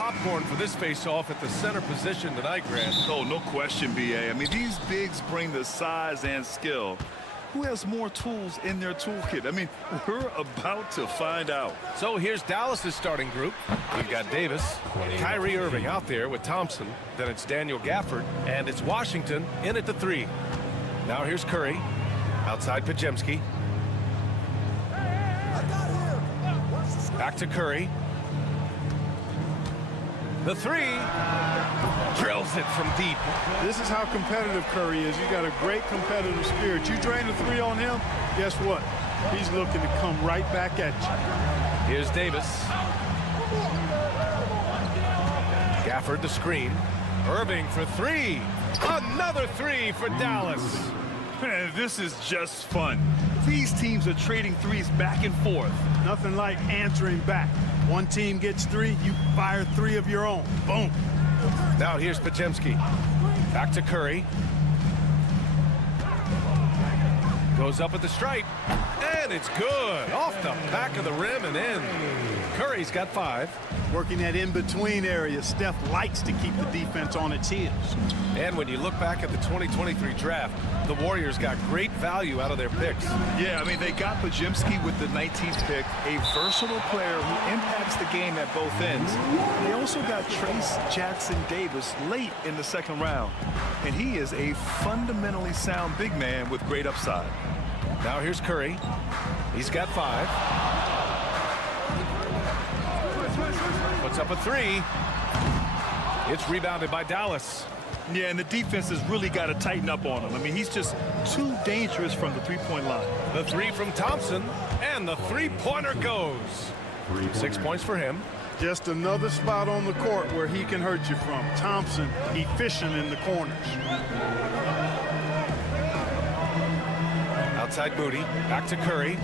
popcorn for this face-off at the center position tonight, Grant. Oh, no question, B.A. I mean, these bigs bring the size and skill. Who has more tools in their toolkit? I mean, we're about to find out. So here's Dallas's starting group. We've got Davis, Kyrie Irving out there with Thompson. Then it's Daniel Gafford, and it's Washington in at the 3. Now here's Curry, outside Pajemski. Back to Curry. The 3 drills it from deep. This is how competitive Curry is. You got a great competitive spirit. You drain the 3 on him, guess what? He's looking to come right back at you. Here's Davis. Gafford the screen. Irving for 3. Another 3 for Dallas. Man, this is just fun. These teams are trading threes back and forth. Nothing like answering back. One team gets 3, you fire 3 of your own. Boom. Now here's Pajemski. Back to Curry. Goes up at the stripe. And it's good. Off the back of the rim and in. Curry's got 5. Working that in-between area. Steph likes to keep the defense on its heels. And when you look back at the 2023 draft, the Warriors got great value out of their picks. Yeah, I mean, they got Pajemski with the 19th pick, a versatile player who impacts the game at both ends. They also got Trace Jackson Davis late in the 2nd round, and he is a fundamentally sound big man with great upside. Now here's Curry. He's got 5. Puts up a 3. It's rebounded by Dallas. Yeah, and the defense has really got to tighten up on him. I mean, he's just too dangerous from the three-point line. The 3 from Thompson, and the three-pointer goes. 6 points for him. Just another spot on the court where he can hurt you from. Thompson, efficient in the corners. Outside Moody, back to Curry.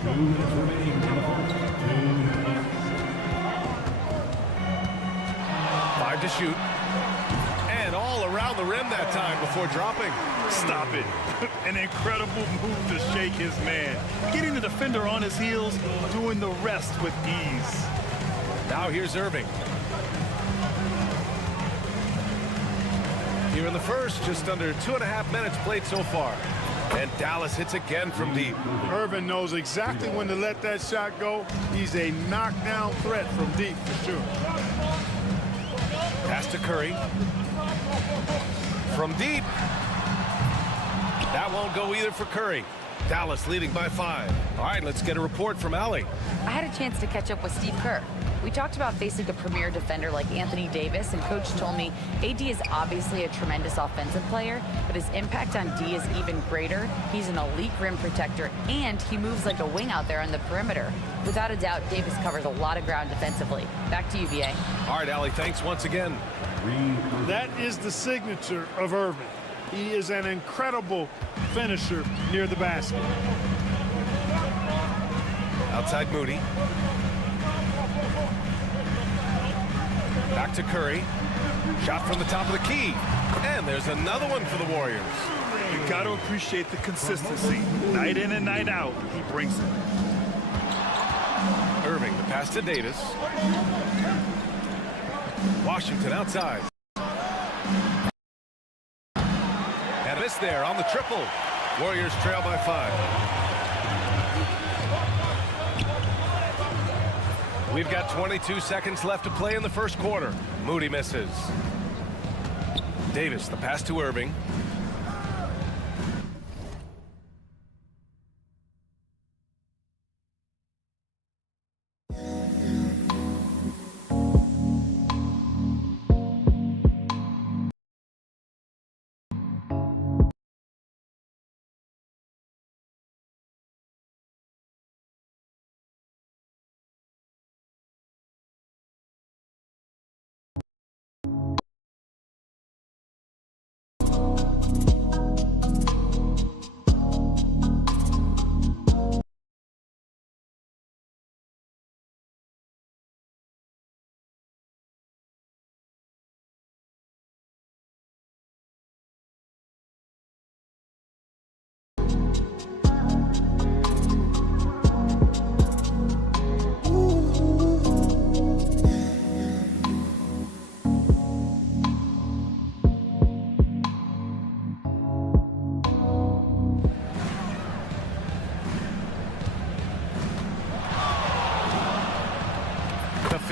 5 to shoot. And all around the rim that time before dropping. Stop it. An incredible move to shake his man. Getting the defender on his heels, doing the rest with ease. Now here's Irving. Here in the first, just under 2.5 minutes played so far. And Dallas hits again from deep. Irving knows exactly when to let that shot go. He's a knockdown threat from deep for sure. Pass to Curry. From deep. That won't go either for Curry. Dallas leading by 5. All right, let's get a report from Allie. I had a chance to catch up with Steve Kerr. We talked about facing a premier defender like Anthony Davis, and Coach told me AD is obviously a tremendous offensive player, but his impact on D is even greater. He's an elite rim protector, and he moves like a wing out there on the perimeter. Without a doubt, Davis covers a lot of ground defensively. Back to you, VA. All right, Allie, thanks once again. That is the signature of Irving. He is an incredible finisher near the basket. Outside Moody. Back to Curry. Shot from the top of the key. And there's another one for the Warriors. You got to appreciate the consistency. Night in and night out, he brings it. Irving, the pass to Davis. Washington outside. And a miss there on the triple. Warriors trail by 5. We've got 22 seconds left to play in the first quarter. Moody misses. Davis, the pass to Irving.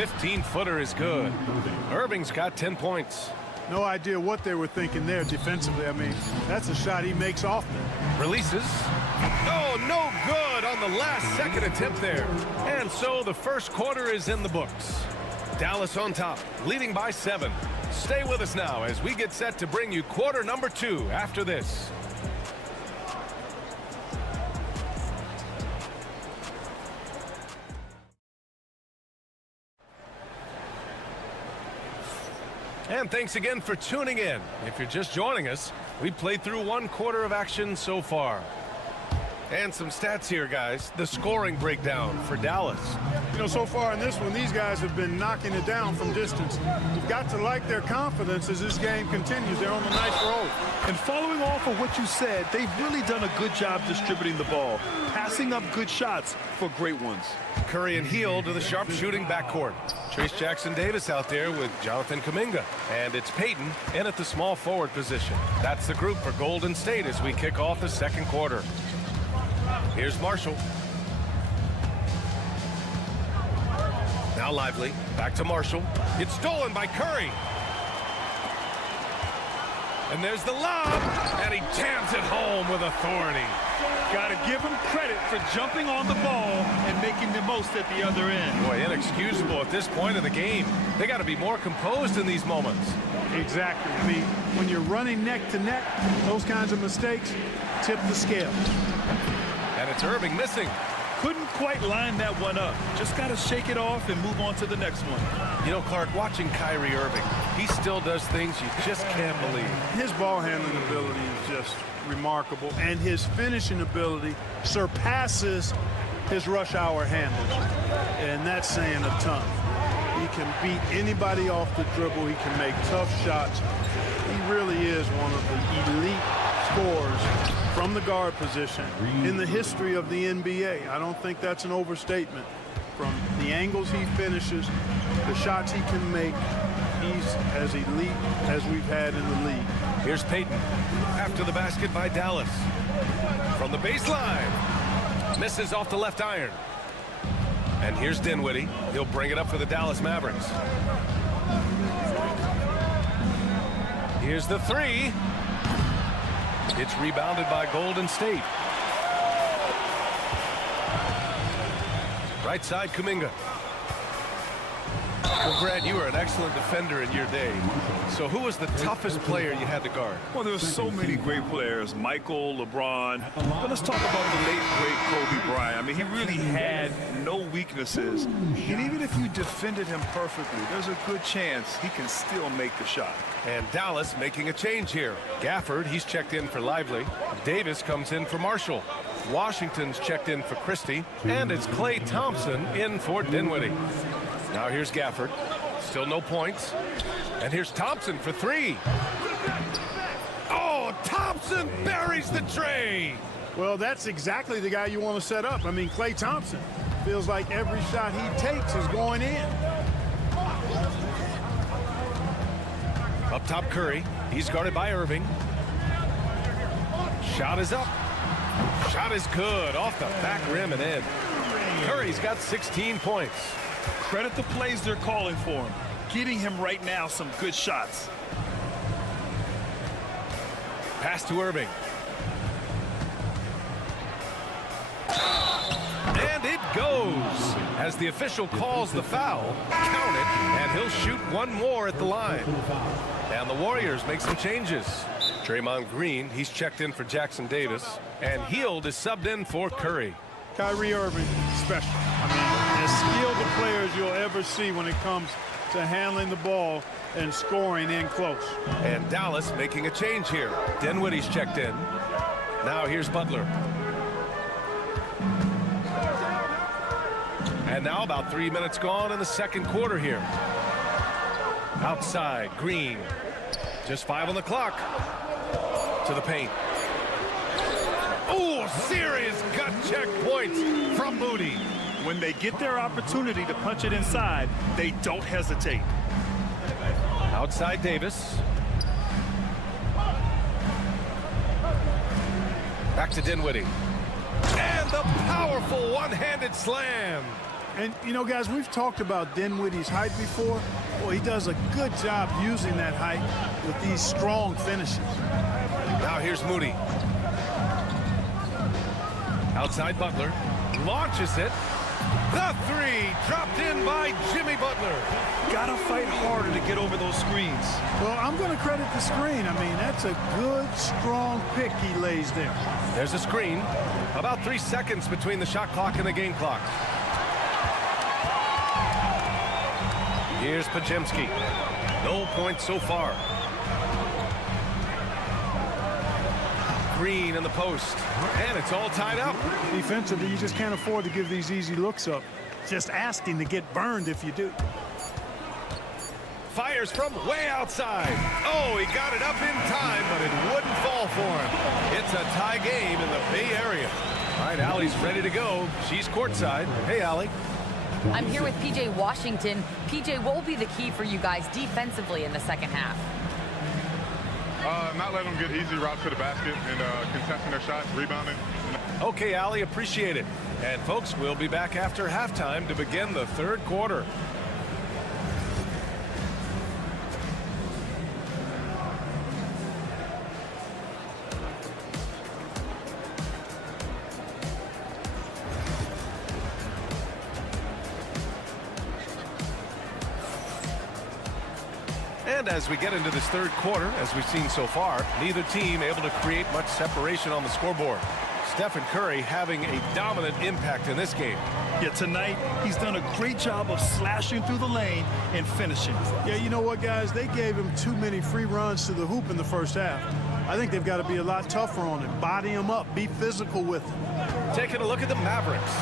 15-footer is good. Irving's got 10 points. No idea what they were thinking there defensively. I mean, that's a shot he makes often. Releases. Oh, no good on the last second attempt there. And so the first quarter is in the books. Dallas on top, leading by 7. Stay with us now as we get set to bring you quarter number 2 after this. And thanks again for tuning in. If you're just joining us, we've played through 1 quarter of action so far. And some stats here, guys. The scoring breakdown for Dallas. You know, so far in this one, these guys have been knocking it down from distance. You've got to like their confidence as this game continues. They're on a nice roll. And following off of what you said, they've really done a good job distributing the ball, passing up good shots for great ones. Curry and Heel to the sharpshooting backcourt. Trace Jackson-Davis out there with Jonathan Kuminga. And it's Payton in at the small forward position. That's the group for Golden State as we kick off the second quarter. Here's Marshall. Now Lively. Back to Marshall. It's stolen by Curry. And there's the lob. And he jams it home with authority. Got to give him credit for jumping on the ball and making the most at the other end. Boy, inexcusable at this point of the game. They got to be more composed in these moments. Exactly. I mean, when you're running neck to neck, those kinds of mistakes tip the scale. And it's Irving missing. Couldn't quite line that one up. Just got to shake it off and move on to the next one. You know, Clark, watching Kyrie Irving, he still does things you just can't believe. His ball handling ability is just remarkable, and his finishing ability surpasses his rush hour handles, and that's saying a ton. He can beat anybody off the dribble. He can make tough shots. He really is one of the elite scorers from the guard position in the history of the NBA. I don't think that's an overstatement. From the angles he finishes, the shots he can make, he's as elite as we've had in the league. Here's Payton after the basket by Dallas. From the baseline. Misses off the left iron. And here's Dinwiddie. He'll bring it up for the Dallas Mavericks. Here's the 3. It's rebounded by Golden State. Right side, Kuminga. Well, Brad, you were an excellent defender in your day. So who was the toughest player you had to guard? Well, there were so many great players, Michael, LeBron. But let's talk about the late, great Kobe Bryant. I mean, he really had no weaknesses. And even if you defended him perfectly, there's a good chance he can still make the shot. And Dallas making a change here. Gafford, he's checked in for Lively. Davis comes in for Marshall. Washington's checked in for Christie. And it's Klay Thompson in for Dinwiddie. Now here's Gafford. Still no points. And here's Thompson for 3. Oh, Thompson buries the tray. Well, that's exactly the guy you want to set up. I mean, Klay Thompson feels like every shot he takes is going in. Up top, Curry. He's guarded by Irving. Shot is up. Shot is good. Off the back rim and in. Curry's got 16 points. Credit the plays they're calling for him. Getting him right now some good shots. Pass to Irving. And it goes. As the official calls the foul, count it, and he'll shoot one more at the line. And the Warriors make some changes. Draymond Green, he's checked in for Jackson Davis, and Hield is subbed in for Curry. Kyrie Irving, special. I mean, as skilled a player as you'll ever see when it comes to handling the ball and scoring in close. And Dallas making a change here. Dinwiddie's checked in. Now here's Butler. And now about 3 minutes gone in the second quarter here. Outside, Green. Just 5 on the clock. To the paint. Oh, serious gut check points from Moody. When they get their opportunity to punch it inside, they don't hesitate. Outside Davis. Back to Dinwiddie. And the powerful one-handed slam. And, you know, guys, we've talked about Dinwiddie's height before. Well, he does a good job using that height with these strong finishes. Now here's Moody. Outside Butler. Launches it. The three dropped in by Jimmy Butler. Gotta fight harder to get over those screens. Well, I'm going to credit the screen. I mean, that's a good, strong pick he lays there. There's a screen. About 3 seconds between the shot clock and the game clock. Here's Podziemski. No points so far. Green in the post. And it's all tied up. Defensively, you just can't afford to give these easy looks up. Just asking to get burned if you do. Fires from way outside. Oh, he got it up in time, but it wouldn't fall for him. It's a tie game in the Bay Area. All right, Allie's ready to go. She's courtside. Hey, Allie. I'm here with PJ Washington. PJ, what will be the key for you guys defensively in the second half? Not letting them get easy routes to the basket and contesting their shots, rebounding. Okay, Allie, appreciate it. And folks, we'll be back after halftime to begin the third quarter. And as we get into this third quarter, as we've seen so far, neither team able to create much separation on the scoreboard. Stephen Curry having a dominant impact in this game. Yeah, tonight he's done a great job of slashing through the lane and finishing. Yeah, you know what, guys? They gave him too many free runs to the hoop in the first half. I think they've got to be a lot tougher on him. Body him up. Be physical with him. Taking a look at the Mavericks.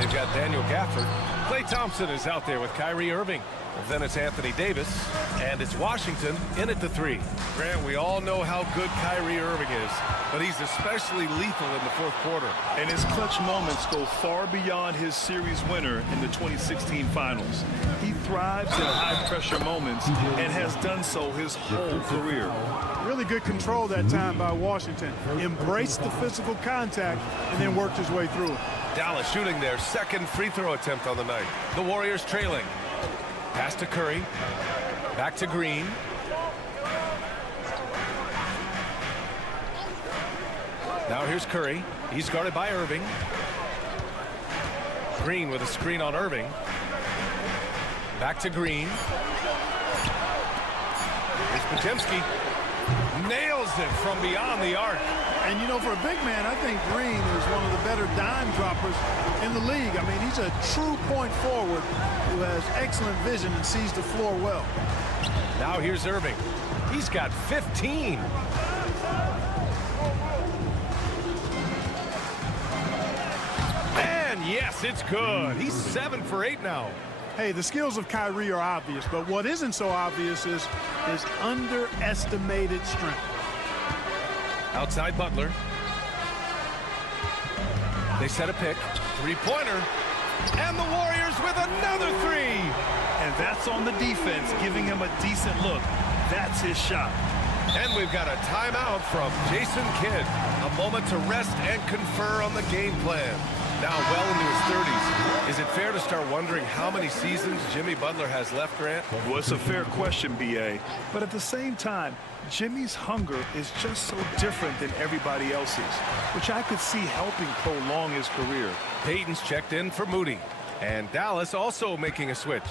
They've got Daniel Gafford. Klay Thompson is out there with Kyrie Irving. Then it's Anthony Davis, and it's Washington in at the three. Grant, we all know how good Kyrie Irving is, but he's especially lethal in the fourth quarter. And his clutch moments go far beyond his series winner in the 2016 finals. He thrives in high-pressure moments and has done so his whole career. Really good control that time by Washington. Embraced the physical contact and then worked his way through it. Dallas shooting their second free throw attempt on the night. The Warriors trailing. Pass to Curry. Back to Green. Now here's Curry. He's guarded by Irving. Green with a screen on Irving. Back to Green. Here's Podziemski. Nails it from beyond the arc. And, you know, for a big man, I think Green is one of the better dime droppers in the league. I mean, he's a true point forward who has excellent vision and sees the floor well. Now here's Irving. He's got 15. And yes, it's good. He's 7 for 8 now. Hey, the skills of Kyrie are obvious, but what isn't so obvious is his underestimated strength. Outside Butler. They set a pick. Three-pointer. And the Warriors with another three. And that's on the defense, giving him a decent look. That's his shot. And we've got a timeout from Jason Kidd. A moment to rest and confer on the game plan. Now well into his 30s. Is it fair to start wondering how many seasons Jimmy Butler has left, Grant? Well, it's a fair question, B.A. But at the same time, Jimmy's hunger is just so different than everybody else's, which I could see helping prolong his career. Payton's checked in for Moody. And Dallas also making a switch.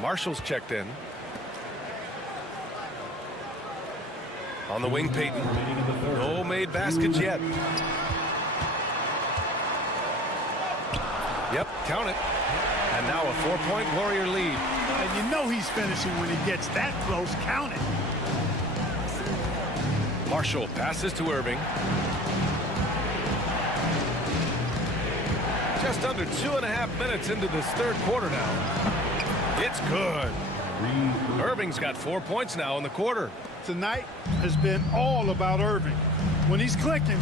Marshall's checked in. On the wing, Payton. No made baskets yet. Yep, count it. And now a 4-point Warrior lead. And you know he's finishing when he gets that close. Count it. Marshall passes to Irving. Just under 2.5 minutes into this third quarter now. It's good. Irving's got 4 points now in the quarter. Tonight has been all about Irving. When he's clicking,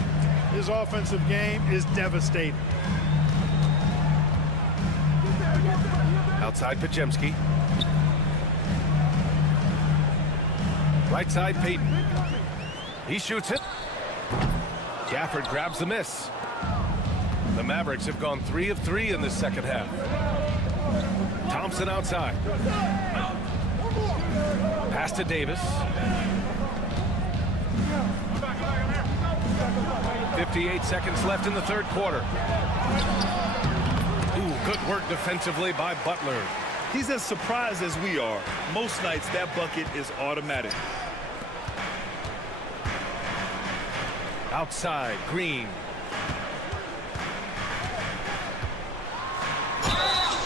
his offensive game is devastating. Outside Podziemski. Right side Payton. He shoots it. Gafford grabs the miss. The Mavericks have gone 3 of 3 in this second half. Thompson outside. Pass to Davis. 58 seconds left in the third quarter. Ooh, good work defensively by Butler. He's as surprised as we are. Most nights that bucket is automatic. Outside, Green.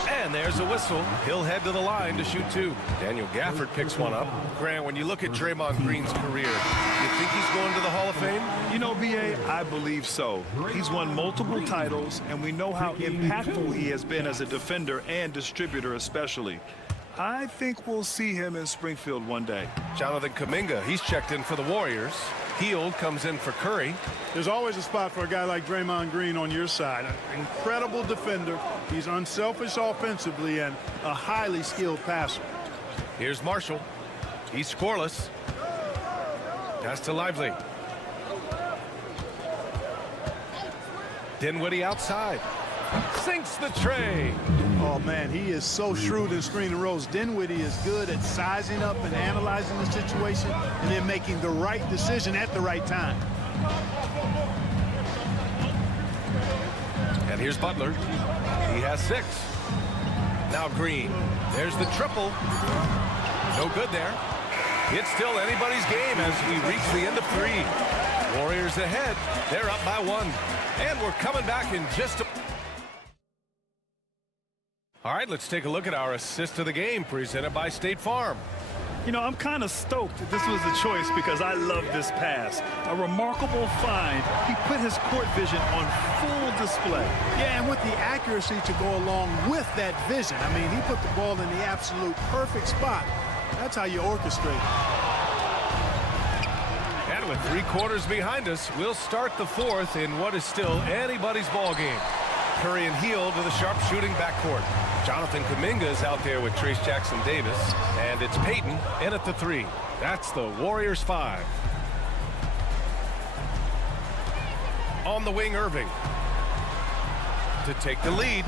And there's a whistle. He'll head to the line to shoot two. Daniel Gafford picks one up. Grant, when you look at Draymond Green's career, you think he's going to the Hall of Fame? You know, B.A., I believe so. He's won multiple titles, and we know how impactful he has been as a defender and distributor especially. I think we'll see him in Springfield one day. Jonathan Kuminga, he's checked in for the Warriors. Hield comes in for Curry. There's always a spot for a guy like Draymond Green on your side. An incredible defender. He's unselfish offensively and a highly skilled passer. Here's Marshall. He's scoreless. Pass to Lively. Dinwiddie outside. Sinks the tray. Oh, man, he is so shrewd in screen and rolls. Dinwiddie is good at sizing up and analyzing the situation and then making the right decision at the right time. And here's Butler. He has 6. Now Green. There's the triple. No good there. It's still anybody's game as we reach the end of 3. Warriors ahead. They're up by 1. And we're coming back in just a... All right, let's take a look at our assist of the game presented by State Farm. You know, I'm kind of stoked that this was the choice because I love this pass. A remarkable find. He put his court vision on full display. Yeah, and with the accuracy to go along with that vision. I mean, he put the ball in the absolute perfect spot. That's how you orchestrate. And with 3 quarters behind us, we'll start the 4th in what is still anybody's ball game. Curry and Hield to the sharpshooting backcourt. Jonathan Kuminga is out there with Trace Jackson-Davis, and it's Payton in at the 3. That's the Warriors 5. On the wing, Irving to take the lead.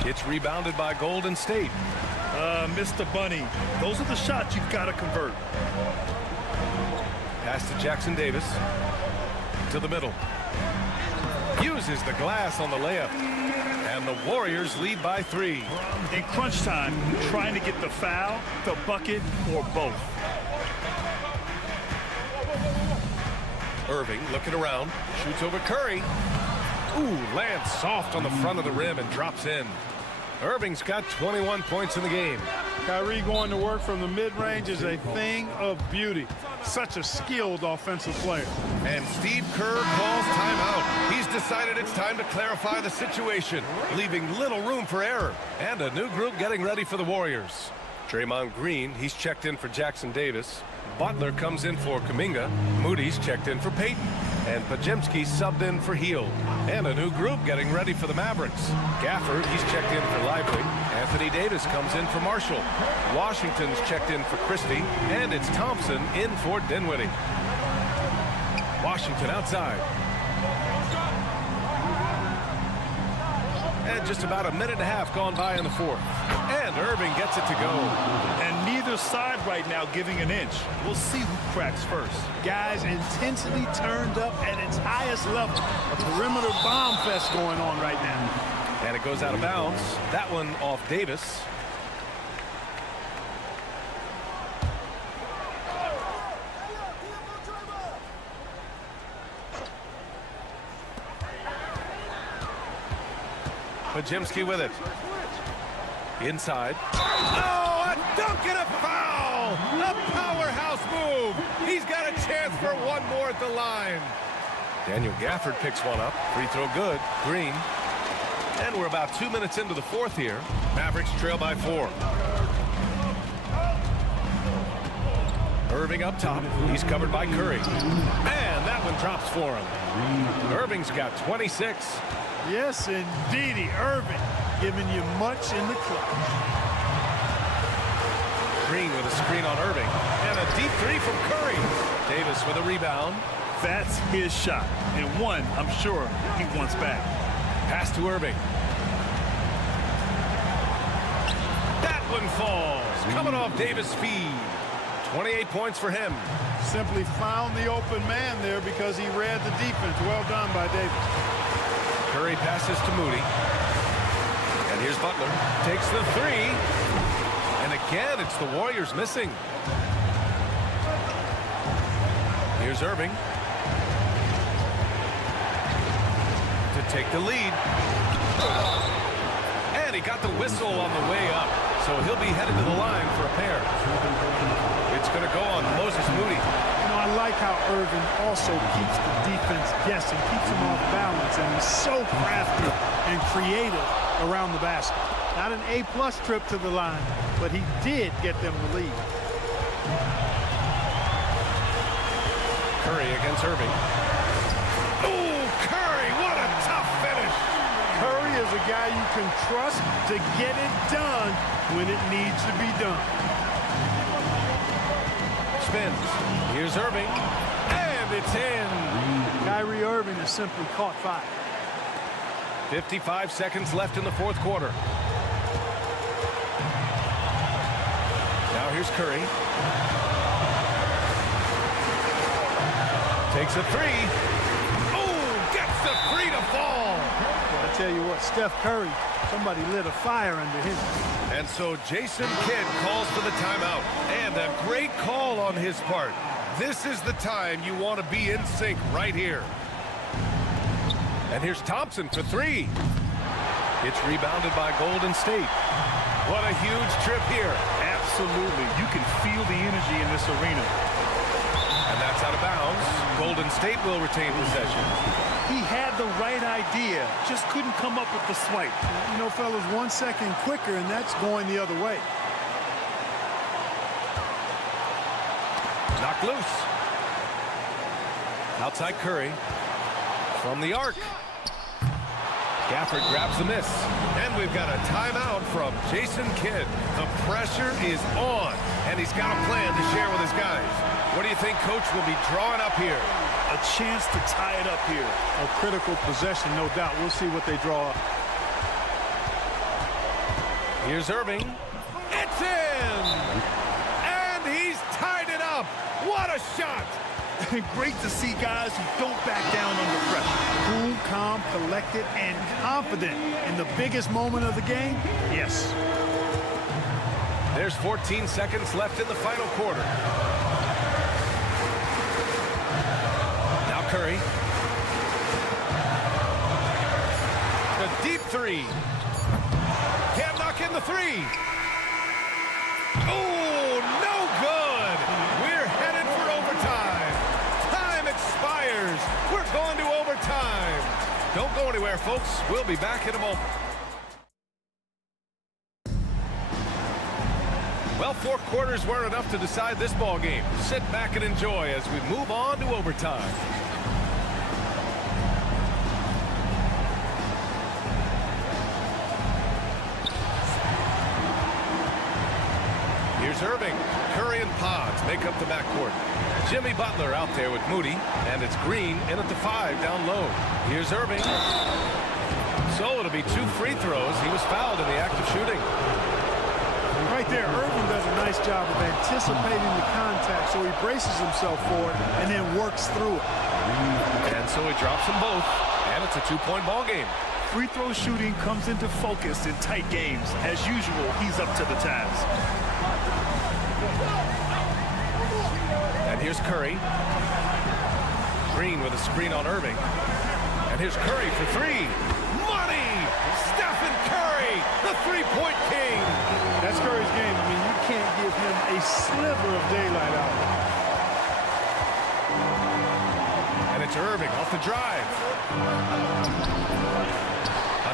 It's rebounded by Golden State. Mr. Bunny, those are the shots you've got to convert. Pass to Jackson-Davis to the middle. Uses the glass on the layup. And the Warriors lead by 3. In crunch time, trying to get the foul, the bucket, or both. Irving looking around. Shoots over Curry. Ooh, lands soft on the front of the rim and drops in. Irving's got 21 points in the game. Kyrie going to work from the mid-range is a thing of beauty. Such a skilled offensive player. And Steve Kerr calls timeout. He's decided it's time to clarify the situation, leaving little room for error. And a new group getting ready for the Warriors. Draymond Green, he's checked in for Jackson-Davis. Butler comes in for Kuminga. Moody's checked in for Payton. And Pajemski subbed in for Hield. And a new group getting ready for the Mavericks. Gafford, he's checked in for Lively. Anthony Davis comes in for Marshall. Washington's checked in for Christie. And it's Thompson in for Dinwiddie. Washington outside. And just about a minute and a half gone by in the 4th. And Irving gets it to go. And neither side right now giving an inch. We'll see who cracks first. Guys, intensity turned up at its highest level. A perimeter bomb fest going on right now. And it goes out of bounds. That one off Davis. Pajemski with it. Inside. Oh, a dunk and a foul! A powerhouse move! He's got a chance for one more at the line. Daniel Gafford picks one up. Free throw good. Green. And we're about 2 minutes into the 4th here. Mavericks trail by 4. Irving up top. He's covered by Curry. And that one drops for him. Irving's got 26. Yes, indeedy. Irving giving you much in the clutch. Green with a screen on Irving. And a deep 3 from Curry. Davis with a rebound. That's his shot. And one, I'm sure, he wants back. Pass to Irving. one falls. Coming off Davis' feed. 28 points for him. Simply found the open man there because he read the defense. Well done by Davis. Curry passes to Moody. And here's Butler. Takes the three. And again, it's the Warriors missing. Here's Irving. To take the lead. And he got the whistle on the way up. So he'll be headed to the line for a pair. It's going to go on Moses Moody. You know, I like how Irving also keeps the defense guessing, keeps them off balance, and he's so crafty and creative around the basket. Not an A-plus trip to the line, but he did get them the lead. Curry against Irving. Oh, Curry, what a tough finish. Curry is a guy you can trust to get it done when it needs to be done. Spins. Here's Irving. And it's in. Kyrie Irving has simply caught fire. 55 seconds left in the fourth quarter. Now here's Curry. Takes a three. Oh, gets the three to fall. I tell you what, Steph Curry, somebody lit a fire under him. And so Jason Kidd calls for the timeout. And a great call on his part. This is the time you want to be in sync right here. And here's Thompson for three. It's rebounded by Golden State. What a huge trip here. Absolutely. You can feel the energy in this arena. And that's out of bounds. Golden State will retain possession. He had the right idea, just couldn't come up with the swipe. You know, fellas, 1 second quicker, and that's going the other way. Knocked loose. Outside Curry. From the arc. Gafford grabs the miss. And we've got a timeout from Jason Kidd. The pressure is on, and he's got a plan to share with his guys. What do you think Coach will be drawing up here? A chance to tie it up here. A critical possession, no doubt. We'll see what they draw up. Here's Irving. It's in! And he's tied it up. What a shot! Great to see guys who don't back down under pressure. Cool, calm, collected, and confident in the biggest moment of the game? Yes. There's 14 seconds left in the final quarter. Now Curry. The deep three. Can't knock in the three. Oh, no good. We're headed for overtime. Time expires. We're going to overtime. Don't go anywhere, folks. We'll be back in a moment. Well, 4 quarters weren't enough to decide this ball game. Sit back and enjoy as we move on to overtime. Here's Irving. Curry and Pods make up the backcourt. Jimmy Butler out there with Moody, and it's Green in at the 5 down low. Here's Irving. So it'll be 2 free throws. He was fouled in the act of shooting. Right there, Irving does a nice job of anticipating the contact, so he braces himself for it and then works through it. And so he drops them both, and it's a 2-point ball game. Free throw shooting comes into focus in tight games. As usual, he's up to the task. And here's Curry. Green with a screen on Irving. And here's Curry for 3. Money! Stephen Curry, the three-point king. That's Curry's game. I mean, you can't give him a sliver of daylight out of it. And it's Irving off the drive.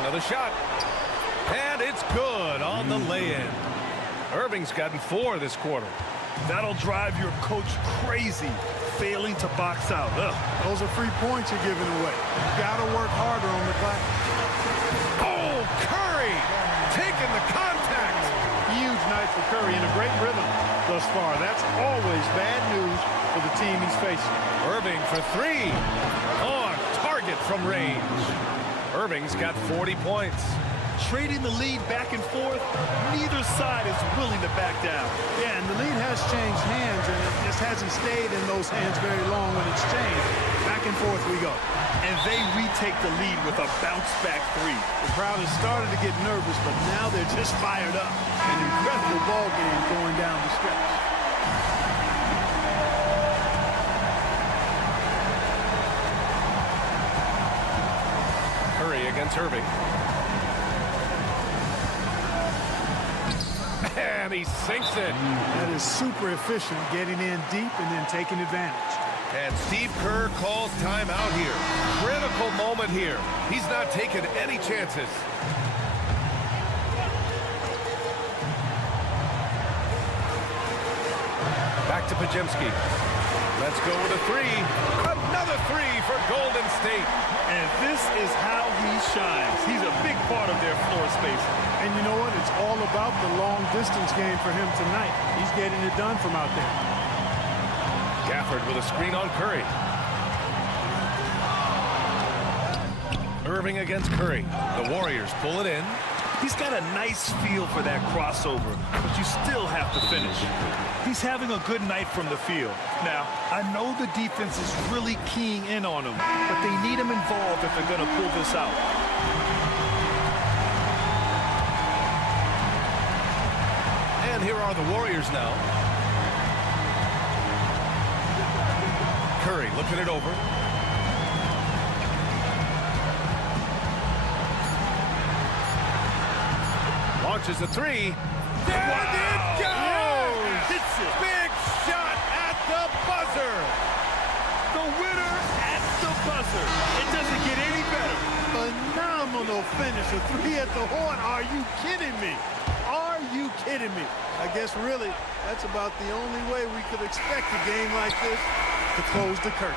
Another shot. And it's good on the lay-in. Irving's gotten 4 this quarter. That'll drive your coach crazy, failing to box out. Those are free points you're giving away. You got to work harder on the glass. Oh, Curry taking the contact. Huge night for Curry in a great rhythm thus far. That's always bad news for the team he's facing. Irving for 3. On target from range. Irving's got 40 points. trading the lead back and forth. Neither side is willing to back down. Yeah, and the lead has changed hands, and it just hasn't stayed in those hands very long when it's changed. Back and forth we go. And they retake the lead with a bounce-back three. The crowd has started to get nervous, but now they're just fired up. An incredible ball game going down the stretch. Curry against Irving. And he sinks it. That is super efficient, getting in deep and then taking advantage. And Steve Kerr calls timeout here. Critical moment here. He's not taking any chances. Back to Pajemski. Let's go with a three. Another three for Golden State. And this is how he shines. He's a big part of their floor spacing. And you know what? It's all about the long-distance game for him tonight. He's getting it done from out there. Gafford with a screen on Curry. Irving against Curry. The Warriors pull it in. He's got a nice feel for that crossover, but you still have to finish. He's having a good night from the field. Now, I know the defense is really keying in on him, but they need him involved if they're going to pull this out. And here are the Warriors now. Curry looking it over. Launches a three. There it goes! Hits it. Big shot at the buzzer. The winner at the buzzer. It doesn't get any better. Phenomenal finish. A three at the horn. Are you kidding me? Are you kidding me? I guess really that's about the only way we could expect a game like this to close the curtain.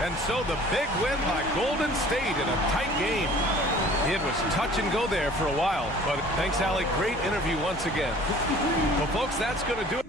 And so the big win by Golden State in a tight game. It was touch and go there for a while, but thanks, Alec. Great interview once again. Well, folks, that's going to do it.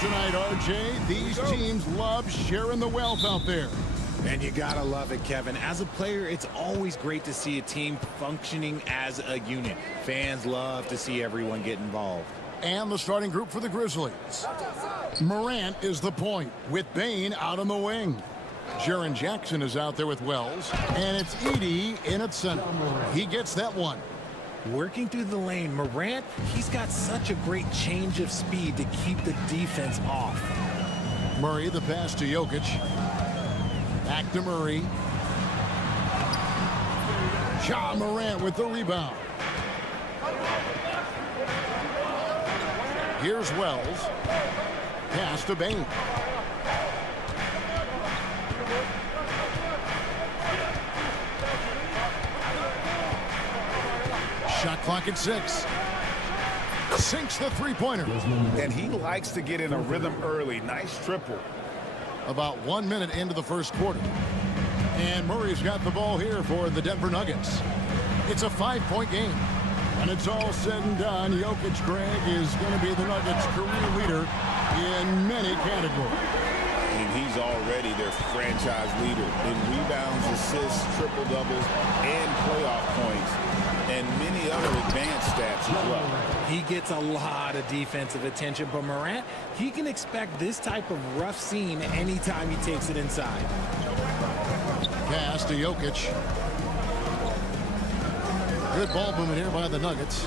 Tonight, RJ, these teams love sharing the wealth out there. And you gotta love it, Kevin. As a player, it's always great to see a team functioning as a unit. Fans love to see everyone get involved. And the starting group for the Grizzlies. Morant is the point, with Bane out on the wing. Jaren Jackson is out there with Wells, and it's Edey in at center. He gets that one. Working through the lane, Morant, he's got such a great change of speed to keep the defense off. Murray, the pass to Jokic. Back to Murray. Ja Morant with the rebound. Here's Wells. Pass to Bane. Shot clock at 6. Sinks the three-pointer. And he likes to get in a rhythm early. Nice triple. About 1 minute into the first quarter. And Murray's got the ball here for the Denver Nuggets. It's a 5-point game. When it's all said and done, Jokic, Greg, is going to be the Nuggets' career leader in many categories. And he's already their franchise leader in rebounds, assists, triple-doubles, and playoff points, and many other advanced stats as well. He gets a lot of defensive attention, but Morant, he can expect this type of rough scene anytime he takes it inside. Pass to Jokic. Good ball movement here by the Nuggets.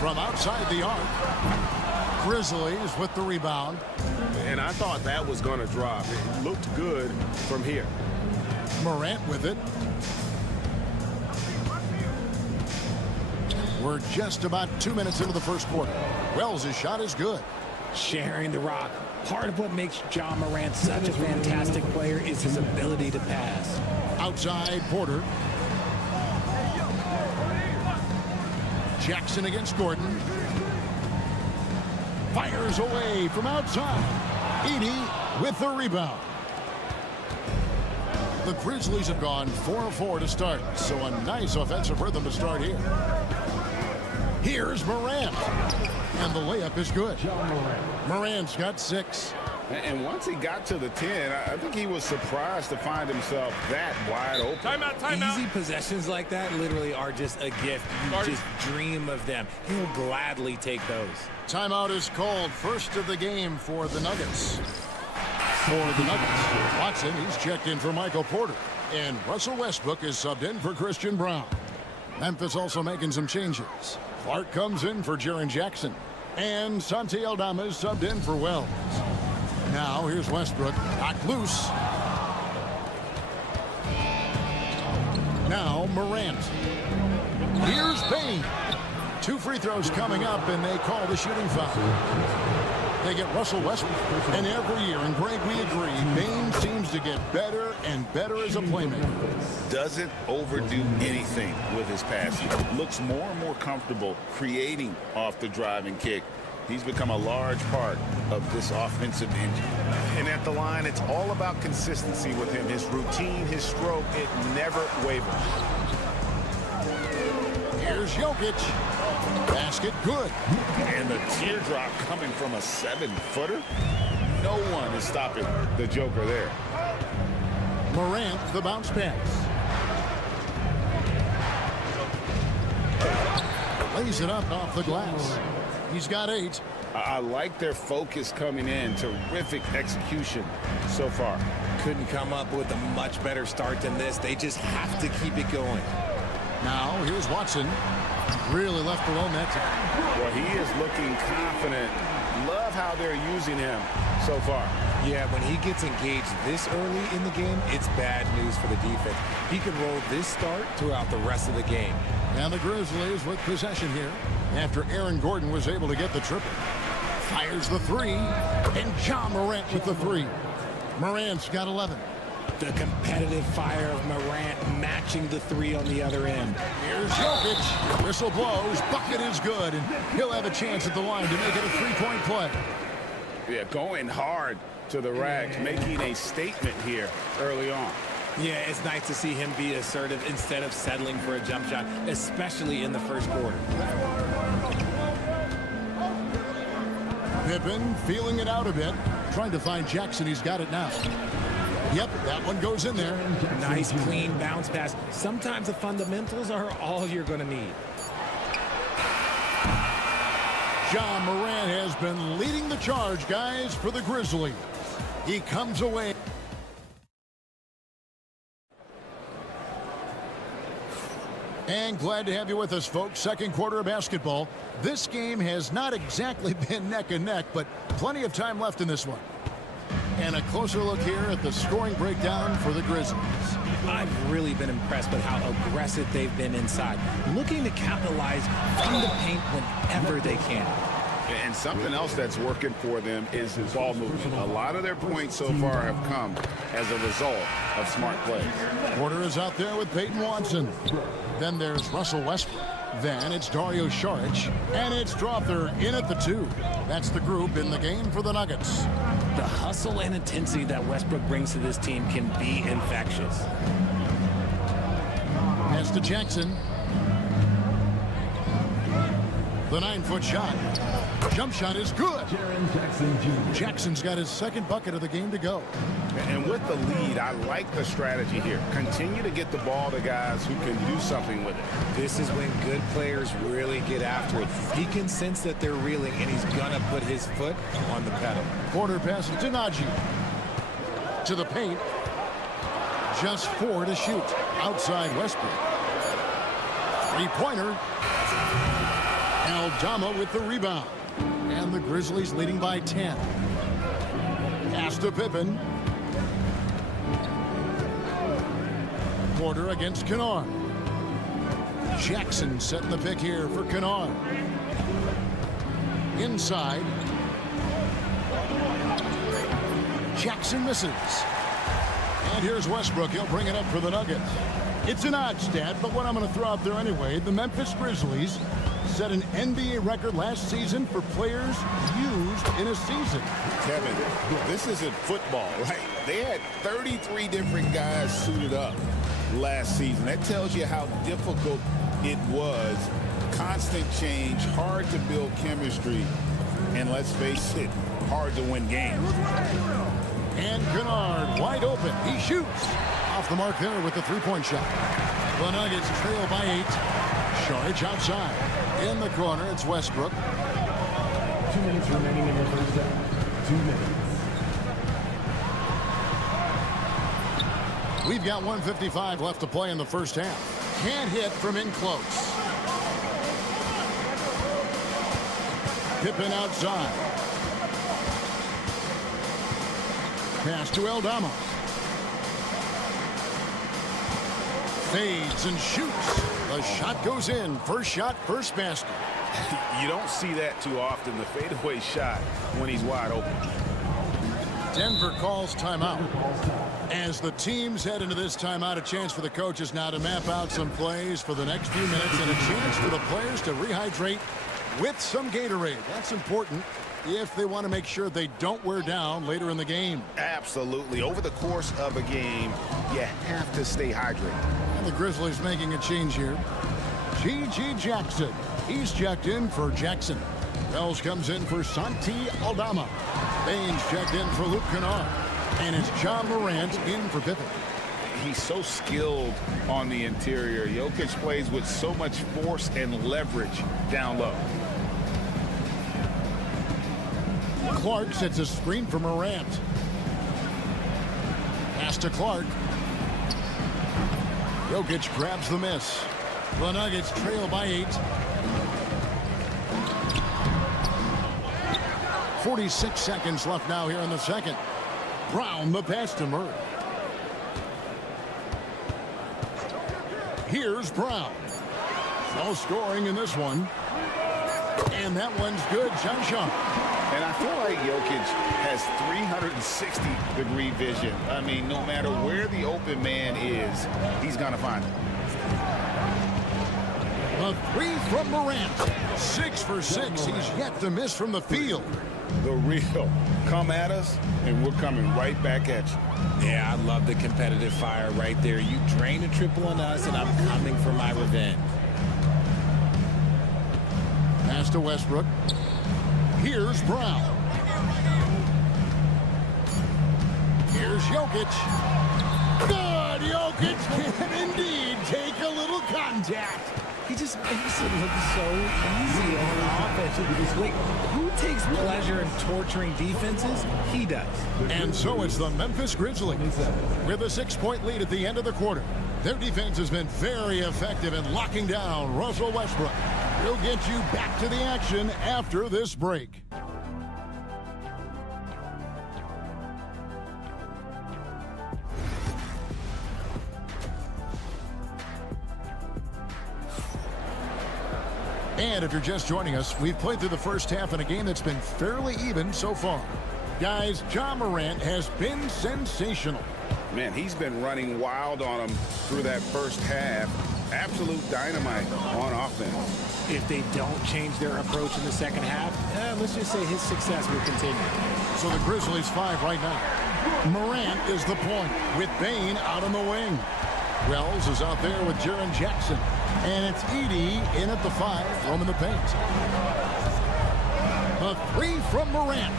From outside the arc, Grizzlies with the rebound. And I thought that was going to drop. It looked good from here. Morant with it. We're just about 2 minutes into the first quarter. Wells' shot is good. Sharing the rock. Part of what makes Ja Morant such a fantastic player is his ability to pass. Outside Porter. Jackson against Gordon. Fires away from outside. Edey with the rebound. The Grizzlies have gone 4-4 to start, so a nice offensive rhythm to start here. Here's Morant. And the layup is good. Morant's got 6. And once he got to the 10, I think he was surprised to find himself that wide open. Timeout. Easy possessions like that literally are just a gift. You just dream of them. He'll gladly take those. Timeout is called. First of the game for the Nuggets. For the Nuggets, Watson, he's checked in for Michael Porter. And Russell Westbrook is subbed in for Christian Brown. Memphis also making some changes. Clark comes in for Jaren Jackson. And Santi Aldama is subbed in for Wells. Now here's Westbrook. Knocked loose. Now Morant. Here's Bane. 2 free throws coming up, and they call the shooting foul. They get Russell Westbrook. And every year, and Greg, we agree, Bane seems to get better and better as a playmaker. Doesn't overdo anything with his passing. Looks more and more comfortable creating off the driving kick. He's become a large part of this offensive engine. And at the line, it's all about consistency with him. His routine, his stroke, it never wavers. Here's Jokic. Basket good. And the teardrop coming from a 7-footer. No one is stopping the Joker there. Morant, the bounce pass. Lays it up off the glass. He's got 8. I like their focus coming in. Terrific execution so far. Couldn't come up with a much better start than this. They just have to keep it going. Now here's Watson. Really left alone that time. Well, he is looking confident. Love how they're using him so far. Yeah, when he gets engaged this early in the game, it's bad news for the defense. He can roll this start throughout the rest of the game. And the Grizzlies with possession here after Aaron Gordon was able to get the triple. Fires the 3, and Ja Morant with the 3. Morant's got 11. The competitive fire of Morant matching the 3 on the other end. Here's Jokic. Whistle blows. Bucket is good, and he'll have a chance at the line to make it a 3-point play. Yeah, going hard to the rack, making a statement here early on. Yeah, it's nice to see him be assertive instead of settling for a jump shot, especially in the first quarter. Pippen feeling it out a bit. Trying to find Jackson. He's got it now. Yep, that one goes in there. Nice, clean bounce pass. Sometimes the fundamentals are all you're going to need. Ja Morant has been leading the charge, guys, for the Grizzlies. He comes away. And glad to have you with us, folks. Second quarter of basketball. This game has not exactly been neck and neck, but plenty of time left in this one. And a closer look here at the scoring breakdown for the Grizzlies. I've really been impressed with how aggressive they've been inside, looking to capitalize from the paint whenever they can. And something else that's working for them is his ball movement. A lot of their points so far have come as a result of smart plays. Porter is out there with Peyton Watson. Then there's Russell Westbrook. Then it's Dario Saric. And it's Strawther in at the 2. That's the group in the game for the Nuggets. The hustle and intensity that Westbrook brings to this team can be infectious. Pass to Jackson. The 9-foot shot. Jump shot is good. Jackson's got his second bucket of the game to go. And with the lead, I like the strategy here. Continue to get the ball to guys who can do something with it. This is when good players really get after it. He can sense that they're reeling, and he's going to put his foot on the pedal. Porter passes to Najee. To the paint. Just 4 to shoot. Outside Westbrook. Three-pointer. Aldama with the rebound. And the Grizzlies leading by 10. Pass to Pippen. Porter against Kennard. Jackson setting the pick here for Kennard. Inside. Jackson misses. And here's Westbrook. He'll bring it up for the Nuggets. It's an odd stat, but what I'm going to throw out there anyway. The Memphis Grizzlies set an NBA record last season for players used in a season. Kevin, this isn't football, right? They had 33 different guys suited up last season. That tells you how difficult it was. Constant change, hard to build chemistry, and let's face it, hard to win games. And Kennard wide open. He shoots. Off the mark there with the three-point shot. The Nuggets trail by 8. Saric outside. In the corner, it's Westbrook. 2 minutes remaining in the first half. 2 minutes. We've got 1:55 left to play in the first half. Can't hit from in close. Pippen outside. Pass to Aldama. Fades and shoots. The shot goes in. First shot, first basket. You don't see that too often, the fadeaway shot when he's wide open. Denver calls timeout. As the teams head into this timeout, a chance for the coaches now to map out some plays for the next few minutes and a chance for the players to rehydrate with some Gatorade. That's important if they want to make sure they don't wear down later in the game. Absolutely. Over the course of a game, you have to stay hydrated. And the Grizzlies making a change here. G.G. Jackson. He's checked in for Jackson. Wells comes in for Santi Aldama. Baines checked in for Luke Kennard. And it's Ja Morant in for Pippen. He's so skilled on the interior. Jokic plays with so much force and leverage down low. Clark sets a screen for Morant. Pass to Clark. Jokic grabs the miss. The Nuggets trail by 8. 46 seconds left now here in the second. Brown the pass to Murray. Here's Brown. No scoring in this one. And that one's good. John Shaw. And I feel like Jokic has 360-degree vision. I mean, no matter where the open man is, he's going to find it. A 3 from Morant. 6 for 6. He's yet to miss from the field. The real. Come at us, and we're coming right back at you. Yeah, I love the competitive fire right there. You drain a triple on us, and I'm coming for my revenge. Pass to Westbrook. Here's Brown. Here's Jokic. Good. Jokic can indeed take a little contact. He just makes it look so easy on offense. Like, who takes pleasure in torturing defenses? He does. And so it's the Memphis Grizzlies with a 6-point lead at the end of the quarter. Their defense has been very effective in locking down Russell Westbrook. We'll get you back to the action after this break. And if you're just joining us, we've played through the first half in a game that's been fairly even so far. Guys, Ja Morant has been sensational. Man, he's been running wild on them through that first half. Absolute dynamite on offense. If they don't change their approach in the second half, let's just say his success will continue. So the Grizzlies 5 right now. Morant is the point with Bane out on the wing. Wells is out there with Jaren Jackson. And it's Edey in at the 5, roaming the paint. A 3 from Morant.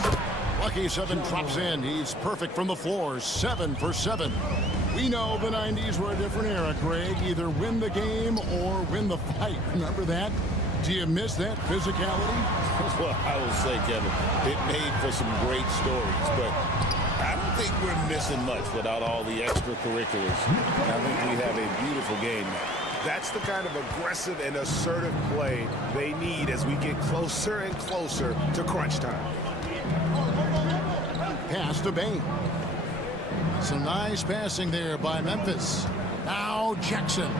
Lucky 7 drops in. He's perfect from the floor, 7 for 7. We know the 90s were a different era, Greg. Either win the game or win the fight. Remember that? Do you miss that physicality? Well, I will say, Kevin, it made for some great stories, but I don't think we're missing much without all the extracurriculars. I think we have a beautiful game now. That's the kind of aggressive and assertive play they need as we get closer and closer to crunch time. Pass to Bane. Some nice passing there by Memphis. Now Jackson.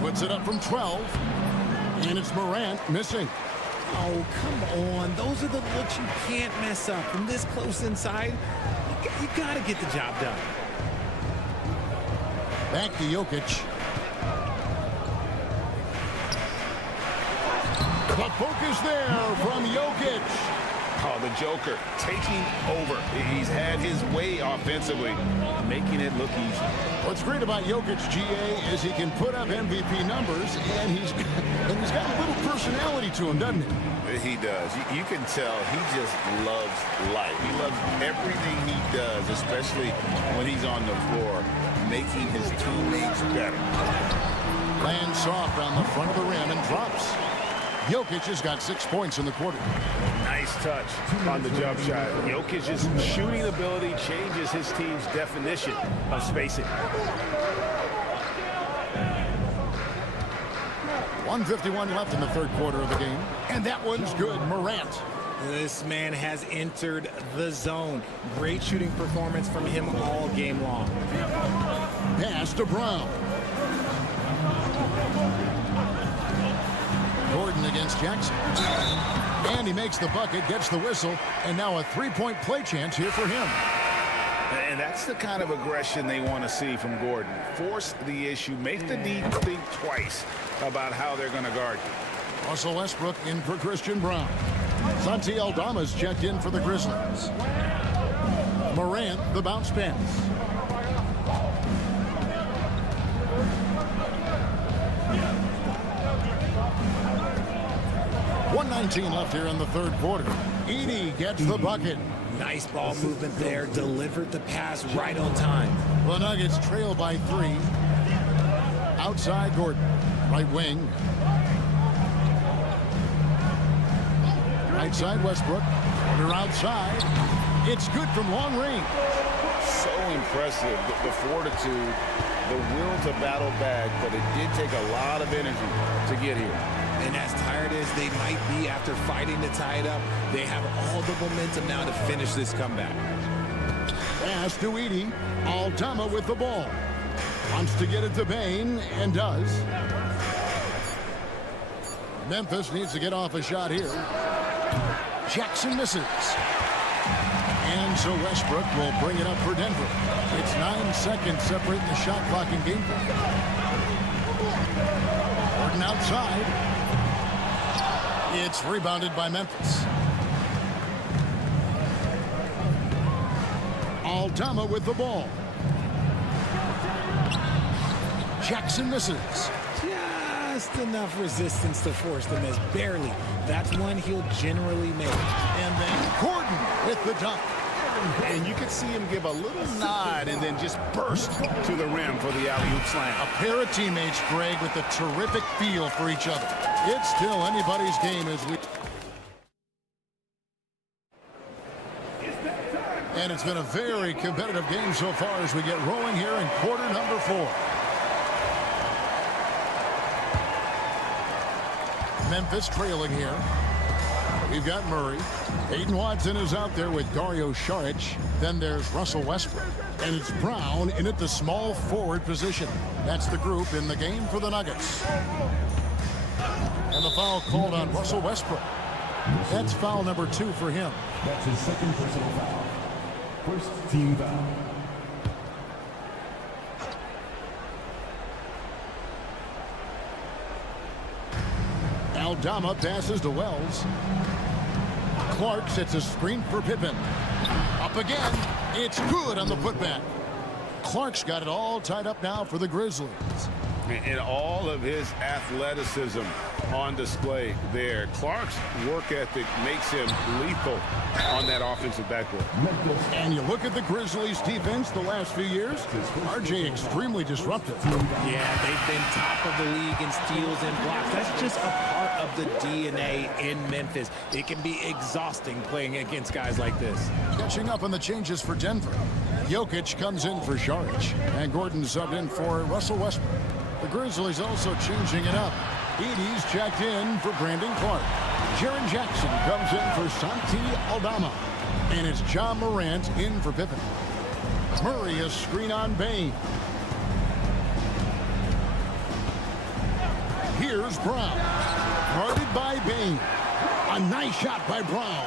Puts it up from 12. And it's Morant missing. Oh, come on. Those are the looks you can't mess up. From this close inside, you got to get the job done. Back to Jokic. The focus there from Jokic. Oh, the Joker taking over. He's had his way offensively, making it look easy. What's great about Jokic, GA, is he can put up MVP numbers, and he's got a little personality to him, doesn't he? He does. You can tell he just loves life. He loves everything he does, especially when he's on the floor, making his teammates better. Lands soft on the front of the rim and drops. Jokic has got 6 points in the quarter. Nice touch on the jump shot. Jokic's shooting ability changes his team's definition of spacing. 1:51 left in the third quarter of the game. And that one's good. Morant. This man has entered the zone. Great shooting performance from him all game long. Pass to Brown. Gordon against Jackson. And he makes the bucket, gets the whistle, and now a three-point play chance here for him. And that's the kind of aggression they want to see from Gordon. Force the issue, make the D think twice about how they're going to guard you. Russell Westbrook in for Christian Brown. Santi Aldama's checked in for the Grizzlies. Morant, the bounce pass. 1:19 left here in the third quarter. Edey gets the bucket. Nice ball movement there. Delivered the pass right on time. The Nuggets trail by 3. Outside Gordon. Right wing. Right side Westbrook. They're outside. It's good from long range. So impressive. The fortitude, the will to battle back, but it did take a lot of energy to get here. And as tired as they might be after fighting to tie it up, they have all the momentum now to finish this comeback. Pass to Edey. Aldama with the ball. Wants to get it to Bane, and does. Memphis needs to get off a shot here. Jackson misses. And so Westbrook will bring it up for Denver. It's 9 seconds separating the shot clock and game clock. Gordon outside. It's rebounded by Memphis. Aldama with the ball. Jackson misses. just enough resistance to force the miss. Barely. That's one he'll generally make. And then Gordon with the dunk. And you can see him give a little nod and then just burst to the rim for the alley-oop slam. A pair of teammates, Greg, with a terrific feel for each other. It's still anybody's game as we... And it's been a very competitive game so far as we get rolling here in quarter number 4. Memphis trailing here. We've got Murray. Aiden Watson is out there with Dario Saric. Then there's Russell Westbrook. And it's Brown in at the small forward position. That's the group in the game for the Nuggets. And the foul called on Russell Westbrook. That's foul number 2 for him. That's his second personal foul. First team foul. Aldama passes to Wells. Clark sets a screen for Pippen. Up again. It's good on the putback. Clark's got it all tied up now for the Grizzlies. And all of his athleticism on display there. Clark's work ethic makes him lethal on that offensive backboard. And you look at the Grizzlies defense the last few years, RJ extremely disruptive. Yeah, they've been top of the league in steals and blocks. That's just a part of the DNA in Memphis. It can be exhausting playing against guys like this. Catching up on the changes for Denver. Jokic comes in for Saric, and Gordon subbed in for Russell Westbrook. The Grizzlies also changing it up. Edey's checked in for Brandon Clark. Jaren Jackson comes in for Santi Aldama. And it's John Morant in for Pippen. Murray a screen on Bane. Here's Brown. Guarded by Bane. A nice shot by Brown.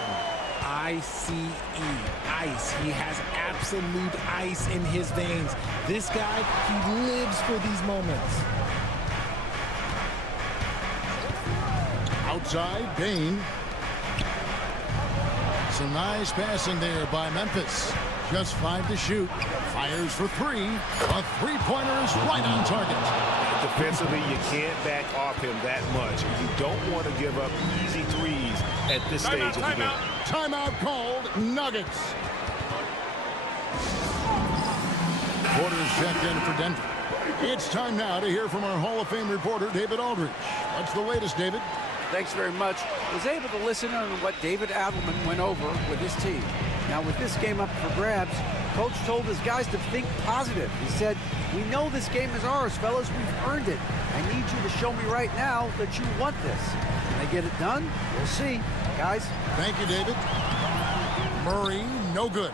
ICE, ice. He has absolute ice in his veins. This guy, he lives for these moments. Outside, Bane. Some nice passing there by Memphis. Just 5 to shoot. Fires for 3. A three-pointer is right on target. Defensively, you can't back off him that much. You don't want to give up easy threes at this stage of the game. Timeout called, Nuggets. Porter's checked in for Denver. It's time now to hear from our Hall of Fame reporter, David Aldridge. What's the latest, David? Thanks very much. I was able to listen on what David Adelman went over with his team. Now, with this game up for grabs, Coach told his guys to think positive. He said, "We know this game is ours, fellas. We've earned it. I need you to show me right now that you want this. Can they get it done? We'll see. Guys." Thank you, David. Murray, no good.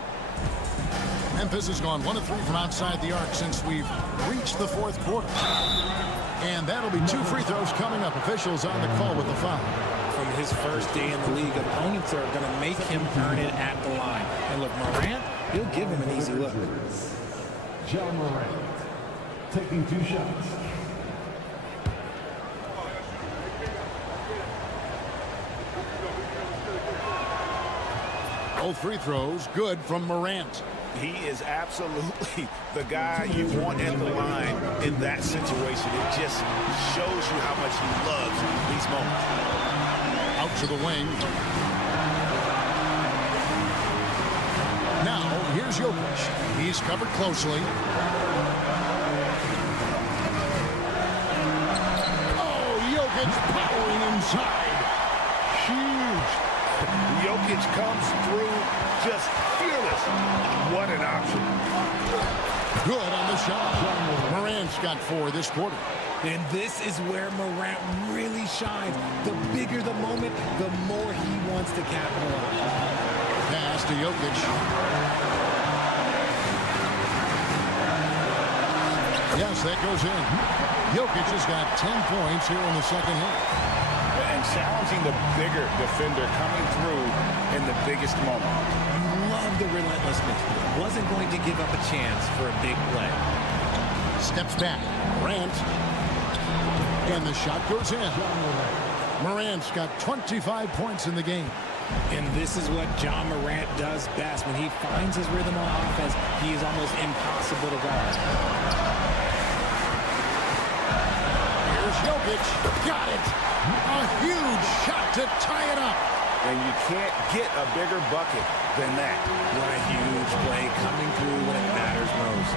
Memphis has gone 1 of 3 from outside the arc since we've reached the 4th quarter. And that'll be 2 free throws coming up. Officials on the call with the foul. From his first day in the league, opponents are going to make him earn it at the line. And look, Morant, he'll give him an easy look. John Morant taking 2 shots. Both free throws good from Morant. He is absolutely the guy you want at the line in that situation. It just shows you how much he loves these moments. Out to the wing. Now, here's Jokic. He's covered closely. Oh, Jokic powering inside. Huge. Jokic comes through just fearless. What an option. Good on the shot. Morant's got 4 this quarter. And this is where Morant really shines. The bigger the moment, the more he wants to capitalize. Pass to Jokic. Yes, that goes in. Jokic has got 10 points here in the second half. And challenging the bigger defender coming through in the biggest moment. Love the relentlessness. Wasn't going to give up a chance for a big play. Steps back. Morant. And the shot goes in. Morant's got 25 points in the game. And this is what John Morant does best. When he finds his rhythm on offense, he is almost impossible to guard. Here's Jokic. Got it. A huge shot to tie it up. And you can't get a bigger bucket than that. What a huge play coming through when it matters most.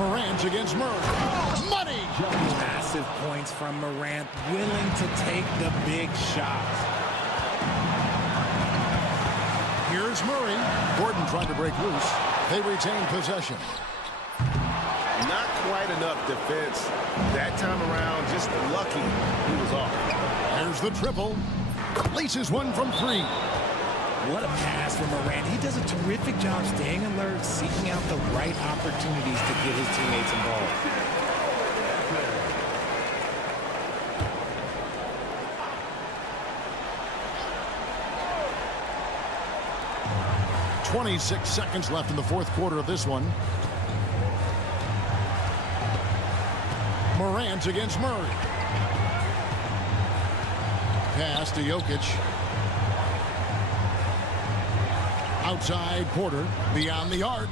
Morant against Murray. Money! Massive points from Morant, willing to take the big shots. Here's Murray. Gordon trying to break loose. They retain possession. Not quite enough defense that time around. Just lucky he was off. There's the triple. Laces one from 3. What a pass from Morant. He does a terrific job staying alert, seeking out the right opportunities to get his teammates involved. 26 seconds left in the fourth quarter of this one. Morant against Murray. Pass to Jokic. Outside Porter. Beyond the arc.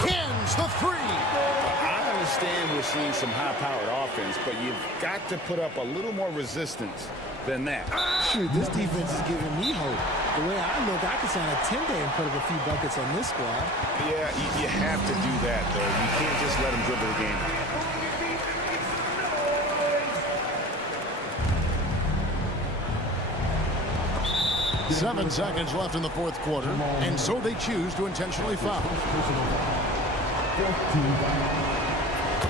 Hins the 3. I understand we're seeing some high-powered offense, but you've got to put up a little more resistance than that. Shoot, this defense is giving me hope. The way I look, I could sign a 10-day and put up a few buckets on this squad. Yeah, you have to do that, though. You can't just let them dribble the game. Seven seconds left in the fourth quarter, and so they choose to intentionally foul.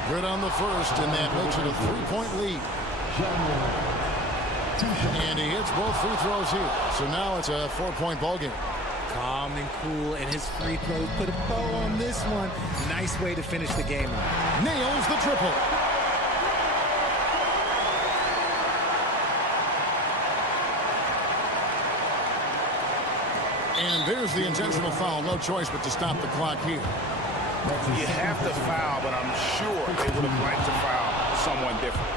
Good on the first, and that makes it a 3-point lead. And he hits both free throws here. So now it's a 4-point ball game. Calm and cool, and his free throws put a bow on this one. Nice way to finish the game off. Nails the triple. And there's the intentional foul. No choice but to stop the clock here. You have to foul, but I'm sure they would have liked to foul someone different.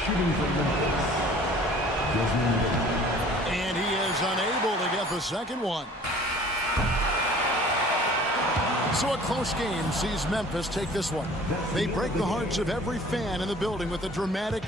Shooting from Memphis. And he is unable to get the second one. So a close game sees Memphis take this one. They break the hearts of every fan in the building with a dramatic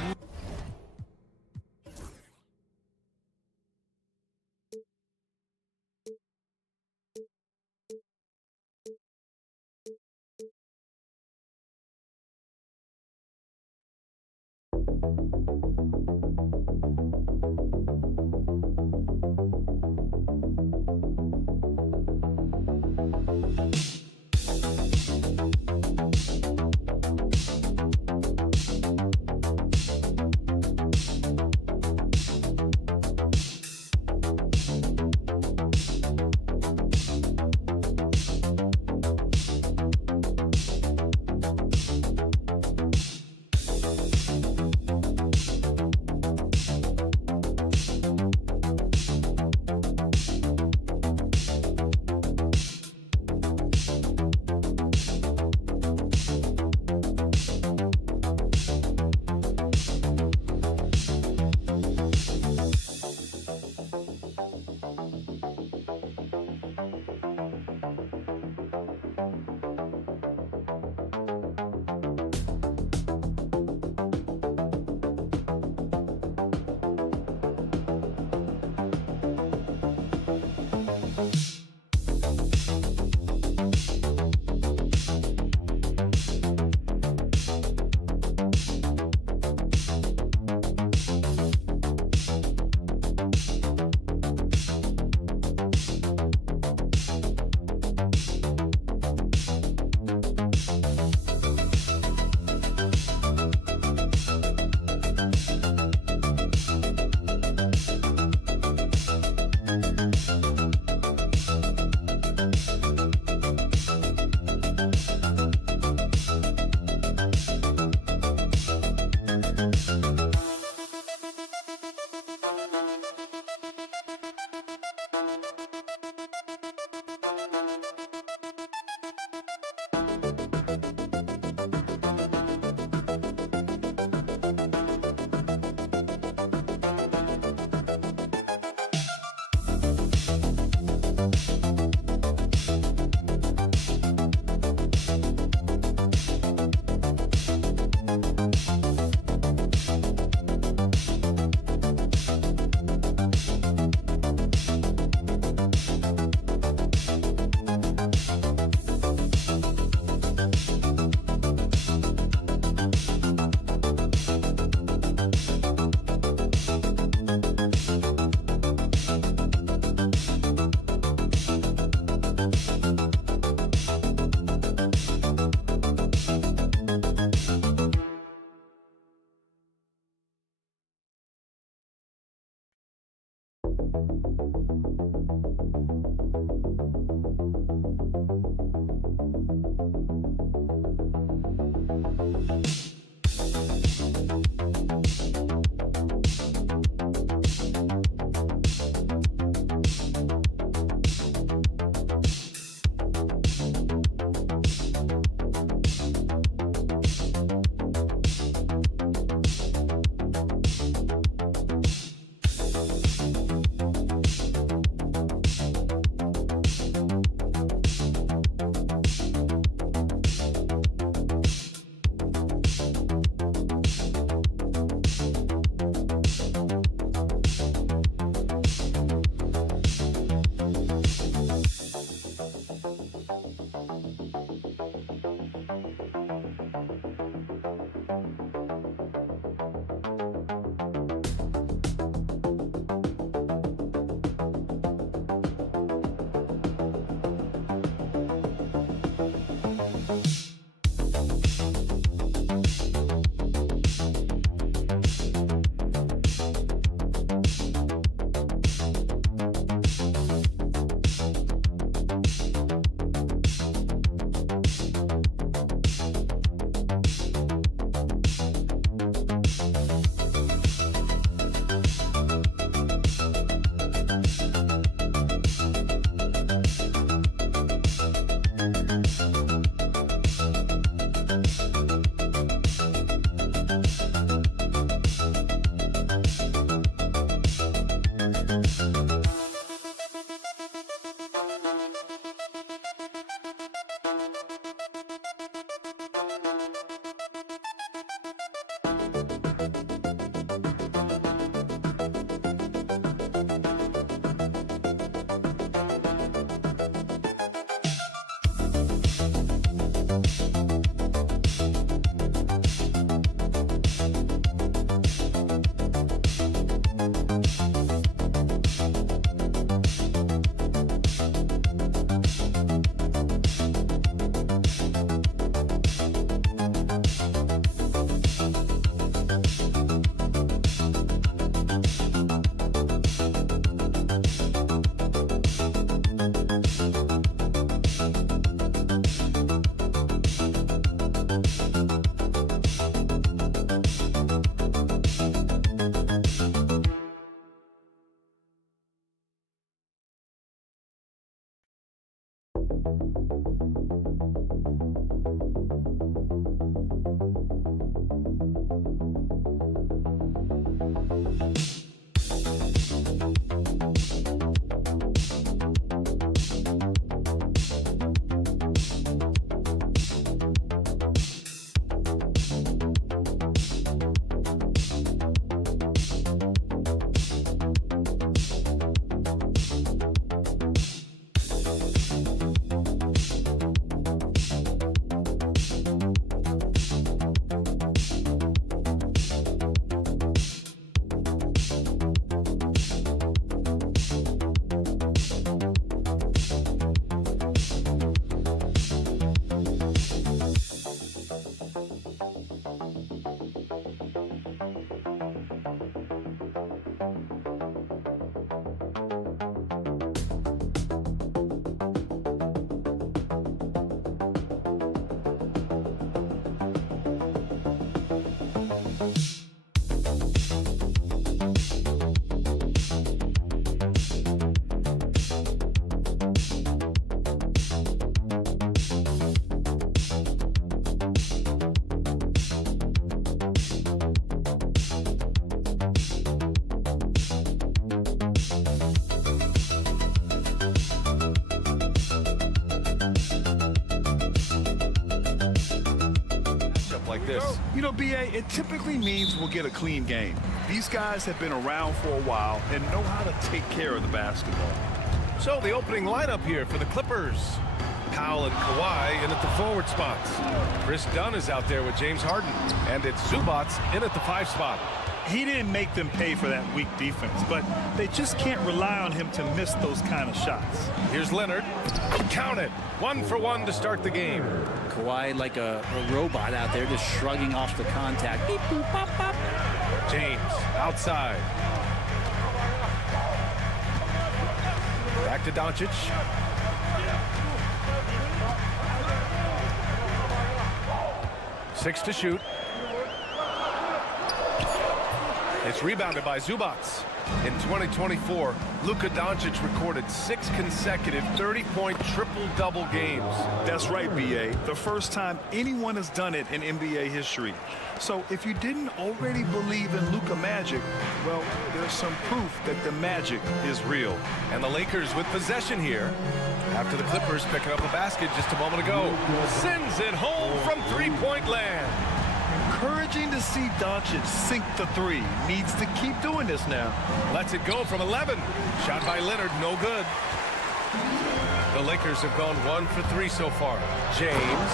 You know, B.A., it typically means we'll get a clean game. These guys have been around for a while and know how to take care of the basketball. So the opening lineup here for the Clippers. Powell and Kawhi in at the forward spots. Chris Dunn is out there with James Harden. And it's Zubac in at the 5 spot. He didn't make them pay for that weak defense, but they just can't rely on him to miss those kind of shots. Here's Leonard. Count it. 1 for 1 to start the game. Kawhi like a robot out there just shrugging off the contact. Beep, boop, pop, pop. James outside. to Doncic. Six to shoot. It's rebounded by Zubats. In 2024, Luka Doncic recorded 6 consecutive 30-point triple-double games. That's right, B.A. The first time anyone has done it in NBA history. So if you didn't already believe in Luka magic, well, there's some proof that the magic is real. And the Lakers with possession here. After the Clippers picking up a basket just a moment ago. Sends it home from three-point land. Encouraging to see Doncic sink the three. Needs to keep doing this now. Lets it go from 11. Shot by Leonard, no good. The Lakers have gone 1 for 3 so far. James.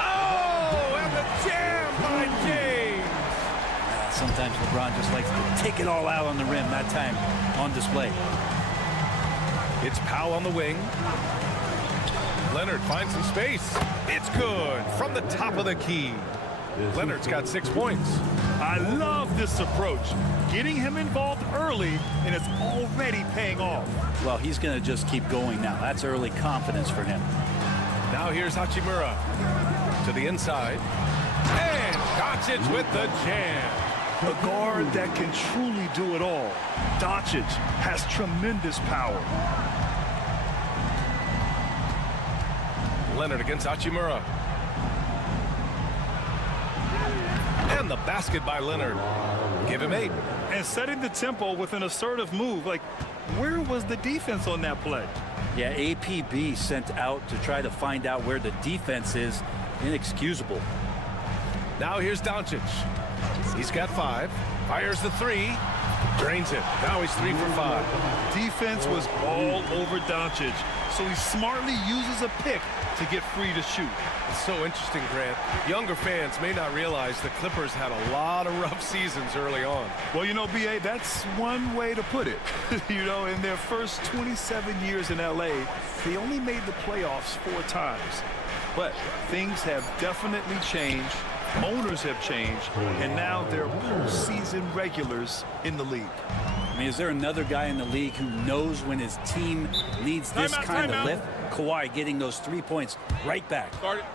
Oh, and the jam by James. Sometimes LeBron just likes to take it all out on the rim. That time on display. It's Powell on the wing. Leonard finds some space. It's good from the top of the key. Leonard's got 6 points. I love this approach. Getting him involved early, and it's already paying off. Well, he's going to just keep going now. That's early confidence for him. Now here's Hachimura to the inside. And Doncic with the jam. A guard that can truly do it all. Doncic has tremendous power. Leonard against Hachimura. And the basket by Leonard. Give him 8. And setting the tempo with an assertive move. Like, where was the defense on that play? Yeah, APB sent out to try to find out where the defense is. Inexcusable. Now here's Doncic. He's got 5. Fires the 3. Drains it. Now he's 3 for 5. Defense was all over Doncic, so he smartly uses a pick to get free to shoot. It's so interesting, Grant. Younger fans may not realize the Clippers had a lot of rough seasons early on. Well, you know, B.A., that's one way to put it. You know, in their first 27 years in L.A., they only made the playoffs 4 times. But things have definitely changed. Owners have changed, and now they're postseason regulars in the league. I mean, is there another guy in the league who knows when his team needs this kind of lift? Kawhi getting those 3 points right back.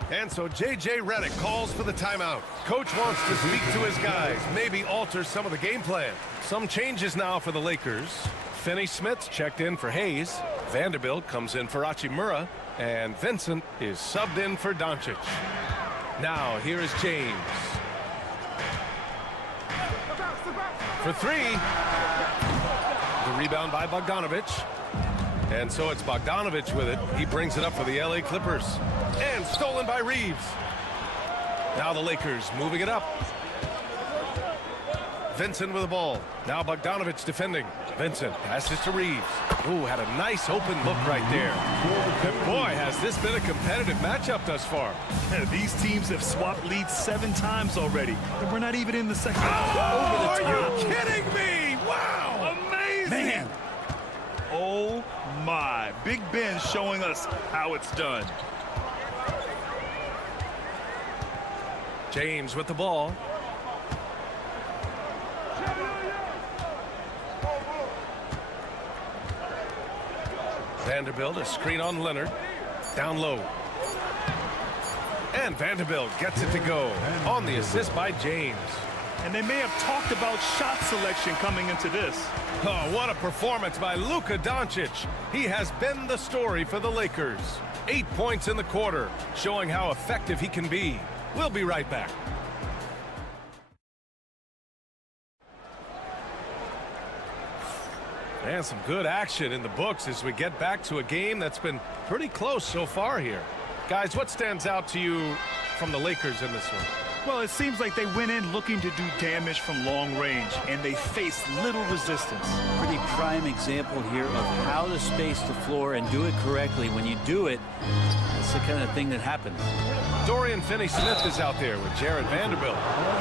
And so J.J. Redick calls for the timeout. Coach wants to speak to his guys, maybe alter some of the game plan. Some changes now for the Lakers. Finney-Smith's checked in for Hayes. Vanderbilt comes in for Hachimura. And Vincent is subbed in for Doncic. Now, here is James. For 3. The rebound by Bogdanovich. And so it's Bogdanovich with it. He brings it up for the LA Clippers. And stolen by Reeves. Now the Lakers moving it up. Vincent with the ball. Now Bogdanovich defending. Vincent passes to Reeves. Ooh, had a nice open look right there. And boy, has this been a competitive matchup thus far. These teams have swapped leads 7 times already. And we're not even in the second. Oh, are you kidding me? Wow. Amazing. Man. Oh, my. Big Ben showing us how it's done. James with the ball. Vanderbilt, a screen on Leonard. Down low. And Vanderbilt gets it to go on the assist by James. And they may have talked about shot selection coming into this. Oh, what a performance by Luka Doncic. He has been the story for the Lakers. 8 points in the quarter, showing how effective he can be. We'll be right back. And some good action in the books as we get back to a game that's been pretty close so far here. Guys, what stands out to you from the Lakers in this one? Well, it seems like they went in looking to do damage from long range, and they faced little resistance. Pretty prime example here of how to space the floor and do it correctly. When you do it, that's the kind of thing that happens. Dorian Finney-Smith is out there with Jared Vanderbilt.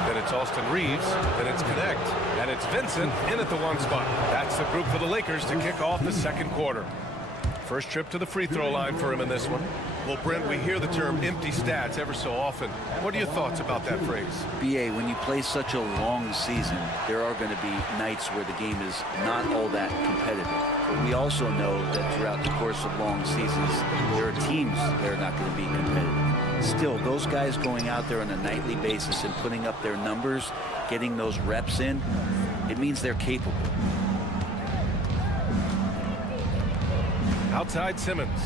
Then it's Austin Reeves. Then it's Connect. And it's Vincent in at the 1 spot. That's the group for the Lakers to kick off the second quarter. First trip to the free throw line for him in this one. Well, Brent, we hear the term empty stats ever so often. What are your thoughts about that phrase? BA, when you play such a long season, there are going to be nights where the game is not all that competitive. But we also know that throughout the course of long seasons, there are teams that are not going to be competitive. Still, those guys going out there on a nightly basis and putting up their numbers, getting those reps in, it means they're capable. Outside Simmons.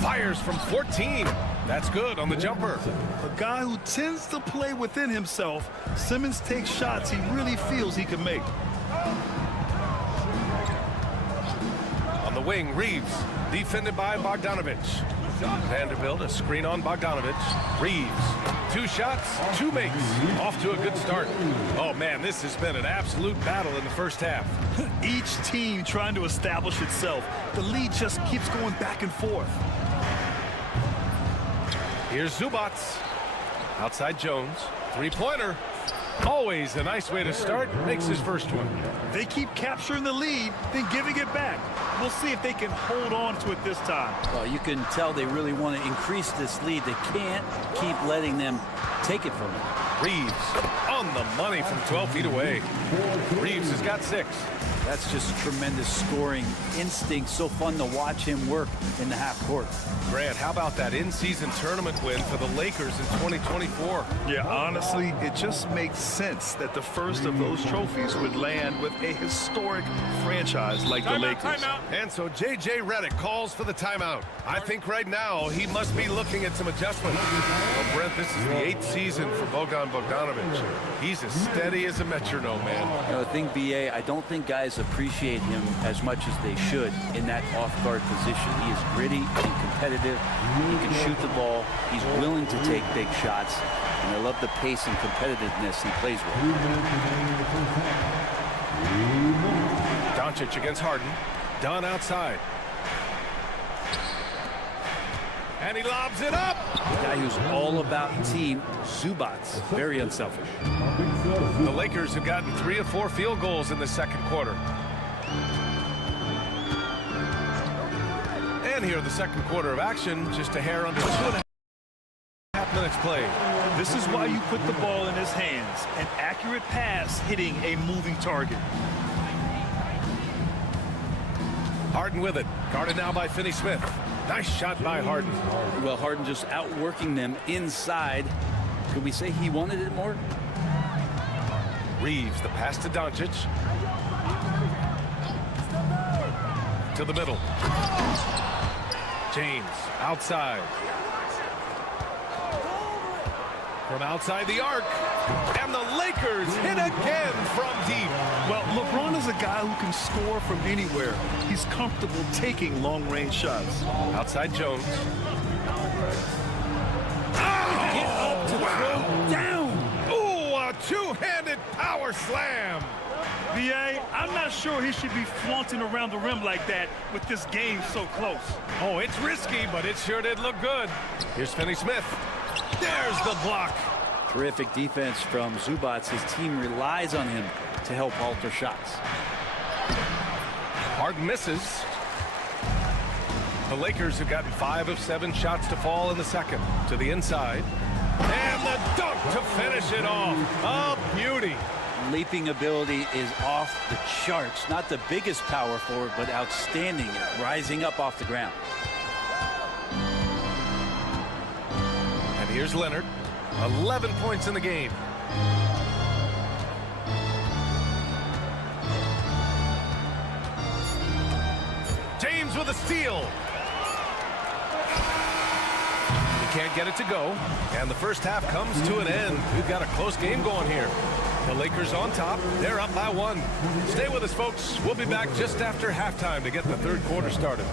Fires from 14. That's good on the jumper. A guy who tends to play within himself, Simmons takes shots he really feels he can make. On the wing, Reeves, defended by Bogdanovich. Vanderbilt, a screen on Bogdanovich. Reeves, 2 shots, 2 makes. Off to a good start. Oh, man, this has been an absolute battle in the first half. Each team trying to establish itself. The lead just keeps going back and forth. Here's Zubac. Outside Jones. 3-pointer. Always a nice way to start. Makes his first one. They keep capturing the lead, then giving it back. We'll see if they can hold on to it this time. Well, you can tell they really want to increase this lead. They can't keep letting them take it from them. Reeves on the money from 12 feet away. Reeves has got 6. That's just tremendous scoring instinct. So fun to watch him work in the half court. Grant, how about that in-season tournament win for the Lakers in 2024? Yeah, honestly, it just makes sense that the first of those trophies would land with a historic franchise like the Lakers. Timeout. And so J.J. Redick calls for the timeout. I think right now he must be looking at some adjustments. Well, Brent, this is the 8th season for Bogdanovich. He's as steady as a metronome, man. You know, the thing, BA, I don't think guys appreciate him as much as they should in that off-guard position. He is gritty and competitive. He can shoot the ball. He's willing to take big shots. And I love the pace and competitiveness he plays with. Doncic against Harden. Dunn outside. And he lobs it up. The guy who's all about team, Zubac, very unselfish. The Lakers have gotten 3 of 4 field goals in the second quarter. And here the second quarter of action, just a hair under 2.5 minutes played. This is why you put the ball in his hands. An accurate pass hitting a moving target. Harden with it. Guarded now by Finney-Smith. Nice shot by Harden. Well, Harden just outworking them inside. Could we say he wanted it more? Reeves, the pass to Doncic. To the middle. James, outside. From outside the arc. And the Lakers hit again from deep. Well, LeBron is a guy who can score from anywhere. He's comfortable taking long-range shots. Outside Jones. Get up to throw down. Ooh, a two-handed power slam. B.A., I'm not sure he should be flaunting around the rim like that with this game so close. Oh, it's risky, but it sure did look good. Here's Finney-Smith. There's the block. Terrific defense from Zubac. His team relies on him to help alter shots. Harden misses. The Lakers have gotten 5 of 7 shots to fall in the second. To the inside. And the dunk to finish it off. A beauty. Leaping ability is off the charts. Not the biggest power forward, but outstanding at rising up off the ground. And here's Leonard. 11 points in the game. James with a steal. He can't get it to go. And the first half comes to an end. We've got a close game going here. The Lakers on top. They're up by 1. Stay with us, folks. We'll be back just after halftime to get the third quarter started.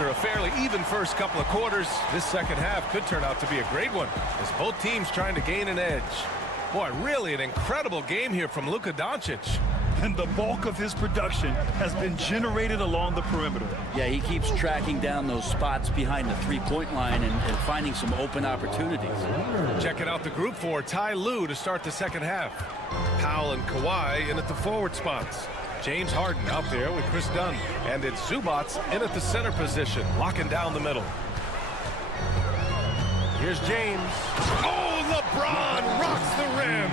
After a fairly even first couple of quarters, this second half could turn out to be a great one as both teams trying to gain an edge. Boy, really an incredible game here from Luka Doncic. And the bulk of his production has been generated along the perimeter. Yeah, he keeps tracking down those spots behind the three-point line and finding some open opportunities. Checking out the group for Ty Lue to start the second half. Powell and Kawhi in at the forward spots. James Harden out there with Chris Dunn. And it's Zubats in at the center position, locking down the middle. Here's James. Oh, LeBron rocks the rim.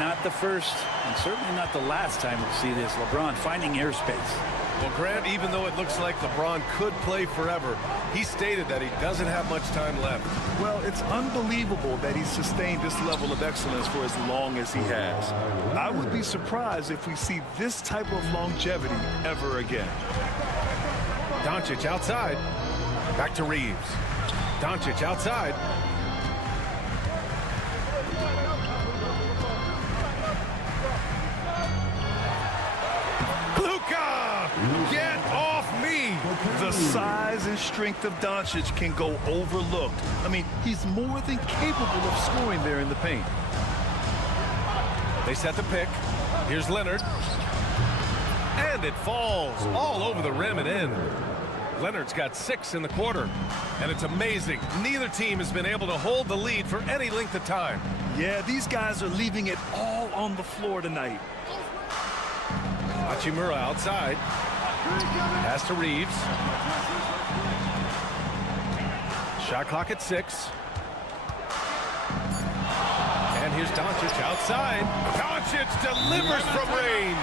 Not the first, and certainly not the last time we'll see this. LeBron finding airspace. Well, Grant, even though it looks like LeBron could play forever, he stated that he doesn't have much time left. Well, it's unbelievable that he's sustained this level of excellence for as long as he has. I would be surprised if we see this type of longevity ever again. Doncic outside. Back to Reeves. Doncic outside. Luka! Get off me! The size and strength of Doncic can go overlooked. I mean, he's more than capable of scoring there in the paint. They set the pick. Here's Leonard. And it falls all over the rim and in. Leonard's got 6 in the quarter. And it's amazing. Neither team has been able to hold the lead for any length of time. Yeah, these guys are leaving it all on the floor tonight. Hachimura outside. Pass to Reeves. Shot clock at 6. And here's Doncic outside. Doncic delivers from range.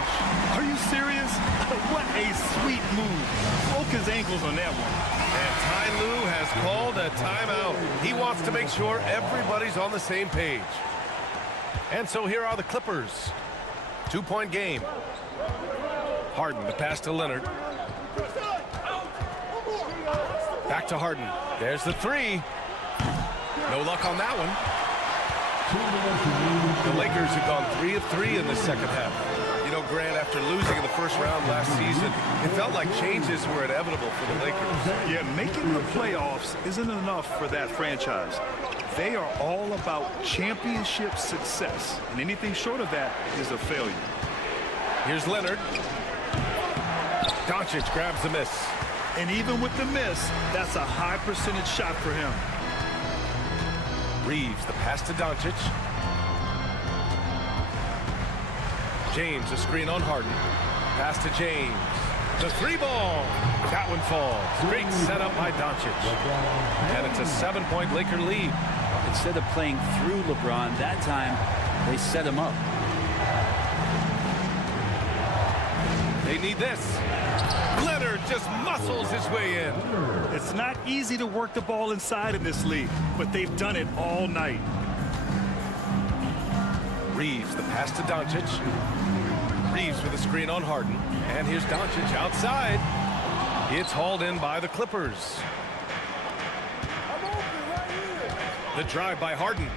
Are you serious? What a sweet move. Broke his ankles on that one. And Ty Lue has called a timeout. He wants to make sure everybody's on the same page. And so here are the Clippers. 2-point game. Harden, the pass to Leonard. Back to Harden. There's the 3. No luck on that one. The Lakers have gone 3 of 3 in the second half. You know, Grant, after losing in the first round last season, it felt like changes were inevitable for the Lakers. Yeah, making the playoffs isn't enough for that franchise. They are all about championship success, and anything short of that is a failure. Here's Leonard. Doncic grabs the miss. And even with the miss, that's a high percentage shot for him. Reeves, the pass to Doncic. James, a screen on Harden. Pass to James. The 3-ball. That one falls. Great setup by Doncic. And it's a 7-point Laker lead. Instead of playing through LeBron, that time they set him up. They need this. Leonard just muscles his way in. It's not easy to work the ball inside in this league, but they've done it all night. Reeves, the pass to Doncic. Reeves with a screen on Harden. And here's Doncic outside. It's hauled in by the Clippers. The drive by Harden.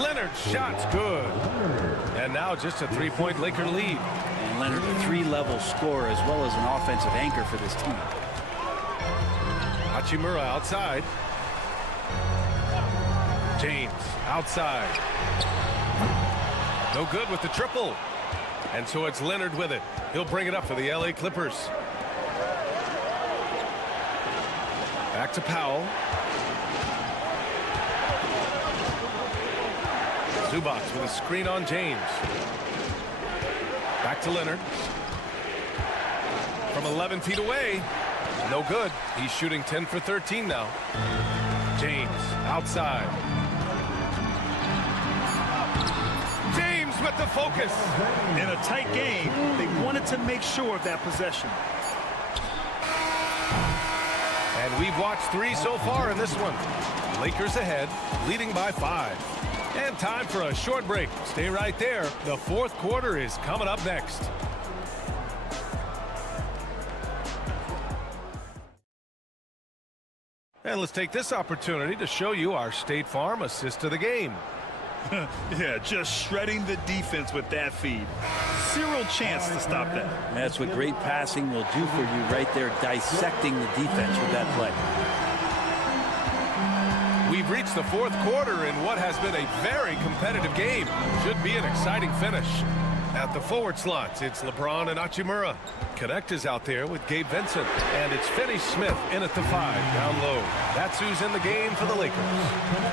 Leonard's shot's good. And now just a 3-point Laker lead. And Leonard, a 3-level scorer as well as an offensive anchor for this team. Hachimura outside. James outside. No good with the triple. And so it's Leonard with it. He'll bring it up for the LA Clippers. Back to Powell. Zubats with a screen on James. Back to Leonard. From 11 feet away. No good. He's shooting 10 for 13 now. James outside. James with the focus. In a tight game, they wanted to make sure of that possession. And we've watched 3 so far in this one. Lakers ahead, leading by 5. And time for a short break. Stay right there. The fourth quarter is coming up next. And let's take this opportunity to show you our State Farm assist to the game. Yeah, just shredding the defense with that feed. Zero chance to stop that. That's what great passing will do for you right there, dissecting the defense with that play. We've reached the fourth quarter in what has been a very competitive game. Should be an exciting finish. At the forward slots, it's LeBron and Hachimura. Connect is out there with Gabe Vincent. And it's Finney Smith in at the 5, down low. That's who's in the game for the Lakers.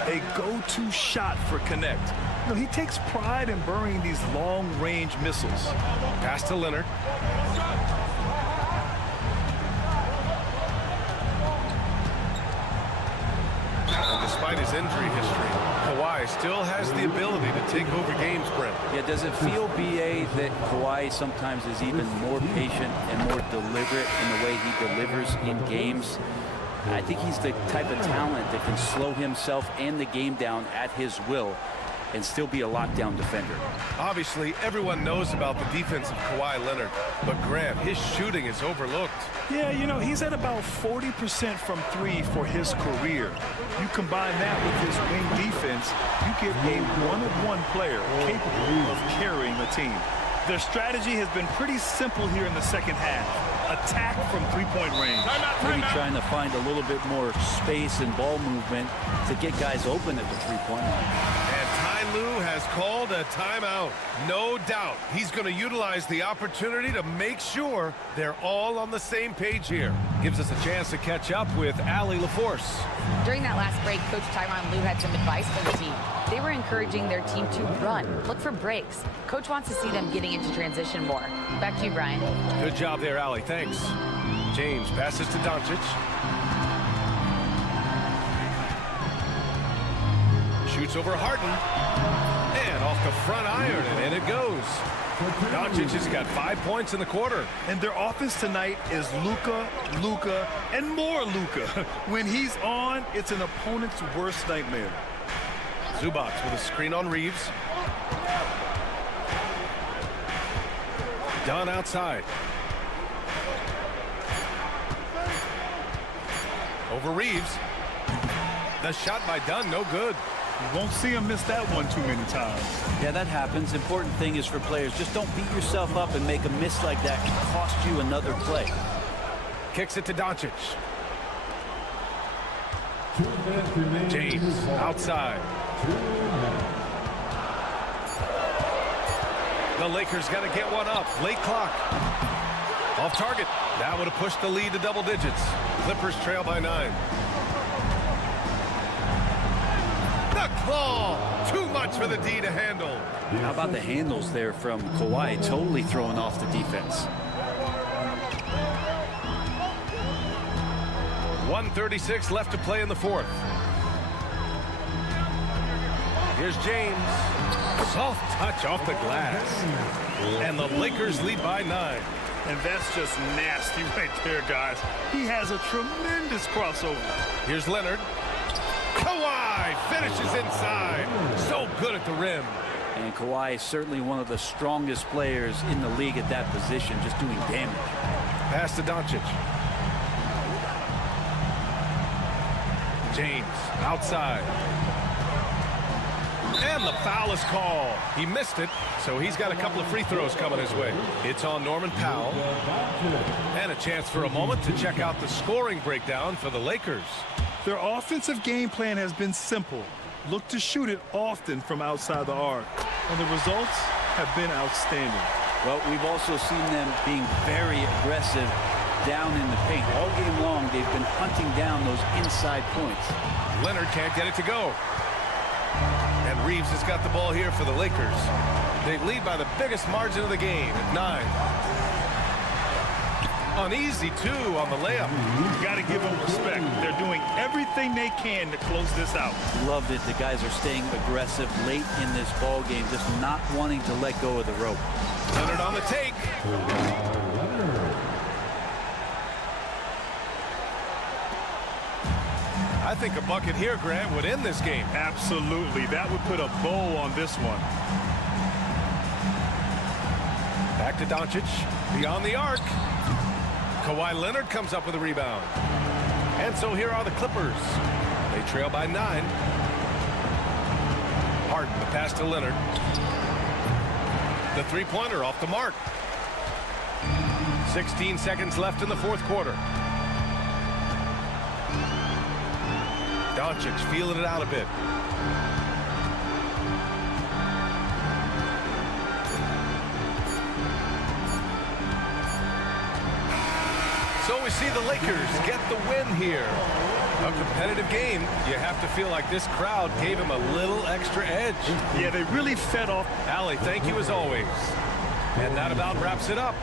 A go-to shot for Connect. You know, he takes pride in burying these long-range missiles. Pass to Leonard. And despite his injury history, Kawhi still has the ability to take over games, Brent. Yeah, does it feel, B.A., that Kawhi sometimes is even more patient and more deliberate in the way he delivers in games? I think he's the type of talent that can slow himself and the game down at his will and still be a lockdown defender. Obviously, everyone knows about the defense of Kawhi Leonard, but Grant, his shooting is overlooked. Yeah, you know, he's at about 40% from 3 for his career. You combine that with his wing defense, you get a one-on-one player capable of carrying a team. Their strategy has been pretty simple here in the second half. Attack from three-point range. Maybe trying to find a little bit more space and ball movement to get guys open at the three-point line. Lou has called a timeout. No doubt he's going to utilize the opportunity to make sure they're all on the same page here. Gives us a chance to catch up with Allie LaForce. During that last break, Coach Tyronn Lue had some advice for the team. They were encouraging their team to run, look for breaks. Coach wants to see them getting into transition more. Back to you, Brian. Good job there, Allie. Thanks. James passes to Doncic. Shoots over Harden. And off the front iron, and in it goes. Doncic has got 5 points in the quarter. And their offense tonight is Luka, and more Luka. When he's on, it's an opponent's worst nightmare. Zubac with a screen on Reeves. Dunn outside. Over Reeves. The shot by Dunn, no good. You won't see him miss that one too many times. Yeah, that happens. Important thing is for players, just don't beat yourself up and make a miss like that can cost you another play. Kicks it to Doncic. James outside. The Lakers got to get one up. Late clock. Off target. That would have pushed the lead to double digits. Clippers trail by 9. Ball. Too much for the D to handle. How about the handles there from Kawhi, totally throwing off the defense. 1:36 left to play in the fourth. Here's James. Soft touch off the glass. And the Lakers lead by 9. And that's just nasty right there, guys. He has a tremendous crossover. Here's Leonard. Kawhi finishes inside. So good at the rim. And Kawhi is certainly one of the strongest players in the league at that position, just doing damage. Pass to Doncic. James outside. And the foul is called. He missed it, so he's got a couple of free throws coming his way. It's on Norman Powell. And a chance for a moment to check out the scoring breakdown for the Lakers. Their offensive game plan has been simple. Look to shoot it often from outside the arc. And the results have been outstanding. Well, we've also seen them being very aggressive down in the paint. All game long, they've been hunting down those inside points. Leonard can't get it to go. And Reeves has got the ball here for the Lakers. They lead by the biggest margin of the game at 9. An easy 2 on the layup. You got to give them respect. They're doing everything they can to close this out. Loved it. The guys are staying aggressive late in this ball game, just not wanting to let go of the rope. Leonard on the take. I think a bucket here, Grant, would end this game. Absolutely. That would put a bow on this one. Back to Doncic. Beyond the arc. Kawhi Leonard comes up with a rebound. And so here are the Clippers. They trail by 9. Harden, the pass to Leonard. The three-pointer off the mark. 16 seconds left in the fourth quarter. Doncic feeling it out a bit. So we see the Lakers get the win here. A competitive game. You have to feel like this crowd gave him a little extra edge. Yeah, they really fed off. Allie, thank you as always. And that about wraps it up.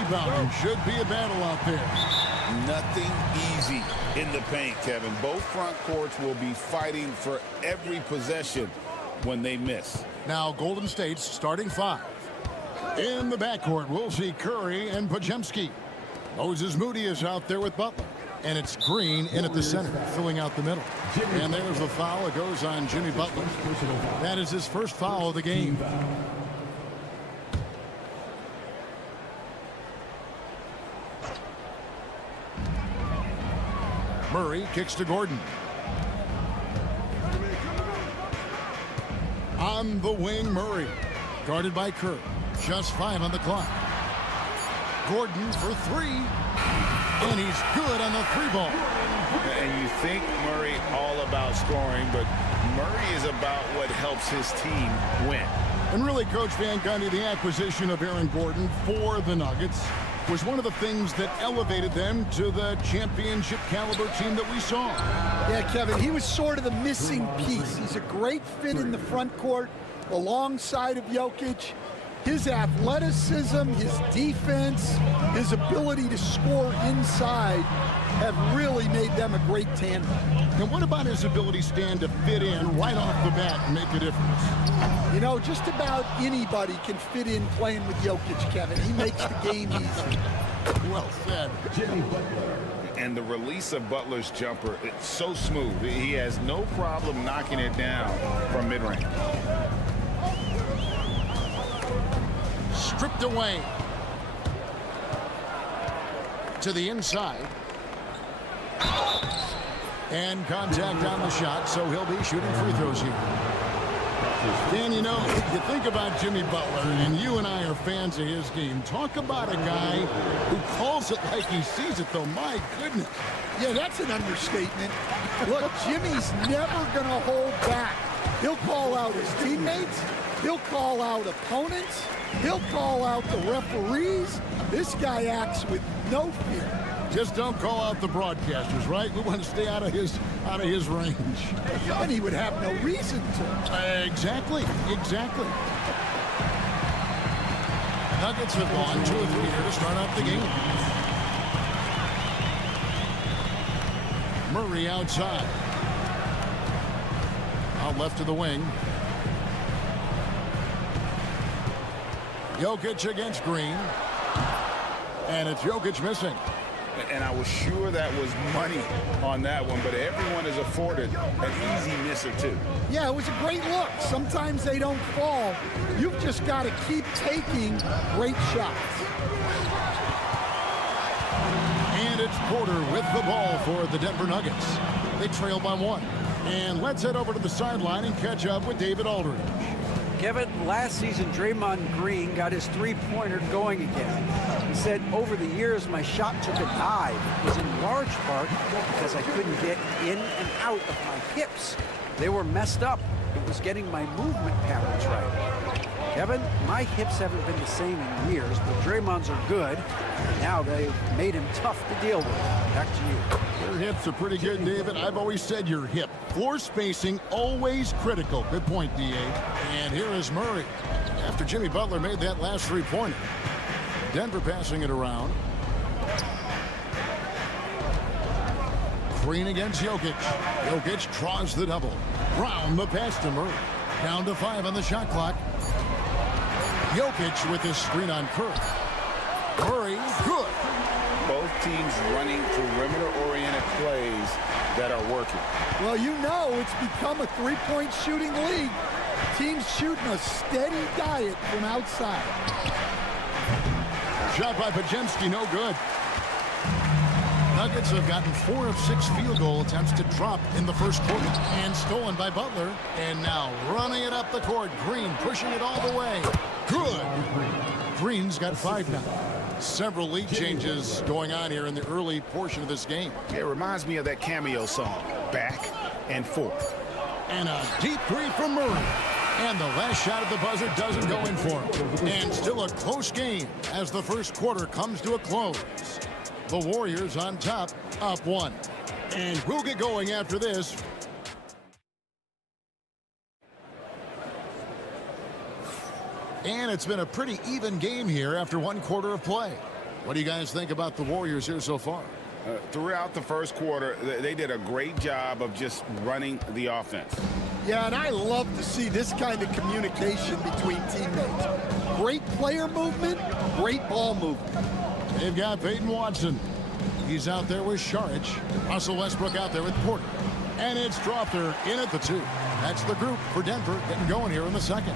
rebounding. Should be a battle out there. Nothing easy in the paint, Kevin. Both front courts will be fighting for every possession when they miss. Now Golden State's starting five. In the backcourt, we'll see Curry and Podziemski. Moses Moody is out there with Butler. And it's Green in at the center, filling out the middle. And there's the foul. It goes on Jimmy Butler. That is his first foul of the game. Murray kicks to Gordon. On the wing, Murray. Guarded by Kerr. Just 5 on the clock. Gordon for 3. And he's good on the 3-ball. And you think Murray all about scoring, but Murray is about what helps his team win. And really, Coach Van Gundy, the acquisition of Aaron Gordon for the Nuggets was one of the things that elevated them to the championship caliber team that we saw. Yeah, Kevin, he was sort of the missing piece. He's a great fit in the front court alongside of Jokic. His athleticism, his defense, his ability to score inside have really made them a great tandem. And what about his ability, Stan, to fit in right off the bat and make a difference? You know, just about anybody can fit in playing with Jokic, Kevin. He makes the game easy. Well said. And the release of Butler's jumper, it's so smooth. He has no problem knocking it down from mid-range. Stripped away. to the inside. And contact on the shot, so he'll be shooting free throws here. Dan, you know, you think about Jimmy Butler, and you and I are fans of his game. Talk about a guy who calls it like he sees it, though. My goodness. Yeah, that's an understatement. Look, Jimmy's never going to hold back. He'll call out his teammates. He'll call out opponents. He'll call out the referees. This guy acts with no fear. Just don't call out the broadcasters, right? We want to stay out of his range. And he would have no reason to. Exactly. Nuggets have gone 2 or 3 here to start out the game. Murray outside. Out left of the wing. Jokic against Green. And it's Jokic missing. And I was sure that was money on that one, but everyone is afforded an easy miss or two. Yeah, it was a great look. Sometimes they don't fall. You've just got to keep taking great shots. And it's Porter with the ball for the Denver Nuggets. They trail by 1. And let's head over to the sideline and catch up with David Aldridge. Kevin, last season, Draymond Green got his three-pointer going again. He said, over the years, my shot took a dive. It was in large part because I couldn't get in and out of my hips. They were messed up. It was getting my movement patterns right. Kevin, my hips haven't been the same in years, but Draymond's are good. Now they've made him tough to deal with. Back to you. Your hips are pretty good, David. I've always said your hip. Floor spacing, always critical. Good point, D.A. And here is Murray. After Jimmy Butler made that last three-pointer. Denver passing it around. Green against Jokic. Jokic draws the double. Brown the pass to Murray. Down to 5 on the shot clock. Jokic with his screen on Curry. Murray, good. Both teams running perimeter-oriented plays that are working. Well, you know it's become a three-point shooting league. Teams shooting a steady diet from outside. Shot by Pajemski, no good. Nuggets have gotten 4 of 6 field goal attempts to drop in the first quarter. And stolen by Butler. And now running it up the court. Green pushing it all the way. Good. Green's got 5 now. Several lead changes going on here in the early portion of this game. It reminds me of that cameo song, Back and Forth. And a deep three from Murray. And the last shot at the buzzer doesn't go in for him. And still a close game as the first quarter comes to a close. The Warriors on top, up 1. And we'll get going after this. And it's been a pretty even game here after 1 quarter of play. What do you guys think about the Warriors here so far? Throughout the first quarter, they did a great job of just running the offense. Yeah, and I love to see this kind of communication between teammates. Great player movement, great ball movement. They've got Peyton Watson. He's out there with Saric. Russell Westbrook out there with Porter. And it's Strawther in at the 2. That's the group for Denver getting going here in the second.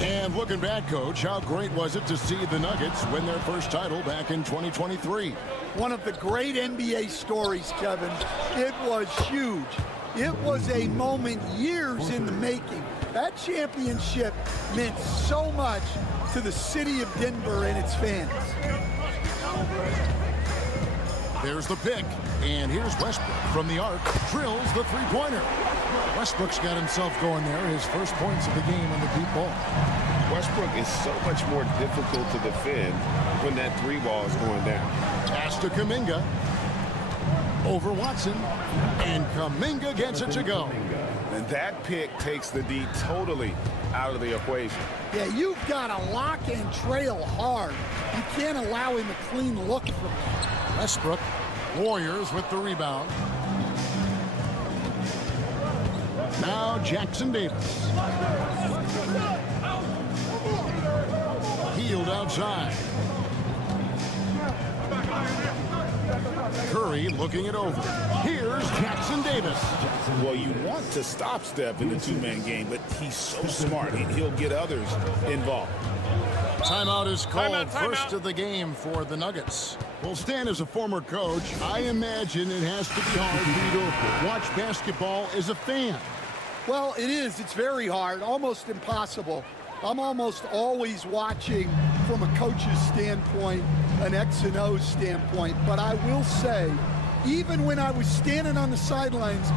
And looking back, Coach, how great was it to see the Nuggets win their first title back in 2023? One of the great NBA stories, Kevin. It was huge. It was a moment years in the making. That championship meant so much to the city of Denver and its fans. There's the pick, and here's Westbrook from the arc, drills the three-pointer. Westbrook's got himself going there, his first points of the game on the deep ball. Westbrook is so much more difficult to defend when that 3 ball is going down. Pass to Kuminga. Over Watson, and Kuminga gets it to go. And that pick takes the D totally out of the equation. Yeah, you've got to lock and trail hard. You can't allow him a clean look from that. Westbrook, Warriors with the rebound. Now Jackson Davis. Healed outside. Curry looking it over. Here's Jackson Davis. Well, you want to stop Steph in the 2-man game, but he's so smart. He'll get others involved. Timeout is called. First of the game for the Nuggets. Well, Stan, as a former coach, I imagine it has to be hard for you to watch basketball as a fan. Well, it is. It's very hard, almost impossible. I'm almost always watching from a coach's standpoint, an X and O standpoint. But I will say, even when I was standing on the sidelines,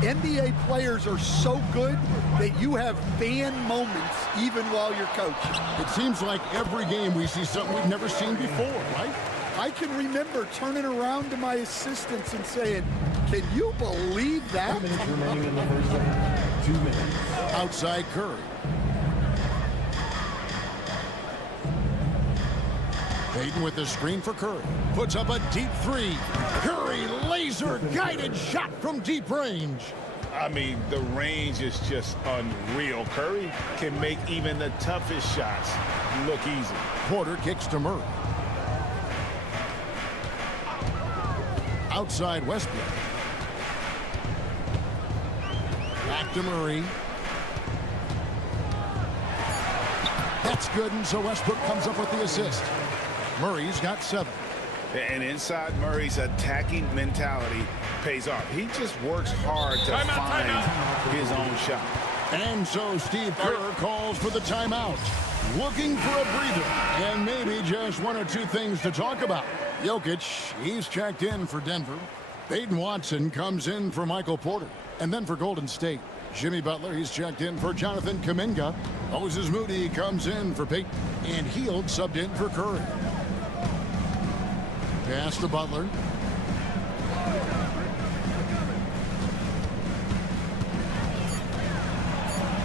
NBA players are so good that you have fan moments even while you're coaching. It seems like every game we see something we've never seen before, right? I can remember turning around to my assistants and saying, can you believe that? 2 minutes remaining in the first half. 2 minutes. Outside Curry. Payton with the screen for Curry. Puts up a deep three. Curry laser-guided shot from deep range. I mean, the range is just unreal. Curry can make even the toughest shots look easy. Porter kicks to Murray. Outside Westbrook. Back to Murray. That's good, and so Westbrook comes up with the assist. Murray's got 7. And inside Murray's attacking mentality pays off. He just works hard to find his own shot. And so Steve Kerr calls for the timeout. Looking for a breather and maybe just 1 or 2 things to talk about. Jokic, he's checked in for Denver. Peyton Watson comes in for Michael Porter. And then for Golden State, Jimmy Butler, he's checked in for Jonathan Kuminga. Moses Moody comes in for Peyton. And Hield subbed in for Curry. Pass to Butler.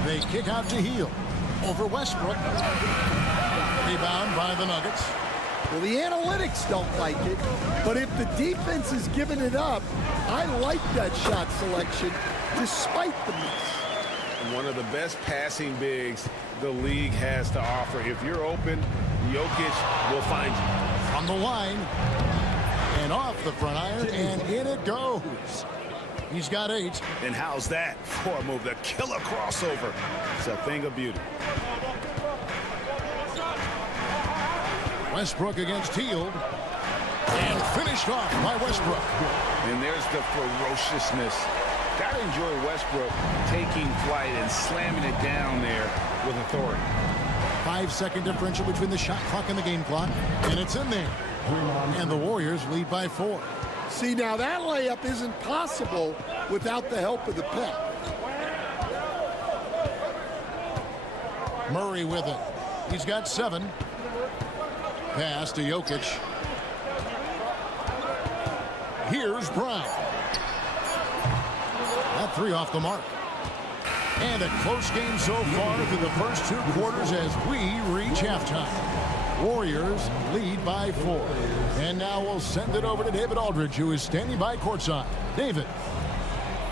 They kick out to Hield. Over Westbrook. Rebound by the Nuggets. Well, the analytics don't like it, but if the defense is giving it up, I like that shot selection despite the miss. One of the best passing bigs the league has to offer. If you're open, Jokic will find you. From the line. And off the front iron, and in it goes. He's got 8. And how's that for a move? The killer crossover. It's a thing of beauty. Westbrook against Hield. And finished off by Westbrook. And there's the ferociousness. Gotta enjoy Westbrook taking flight and slamming it down there with authority. 5-second differential between the shot clock and the game clock. And it's in there. And the Warriors lead by 4. See, now that layup isn't possible without the help of the pick. Murray with it. He's got 7. Pass to Jokic. Here's Brown. That 3 off the mark. And a close game so far through the first 2 quarters as we reach halftime. Warriors lead by 4. And now we'll send it over to David Aldridge, who is standing by courtside. David.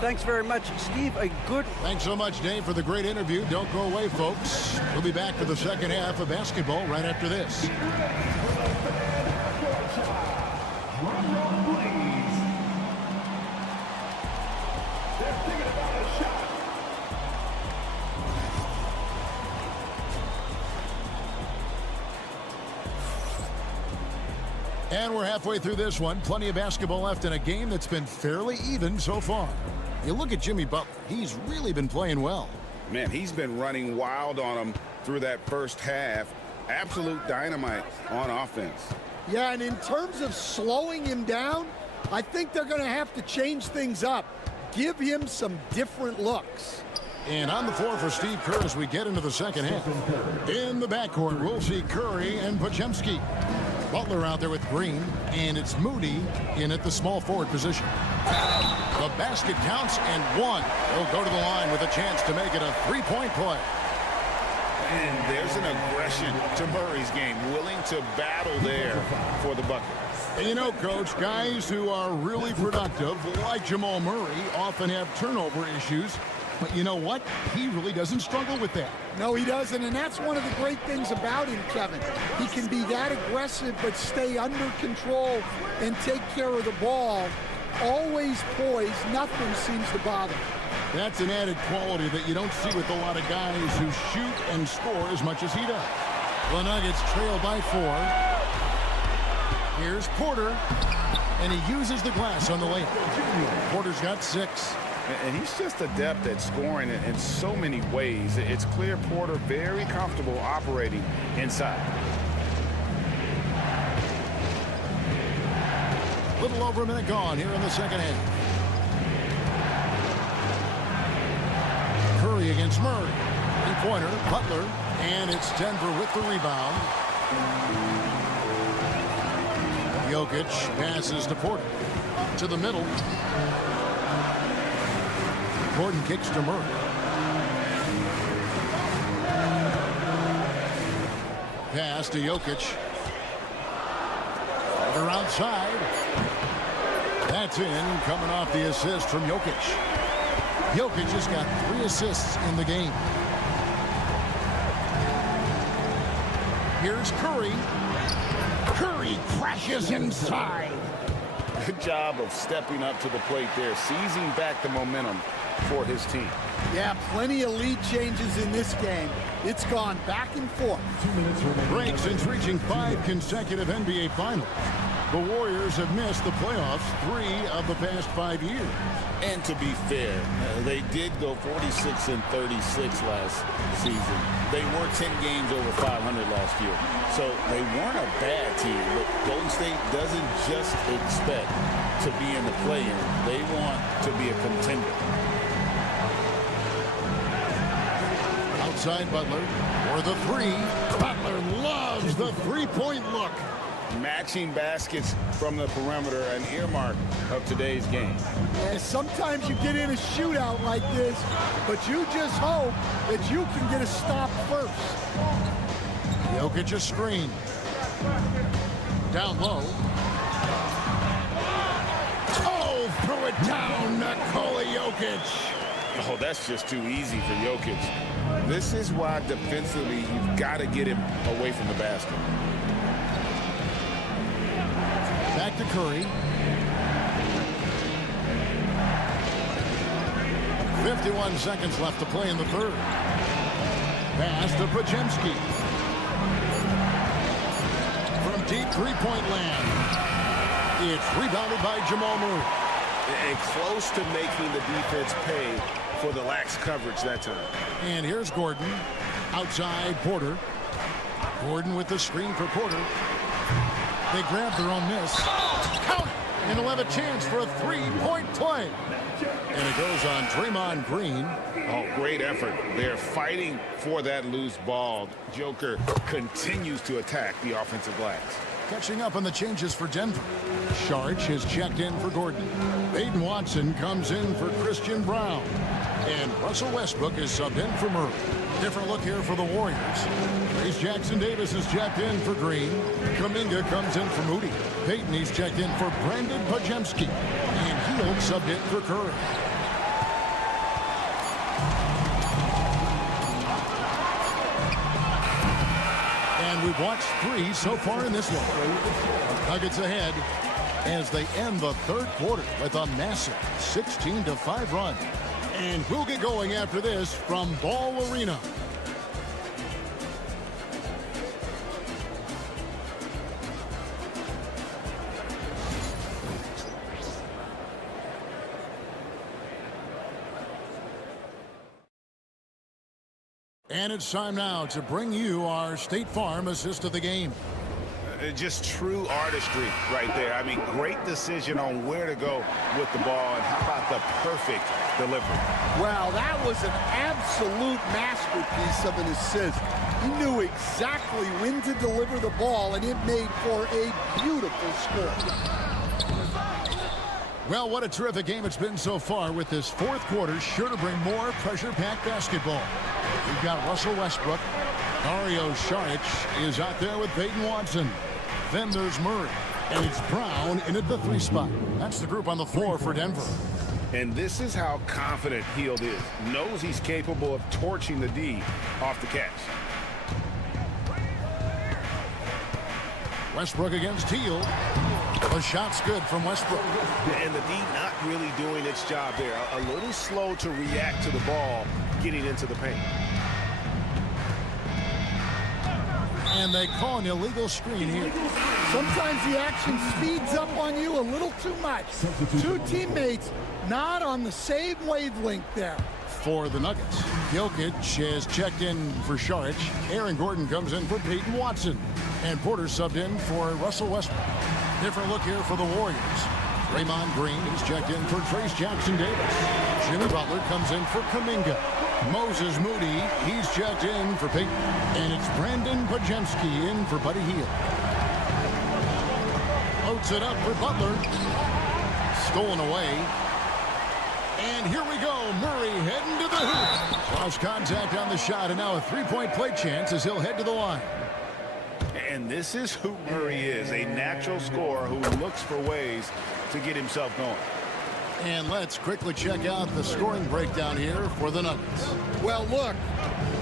Thanks very much, Steve. A good... Thanks so much, Dave, for the great interview. Don't go away, folks. We'll be back for the second half of basketball right after this. And we're halfway through this one. Plenty of basketball left in a game that's been fairly even so far. You look at Jimmy Butler. He's really been playing well. Man, he's been running wild on him through that first half. Absolute dynamite on offense. Yeah, and in terms of slowing him down, I think they're going to have to change things up. Give him some different looks. And on the floor for Steve Kerr as we get into the second half. In the backcourt, we'll see Curry and Podziemski. Butler out there with Green, and it's Moody in at the small forward position. The basket counts, and 1. He'll go to the line with a chance to make it a 3-point play. And there's an aggression to Murray's game, willing to battle there for the bucket. And you know, Coach, guys who are really productive, like Jamal Murray, often have turnover issues. But you know what? He really doesn't struggle with that. No, he doesn't, and that's one of the great things about him, Kevin. He can be that aggressive but stay under control and take care of the ball. Always poised. Nothing seems to bother him. That's an added quality that you don't see with a lot of guys who shoot and score as much as he does. The Nuggets trail by 4. Here's Porter, and he uses the glass on the layup. Porter's got 6. And he's just adept at scoring in so many ways. It's clear Porter very comfortable operating inside. A little over a minute gone here in the second half. Curry against Murray. Three-pointer, Butler, and it's Denver with the rebound. Jokic passes to Porter. To the middle. Gordon kicks to Murray. Pass to Jokic. Over outside. That's in, coming off the assist from Jokic. Jokic has got 3 assists in the game. Here's Curry. Curry crashes inside. Good job of stepping up to the plate there, seizing back the momentum for his team. Yeah, plenty of lead changes in this game. It's gone back and forth. Break since reaching 5 consecutive NBA Finals. The Warriors have missed the playoffs 3 of the past 5 years. And to be fair, they did go 46-36 last season. They were 10 games over 500 last year. So they weren't a bad team, but Golden State doesn't just expect to be in the play-in. They want to be a contender. Outside Butler for the 3. Butler loves the three-point look. Matching baskets from the perimeter, an earmark of today's game. And sometimes you get in a shootout like this, but you just hope that you can get a stop first. Jokic a screen. Down low. Oh, throw it down, Nikola Jokic. Oh, that's just too easy for Jokic. This is why defensively you've got to get him away from the basket. Back to Curry. 51 seconds left to play in the third. Pass to Podziemski. From deep three-point land. It's rebounded by Jamal Murray. And close to making the defense pay for the lax coverage that time. And here's Gordon. Outside Porter. Gordon with the screen for Porter. They grab their own miss. Count it! And he'll have a chance for a three-point play. And it goes on Draymond Green. Oh, great effort. They're fighting for that loose ball. Joker continues to attack the offensive glass. Catching up on the changes for Denver. Saric has checked in for Gordon. Peyton Watson comes in for Christian Brown. And Russell Westbrook is subbed in for Murray. Different look here for the Warriors. Trace Jackson-Davis is checked in for Green. Kuminga comes in for Moody. Peyton, he's checked in for Brandon Podziemski. And Hield subbed in for Curry. And we've watched 3 so far in this one. Nuggets ahead as they end the third quarter with a massive 16-5 run. And we'll get going after this from Ball Arena. And it's time now to bring you our State Farm assist of the game. Just true artistry right there. I mean, great decision on where to go with the ball, and how about the perfect delivery? Wow, that was an absolute masterpiece of an assist. He knew exactly when to deliver the ball, and it made for a beautiful score. Well, what a terrific game it's been so far, with this fourth quarter sure to bring more pressure-packed basketball. We've got Russell Westbrook. Dario Saric is out there with Peyton Watson. Then there's Murray. And it's Brown in at the 3 spot. That's the group on the floor for Denver. And this is how confident Hield is. Knows he's capable of torching the D off the catch. Westbrook against Hield. The shot's good from Westbrook. And the D not really doing its job there. A little slow to react to the ball getting into the paint. And they call an illegal screen here. Sometimes the action speeds up on you a little too much. Two teammates not on the same wavelength there. For the Nuggets, Jokic has checked in for Šarić. Aaron Gordon comes in for Peyton Watson. And Porter subbed in for Russell Westbrook. Different look here for the Warriors. Draymond Green is checked in for Trace Jackson-Davis. Jimmy Butler comes in for Kuminga. Moses Moody, he's checked in for Peyton. And it's Brandon Podziemski in for Buddy Hield. Loads it up for Butler. Stolen away. And here we go. Murray heading to the hoop. Lost contact on the shot, and now a three-point play chance as he'll head to the line. And this is who Murray is, a natural scorer who looks for ways to get himself going. And let's quickly check out the scoring breakdown here for the Nuggets. Well, look,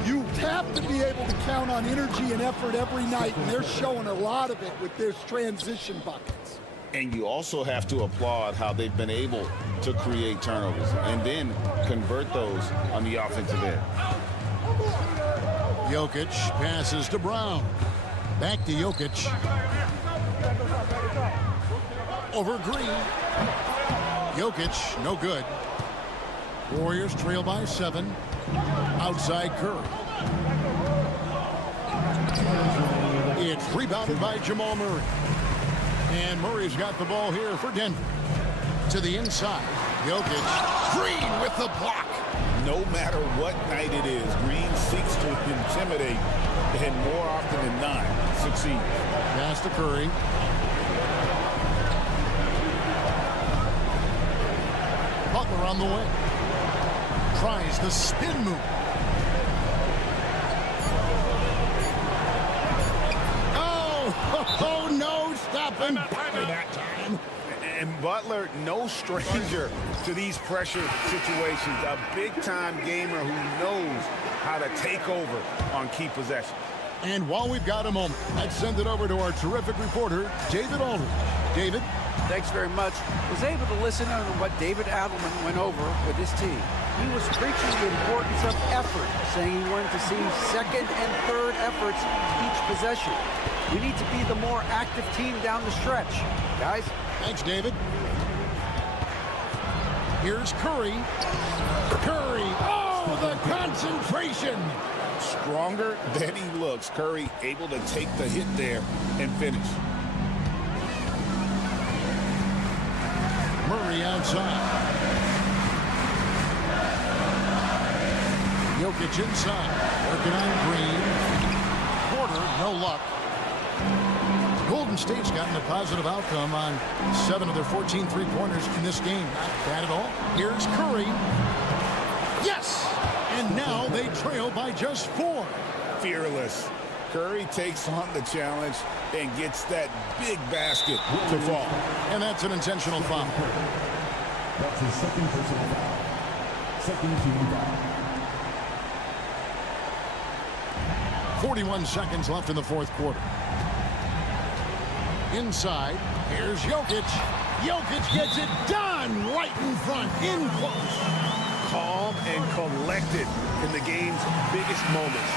you have to be able to count on energy and effort every night, and they're showing a lot of it with their transition buckets. And you also have to applaud how they've been able to create turnovers and then convert those on the offensive end. Jokic passes to Brown. Back to Jokic. Over Green. Jokic, no good. Warriors trail by 7. Outside Curry. It's rebounded by Jamal Murray. And Murray's got the ball here for Denver. To the inside. Jokic. Green with the block. No matter what night it is, Green seeks to intimidate and more often than not succeed. Pass to Curry. Butler on the way. Tries the spin move. Oh no, stopping Butler that time. And Butler, no stranger to these pressure situations. A big-time gamer who knows how to take over on key possessions. And while we've got a moment, let's send it over to our terrific reporter, David Aldridge. David? Thanks very much. Was able to listen on what David Adelman went over with his team. He was preaching the importance of effort, saying he wanted to see second and third efforts each possession. We need to be the more active team down the stretch. Guys? Thanks, David. Here's Curry. Curry. Oh, the concentration. Stronger than he looks. Curry able to take the hit there and finish. Murray outside. Jokic inside. Working on Green. Porter, no luck. Golden State's gotten a positive outcome on 7 of their 14 three-pointers in this game. Not bad at all. Here's Curry. Yes! And now they trail by just 4. Fearless. Curry takes on the challenge and gets that big basket to fall. And that's an intentional foul. That's his second personal foul. Second team foul. 41 seconds left in the fourth quarter. Inside, here's Jokic. Jokic gets it done right in front, in close. Calm and collected in the game's biggest moments.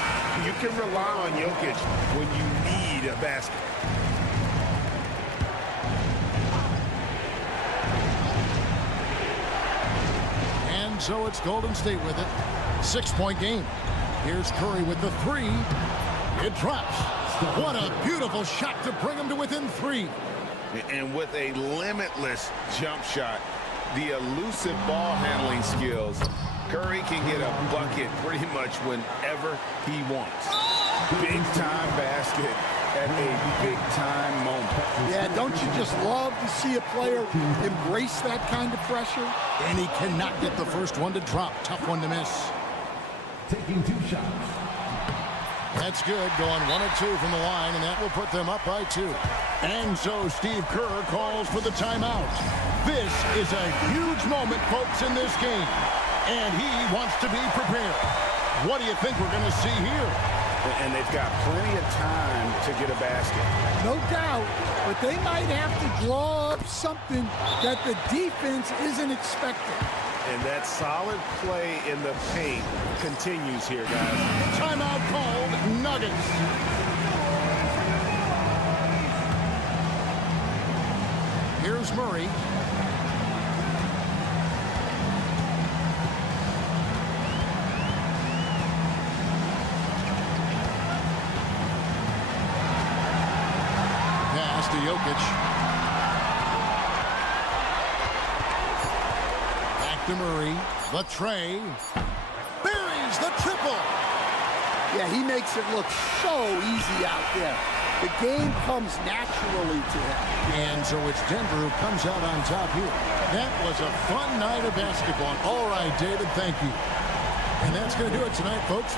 You can rely on Jokic when you need a basket. And so it's Golden State with it. 6-point game. Here's Curry with the 3. It drops. What a beautiful shot to bring him to within 3. And with a limitless jump shot, the elusive ball handling skills, Curry can get a bucket pretty much whenever he wants. Big-time basket at a big-time moment. Yeah, don't you just love to see a player embrace that kind of pressure? And he cannot get the first one to drop. Tough one to miss. Taking 2 shots. That's good. Going 1 of 2 from the line, and that will put them up by 2. And so Steve Kerr calls for the timeout. This is a huge moment, folks, in this game. And he wants to be prepared. What do you think we're going to see here? And they've got plenty of time to get a basket. No doubt, but they might have to draw up something that the defense isn't expecting. And that solid play in the paint continues here, guys. Timeout called, Nuggets. Here's Murray. Pass to Jokic. Back to Murray. The tray. Buries the triple. Yeah, he makes it look so easy out there. The game comes naturally to him. And so it's Denver who comes out on top here. That was a fun night of basketball. All right, David, thank you. And that's going to do it tonight, folks.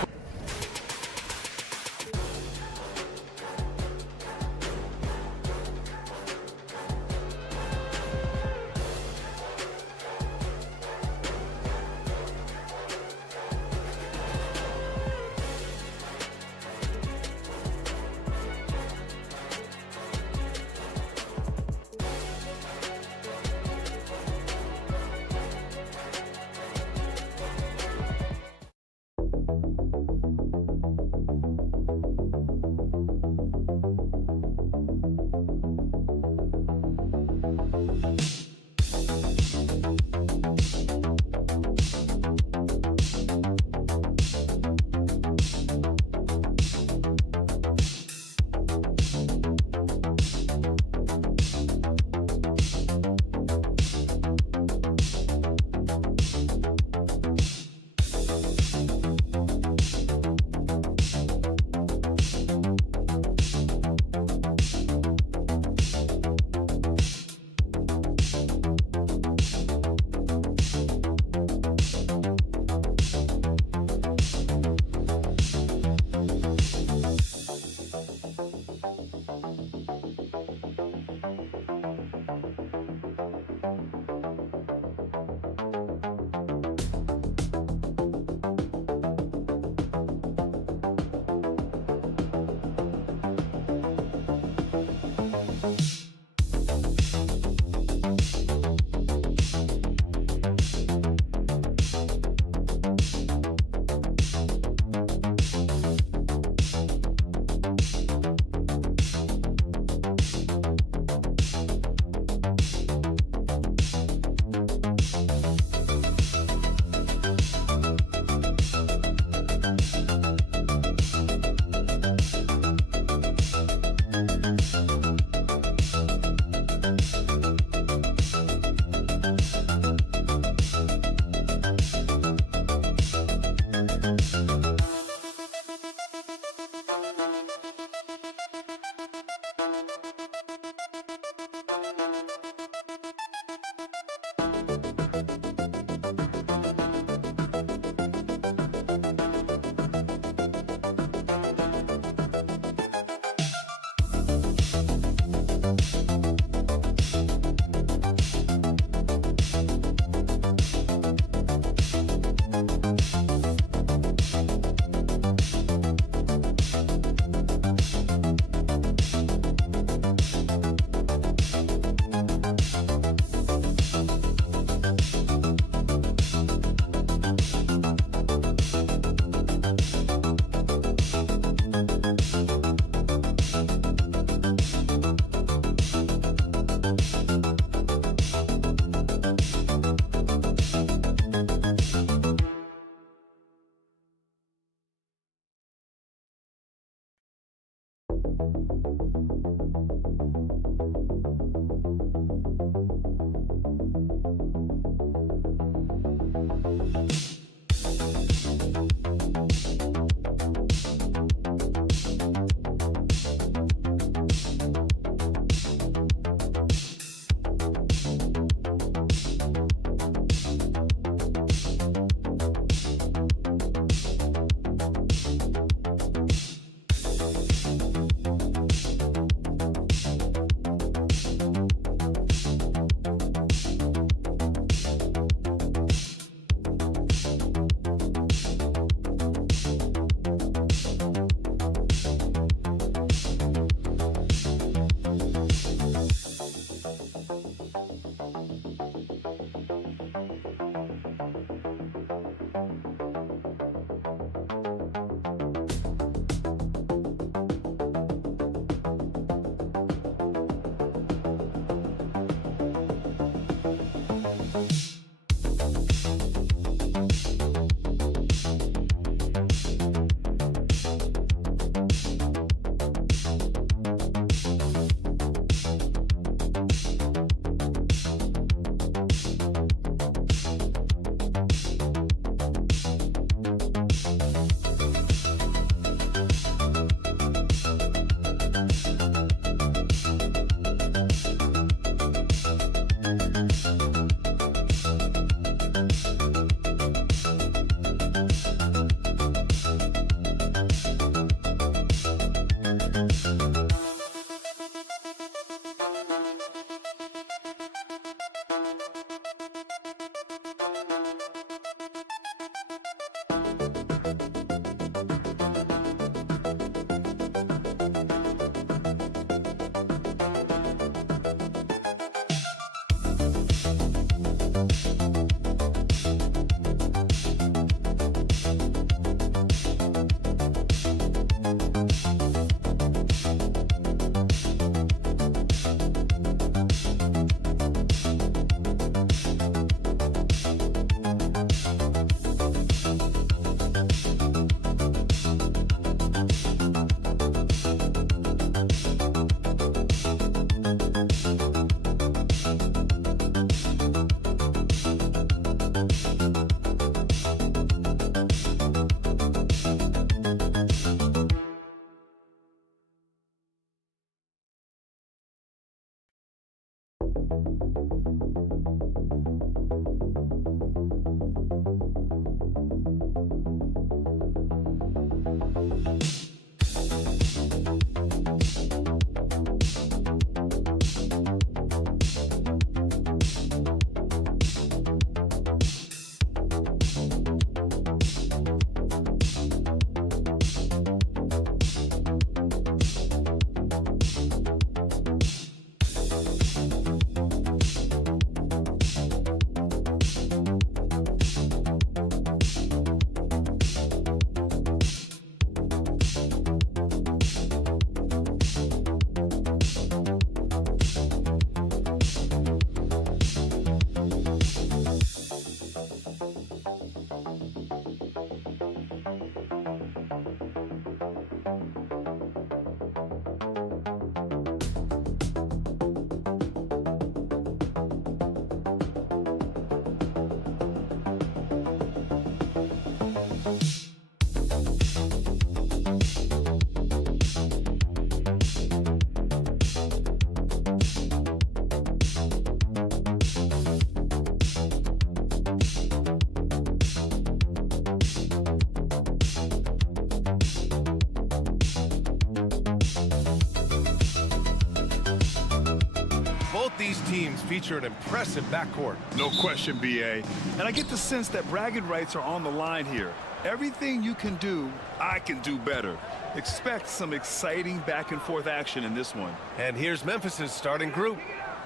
These teams feature an impressive backcourt. No question, B.A. And I get the sense that bragging rights are on the line here. Everything you can do, I can do better. Expect some exciting back-and-forth action in this one. And here's Memphis's starting group.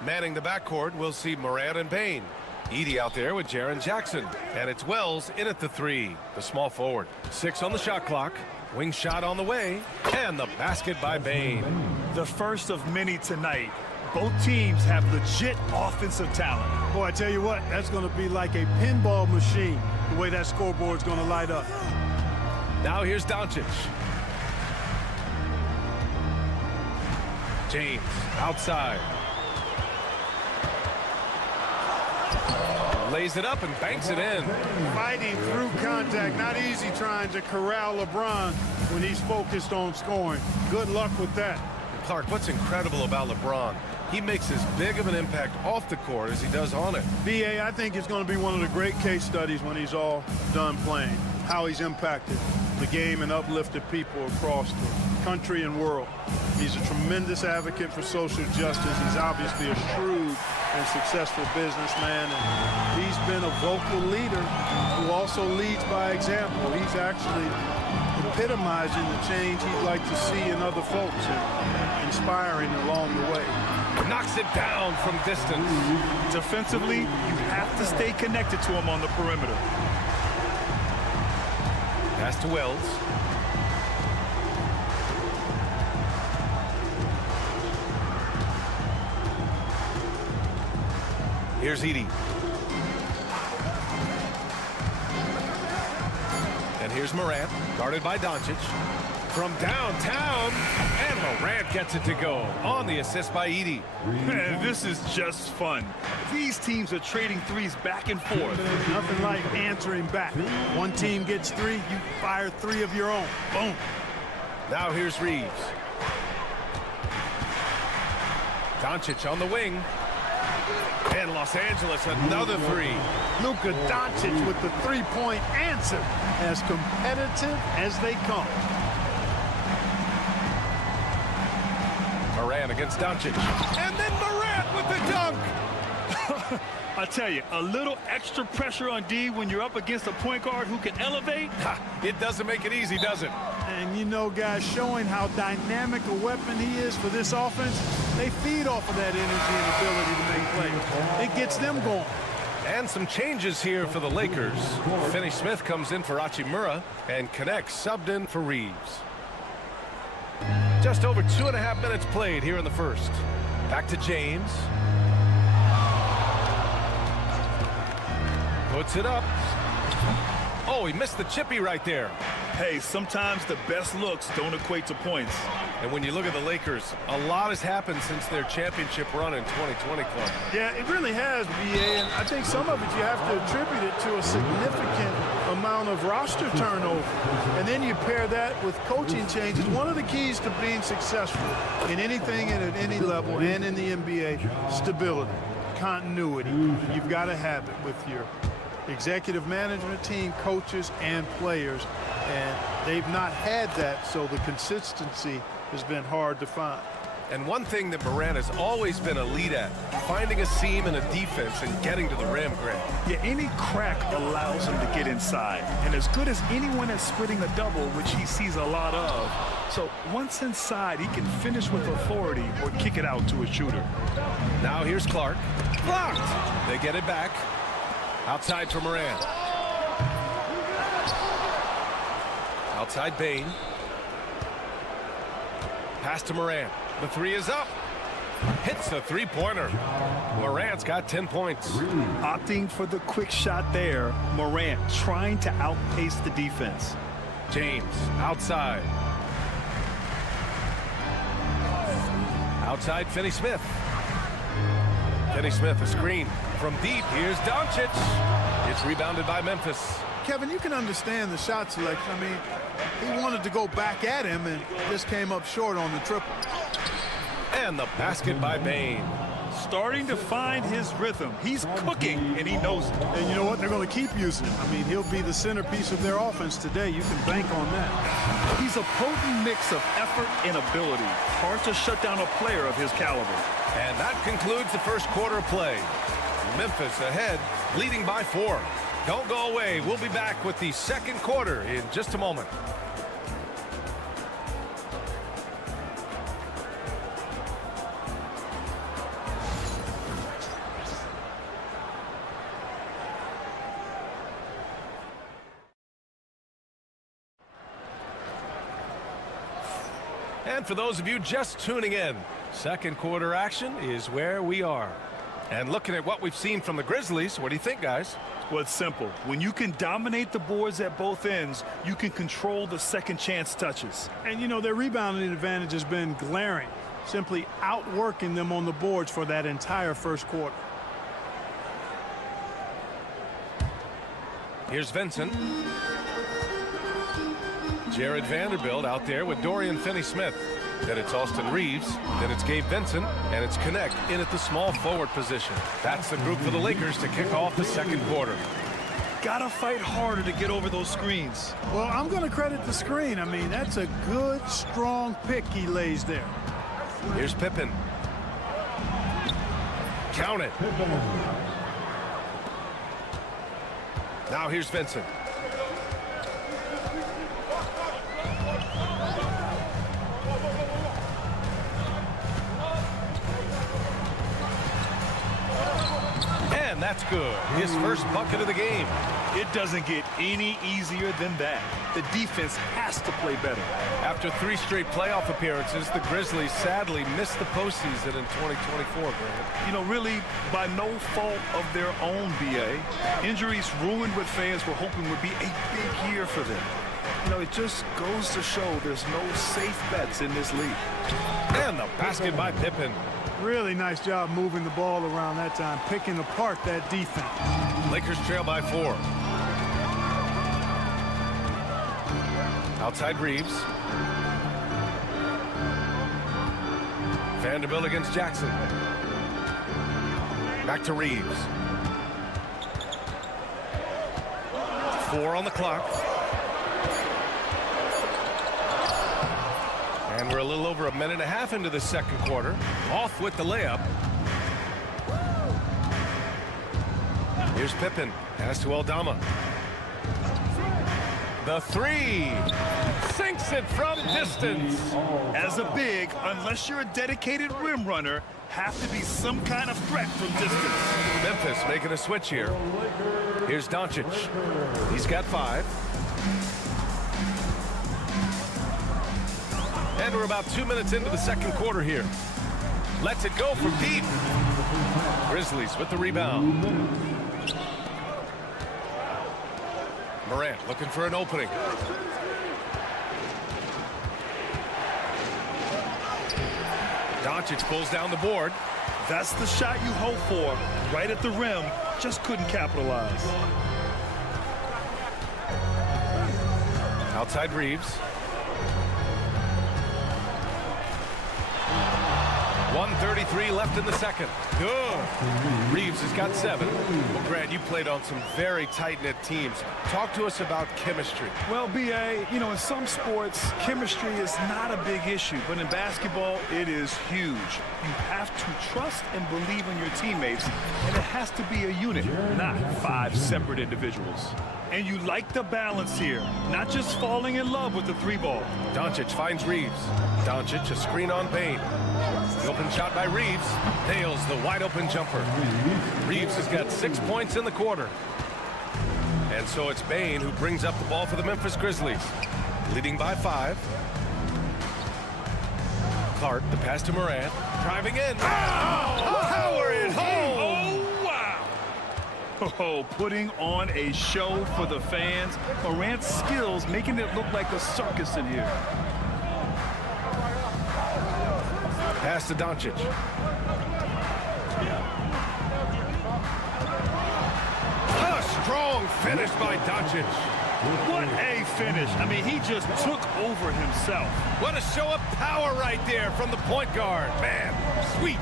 Manning the backcourt, we'll see Morant and Bane. Edey out there with Jaren Jackson. And it's Wells in at the 3, the small forward. 6 on the shot clock. Wing shot on the way. And the basket by Bane. The first of many tonight. Both teams have legit offensive talent. Boy, I tell you what, that's going to be like a pinball machine, the way that scoreboard's going to light up. Now here's Doncic. James outside. Lays it up and banks it in. Fighting through contact, not easy trying to corral LeBron when he's focused on scoring. Good luck with that. Clark, what's incredible about LeBron? He makes as big of an impact off the court as he does on it. B.A., I think it's going to be one of the great case studies when he's all done playing, how he's impacted the game and uplifted people across the country and world. He's a tremendous advocate for social justice. He's obviously a shrewd and successful businessman, and he's been a vocal leader who also leads by example. He's actually epitomizing the change he'd like to see in other folks and inspiring along the way. Knocks it down from distance. Defensively, you have to stay connected to him on the perimeter. Pass to Wells. Here's Edey. And here's Morant, guarded by Doncic. From downtown, and Morant gets it to go on the assist by Edey. Man, this is just fun. These teams are trading threes back and forth. Nothing like answering back. One team gets 3, you fire 3 of your own. Boom. Now here's Reeves. Doncic on the wing. And Los Angeles, another 3. Luka Doncic with the three-point answer. As competitive as they come. Morant against Doncic. And then Morant with the dunk. I tell you, a little extra pressure on D when you're up against a point guard who can elevate. It doesn't make it easy, does it? And you know, guys, showing how dynamic a weapon he is for this offense, they feed off of that energy and ability to make plays. It gets them going. And some changes here for the Lakers. Finney-Smith comes in for Hachimura and connects, subbed in for Reeves. Just over 2.5 minutes played here in the first. Back to James. Puts it up. Oh, he missed the chippy right there. Hey, sometimes the best looks don't equate to points. And when you look at the Lakers, a lot has happened since their championship run in 2020, Club. Yeah, it really has, B.A., and I think some of it you have to attribute it to a significant amount of roster turnover. And then you pair that with coaching changes. One of the keys to being successful in anything and at any level and in the NBA, stability. continuity. You've got to have it with your executive management team, coaches, and players. And they've not had that, so the consistency has been hard to find. And one thing that Morant has always been elite at, finding a seam in a defense and getting to the rim, Greg. Yeah, any crack allows him to get inside. And as good as anyone at splitting a double, which he sees a lot of. So once inside, he can finish with authority or kick it out to a shooter. Now here's Clark. Blocked. They get it back. Outside for Morant. Outside Bain. Pass to Morant. The three is up. Hits the three-pointer. Morant's got 10 points. Opting for the quick shot there. Morant trying to outpace the defense. James outside. Outside Finney-Smith. Finney-Smith a screen from deep. Here's Doncic. It's rebounded by Memphis. Kevin, you can understand the shot selection. I mean, he wanted to go back at him and just came up short on the triple. And the basket by Bain. Starting to find his rhythm. He's cooking, and he knows it. And you know what? They're going to keep using him. I mean, he'll be the centerpiece of their offense today. You can bank on that. He's a potent mix of effort and ability. Hard to shut down a player of his caliber. And that concludes the first quarter of play. Memphis ahead, leading by 4. Don't go away. We'll be back with the second quarter in just a moment. And for those of you just tuning in, second quarter action is where we are. And looking at what we've seen from the Grizzlies, what do you think, guys? Well, it's simple. When you can dominate the boards at both ends, you can control the second chance touches. And, you know, their rebounding advantage has been glaring, simply outworking them on the boards for that entire first quarter. Here's Vincent. Jared Vanderbilt out there with Dorian Finney-Smith. Then it's Austin Reeves. Then it's Gabe Vincent. And it's Connect in at the small forward position. That's the group for the Lakers to kick off the second quarter. Gotta fight harder to get over those screens. Well, I'm going to credit the screen. I mean, that's a good, strong pick he lays there. Here's Pippen. Count it. Now here's Vincent. And that's good. His first bucket of the game. It doesn't get any easier than that. The defense has to play better. After 3 straight playoff appearances, the Grizzlies sadly missed the postseason in 2024, Grant. You know, really by no fault of their own, BA. Injuries ruined what fans were hoping would be a big year for them. You know, it just goes to show there's no safe bets in this league. And the basket by Pippen. Really nice job moving the ball around that time, picking apart that defense. Lakers trail by 4. Outside Reeves. Vanderbilt against Jackson. Back to Reeves. 4 on the clock. And we're a little over a minute and a half into the second quarter. Off with the layup. Here's Pippen. Pass to Aldama. The 3. Sinks it from distance. As a big, unless you're a dedicated rim runner, have to be some kind of threat from distance. Memphis making a switch here. Here's Doncic. He's got 5. And we're about 2 minutes into the second quarter here. Lets it go from deep. Grizzlies with the rebound. Morant looking for an opening. Doncic pulls down the board. That's the shot you hope for. Right at the rim. Just couldn't capitalize. Outside Reeves. 1:33 left in the second. Good. Reeves has got 7. Well, Grant, you played on some very tight-knit teams. Talk to us about chemistry. Well, B.A., you know, in some sports, chemistry is not a big issue, but in basketball, it is huge. You have to trust and believe in your teammates, and it has to be a unit, not 5 separate individuals. And you like the balance here, not just falling in love with the 3-ball. Doncic finds Reeves. Doncic, a screen on Payne. The open shot by Reeves. Nails the wide-open jumper. Reeves has got 6 points in the quarter. And so it's Payne who brings up the ball for the Memphis Grizzlies. Leading by 5. Clark, the pass to Morant. Driving in. Oh! Power it home! Oh, wow! Oh, putting on a show for the fans. Morant's skills making it look like a circus in here. Pass to Doncic. A strong finish by Doncic. What a finish. I mean, he just took over himself. What a show of power right there from the point guard. Man, sweet.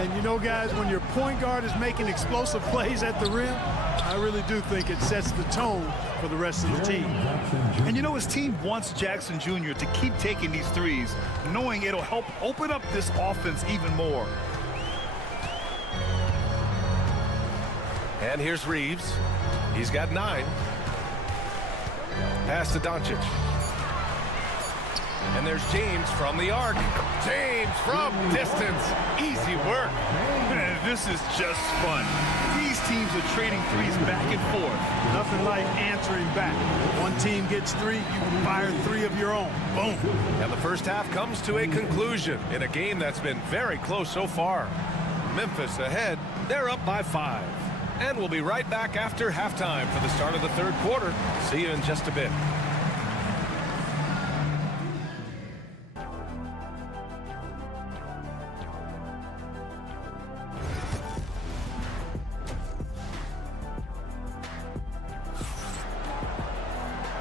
And you know, guys, when your point guard is making explosive plays at the rim, I really do think it sets the tone for the rest of the team. And you know, his team wants Jackson Jr. to keep taking these threes, knowing it'll help open up this offense even more. And here's Reeves. He's got 9. Pass to Doncic. And there's James from the arc. James from distance. Easy work. Man, this is just fun. These teams are trading threes back and forth. Nothing like answering back. One team gets 3, you fire 3 of your own. Boom. And the first half comes to a conclusion in a game that's been very close so far. Memphis ahead. They're up by 5. And we'll be right back after halftime for the start of the third quarter. See you in just a bit.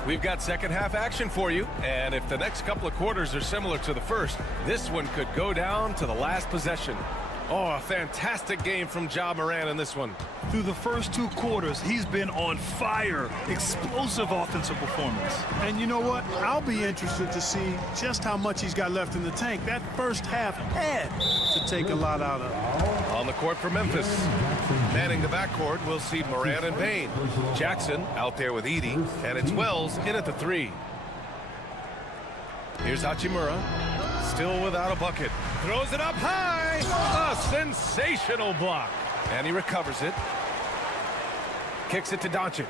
We've got second half action for you, and if the next couple of quarters are similar to the first, this one could go down to the last possession. Oh, a fantastic game from Ja Morant in this one. Through the first 2 quarters, he's been on fire. Explosive offensive performance. And you know what? I'll be interested to see just how much he's got left in the tank. That first half had to take a lot out of it. On the court for Memphis. Manning the backcourt, we'll see Morant and Payne. Jackson out there with Edey, and it's Wells in at the 3. Here's Hachimura, still without a bucket. Throws it up high. A sensational block. And he recovers it. Kicks it to Doncic.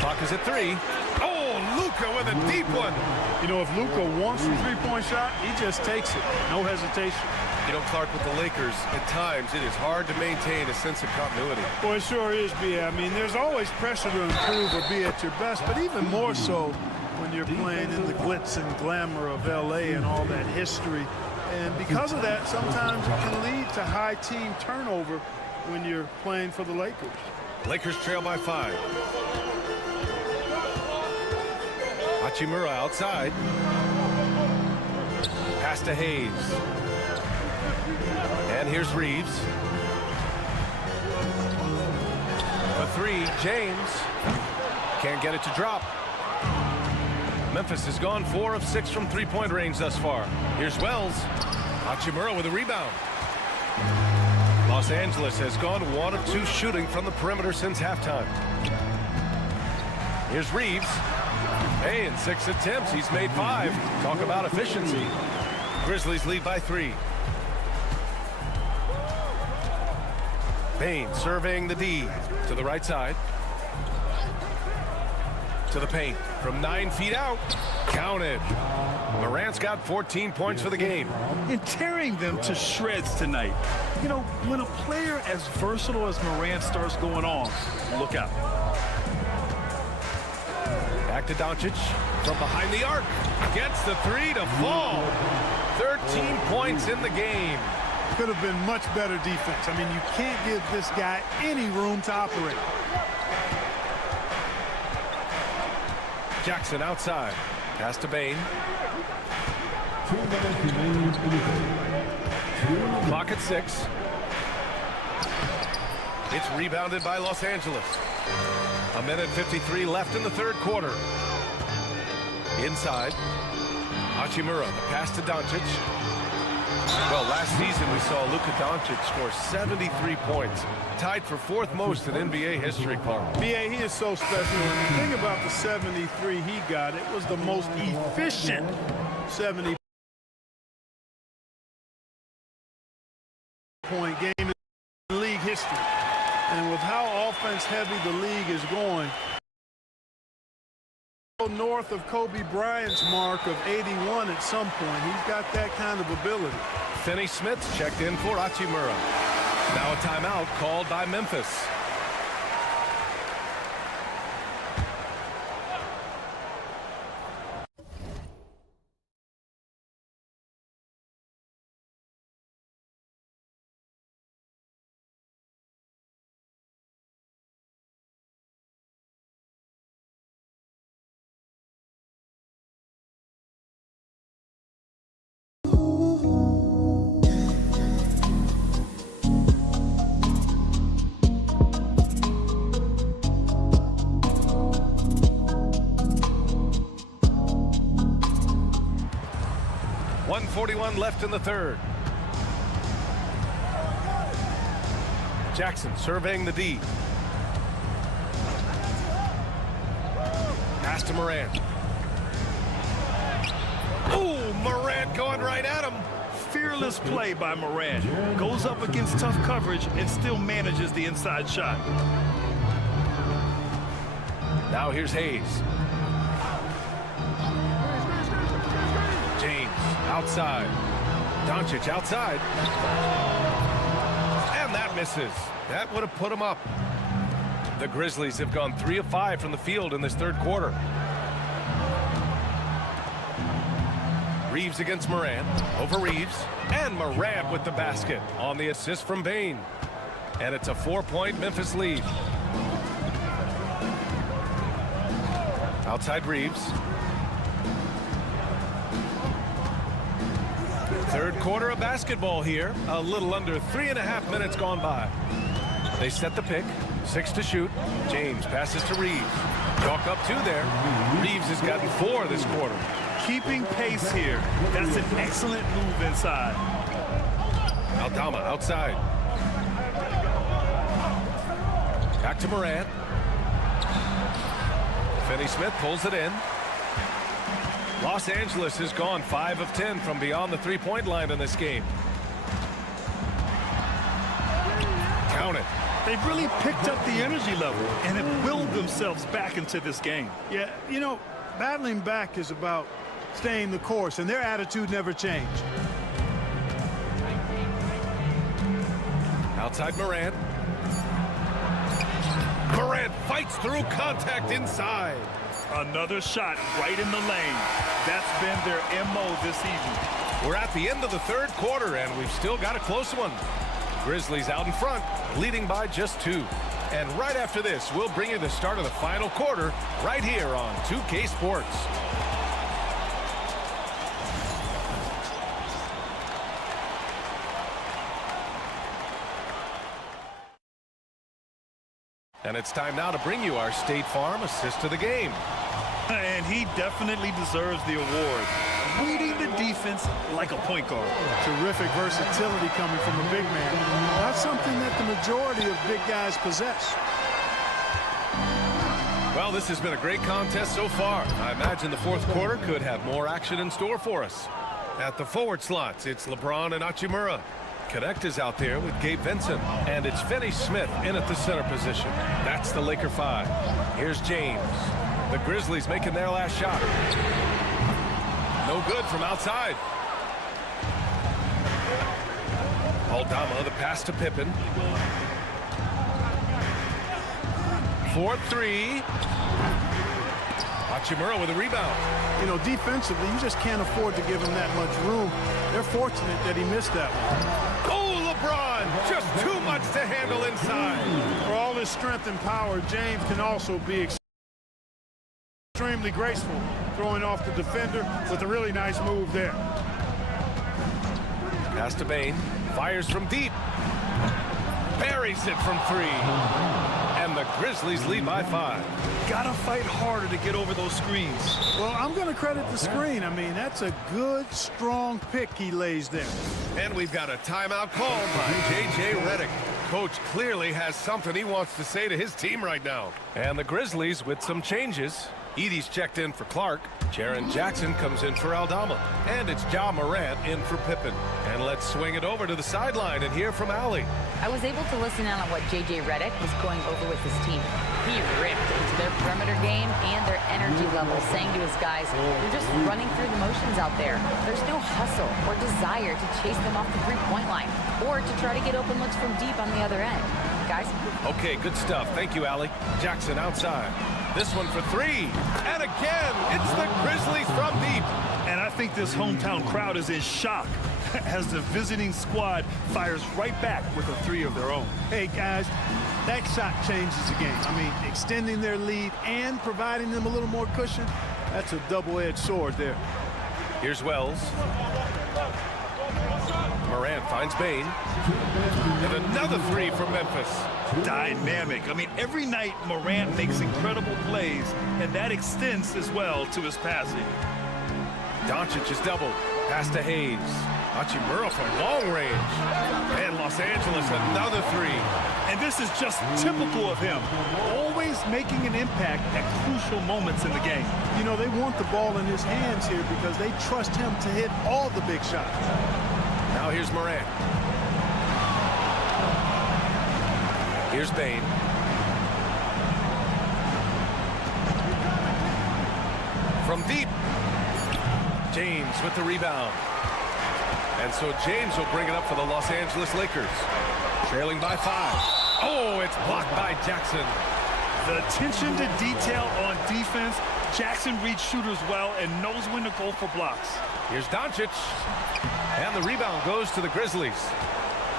Clock is at 3. Oh, Luka with a deep one. You know, if Luka wants the 3-point shot, he just takes it. No hesitation. You know, Clark, with the Lakers, at times it is hard to maintain a sense of continuity. Well, it sure is, B.A. I mean, there's always pressure to improve or be at your best, but even more so when you're playing in the glitz and glamour of L.A. and all that history. And because of that, sometimes it can lead to high team turnover when you're playing for the Lakers. Lakers trail by 5. Hachimura outside. Pass to Hayes. And here's Reeves. For 3, James. Can't get it to drop. Memphis has gone 4 of 6 from 3-point range thus far. Here's Wells. Hachimura with a rebound. Los Angeles has gone 1 of 2 shooting from the perimeter since halftime. Here's Reeves. Hey, in 6 attempts, he's made 5. Talk about efficiency. Grizzlies lead by 3. Payne surveying the D to the right side. To the paint from 9 feet out. Counted. Morant's got 14 points for the game. And tearing them to shreds tonight. You know, when a player as versatile as Morant starts going on, look out. Back to Doncic from behind the arc. Gets the 3 to fall. 13 points in the game. Could have been much better defense. I mean, you can't give this guy any room to operate. Jackson outside. Pass to Payne. Clock at 6. It's rebounded by Los Angeles. 1:53 left in the third quarter. Inside. Hachimura, the pass to Doncic. Well, last season we saw Luka Doncic score 73 points. Tied for 4th most in NBA history, Carl. B.A., he is so special. And the thing about the 73 he got, it was the most efficient 70-point game in league history. And with how offense-heavy the league is going, north of Kobe Bryant's mark of 81 at some point. He's got that kind of ability. Finney Smith checked in for Hachimura. Now a timeout called by Memphis. .41 left in the third. Jackson surveying the D. Pass to Morant. Ooh, Morant going right at him. Fearless play by Morant. Goes up against tough coverage and still manages the inside shot. Now here's Hayes. James outside. Doncic outside. And that misses. That would have put him up. The Grizzlies have gone 3 of 5 from the field in this third quarter. Reeves against Morant. Over Reeves. And Morant with the basket on the assist from Bane. And it's a 4-point Memphis lead. Outside Reeves. Third quarter of basketball here. A little under 3.5 minutes gone by. They set the pick. 6 to shoot. James passes to Reeves. Chalk up 2 there. Reeves has gotten 4 this quarter. Keeping pace here. That's an excellent move inside. Aldama outside. Back to Morant. Finney Smith pulls it in. Los Angeles has gone 5 of 10 from beyond the 3-point line in this game. Count it. They've really picked up the energy level and have willed themselves back into this game. Yeah, you know, battling back is about staying the course, and their attitude never changed. Outside Morant. Morant fights through contact inside. Another shot right in the lane. That's been their MO this season. We're at the end of the third quarter, and we've still got a close one. Grizzlies out in front, leading by just 2. And right after this, we'll bring you the start of the final quarter right here on 2K Sports. And it's time now to bring you our State Farm assist of the game. And he definitely deserves the award. Reading the defense like a point guard. Terrific versatility coming from a big man. That's something that the majority of big guys possess. Well, this has been a great contest so far. I imagine the fourth quarter could have more action in store for us. At the forward slots, it's LeBron and Hachimura. Connect is out there with Gabe Vincent. And it's Finney Smith in at the center position. That's the Laker 5. Here's James. The Grizzlies making their last shot. No good from outside. Aldama, the pass to Pippen. 4-3. Hachimura with a rebound. You know, defensively, you just can't afford to give him that much room. They're fortunate that he missed that one. Oh, LeBron! Just too much to handle inside. For all his strength and power, James can also be extremely graceful, throwing off the defender with a really nice move there. Pass to Bain. Fires from deep. Buries it from 3. And the Grizzlies lead by 5. Gotta fight harder to get over those screens. Well, I'm going to credit the screen. I mean, that's a good, strong pick he lays there. And we've got a timeout called by J.J. Redick. Coach clearly has something he wants to say to his team right now. And the Grizzlies with some changes. Edey's checked in for Clark. Jaren Jackson comes in for Aldama. And it's Ja Morant in for Pippen. And let's swing it over to the sideline and hear from Allie. I was able to listen in on what J.J. Redick was going over with his team. He ripped into their perimeter game and their energy level, saying to his guys, "You're just running through the motions out there. There's no hustle or desire to chase them off the three-point line or to try to get open looks from deep on the other end." Guys? Okay, good stuff. Thank you, Allie. Jackson outside. This one for 3. And again, it's the Grizzlies from deep. And I think this hometown crowd is in shock as the visiting squad fires right back with a 3 of their own. Hey, guys, that shot changes the game. I mean, extending their lead and providing them a little more cushion, that's a double-edged sword there. Here's Wells. Morant finds Bain. And another 3 from Memphis. Dynamic. I mean, every night Morant makes incredible plays, and that extends as well to his passing. Doncic is doubled. Pass to Hayes. Hachimura from long range. And Los Angeles, another 3. And this is just typical of him. Always making an impact at crucial moments in the game. You know, they want the ball in his hands here because they trust him to hit all the big shots. Now here's Morant. Here's Bain. From deep. James with the rebound. And so James will bring it up for the Los Angeles Lakers. Trailing by 5. Oh, it's blocked by Jackson. The attention to detail on defense. Jackson reads shooters well and knows when to go for blocks. Here's Doncic. And the rebound goes to the Grizzlies.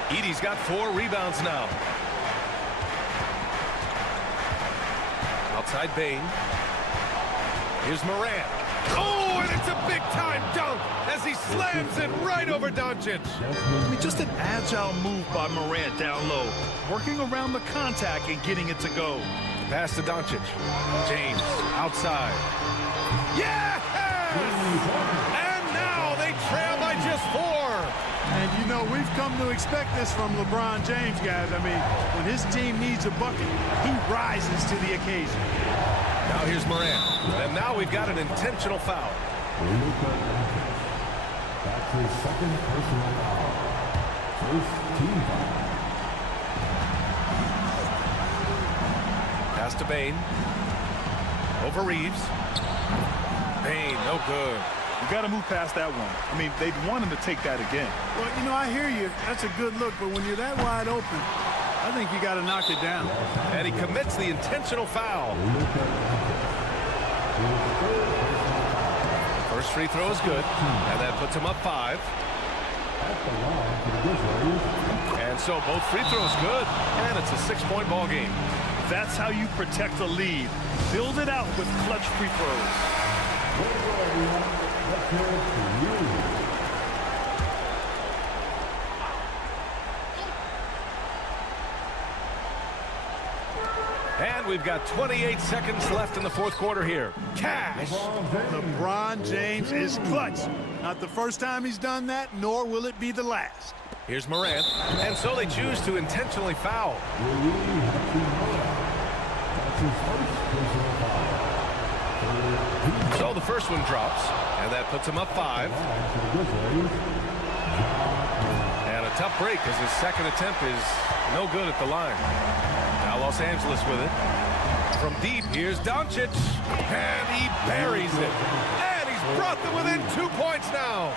Edey's got 4 rebounds now. Outside Bain. Here's Morant. Oh, and it's a big-time dunk as he slams it right over Doncic. I mean, just an agile move by Morant down low, working around the contact and getting it to go. Pass to Doncic. James outside. Yes! And now they trail by just 4. And, you know, we've come to expect this from LeBron James, guys. I mean, when his team needs a bucket, he rises to the occasion. Now here's Morant. And now we've got an intentional foul. That's his second personal foul. First team foul. Pass to Bain. Over Reeves. Bain, no good. You got to move past that one. I mean, they'd want him to take that again. Well, you know, I hear you. That's a good look, but when you're that wide open, I think you got to knock it down. And he commits the intentional foul. First free throw is good, and that puts him up 5. And so both free throws good, and it's a 6-point ball game. That's how you protect a lead. Build it out with clutch free throws. And we've got 28 seconds left in the 4th quarter here. Cash. LeBron James is clutch. Not the first time he's done that, nor will it be the last. Here's Morant. And so they choose to intentionally foul. So the first one drops, and that puts him up 5. And a tough break as his second attempt is no good at the line. Now Los Angeles with it. From deep, here's Doncic. And he buries it. And he's brought them within 2 points now.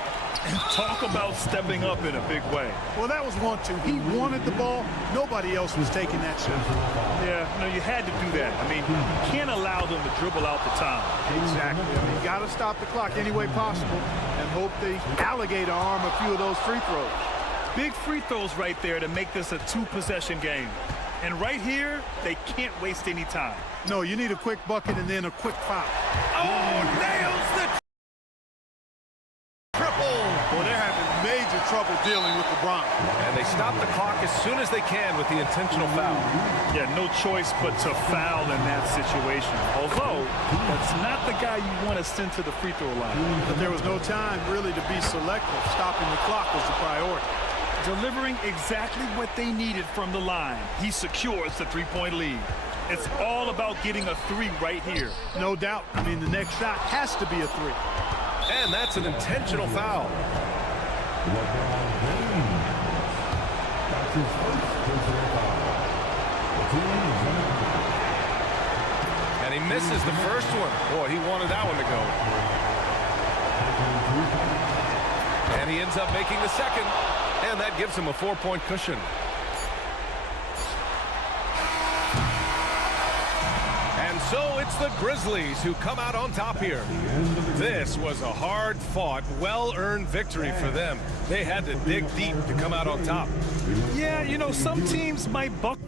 And talk about stepping up in a big way. Well, that was 1-2. He wanted the ball. Nobody else was taking that shot. Yeah, no, you had to do that. I mean, you can't allow them to dribble out the time. Exactly. I mean, you got to stop the clock any way possible and hope the alligator arm a few of those free throws. Big free throws right there to make this a 2-possession game. And right here, they can't waste any time. No, you need a quick bucket and then a quick foul. Oh, nails the triple. Well, they're having major trouble trouble dealing with LeBron. And they stop the clock as soon as they can with the intentional foul. Yeah, no choice but to foul in that situation. Although, that's not the guy you want to send to the free throw line. But there was no time really to be selective. Stopping the clock was the priority. Delivering exactly what they needed from the line. He secures the three-point lead. It's all about getting a three right here. No doubt. I mean, the next shot has to be a three. And that's an intentional foul. That's his first personal foul. The team is on the clock. And he misses the first one. Boy, he wanted that one to go. And he ends up making the second. And that gives him a 4-point cushion. And so it's the Grizzlies who come out on top here. This was a hard-fought, well-earned victory for them. They had to dig deep to come out on top. Yeah, you know, some teams might buck.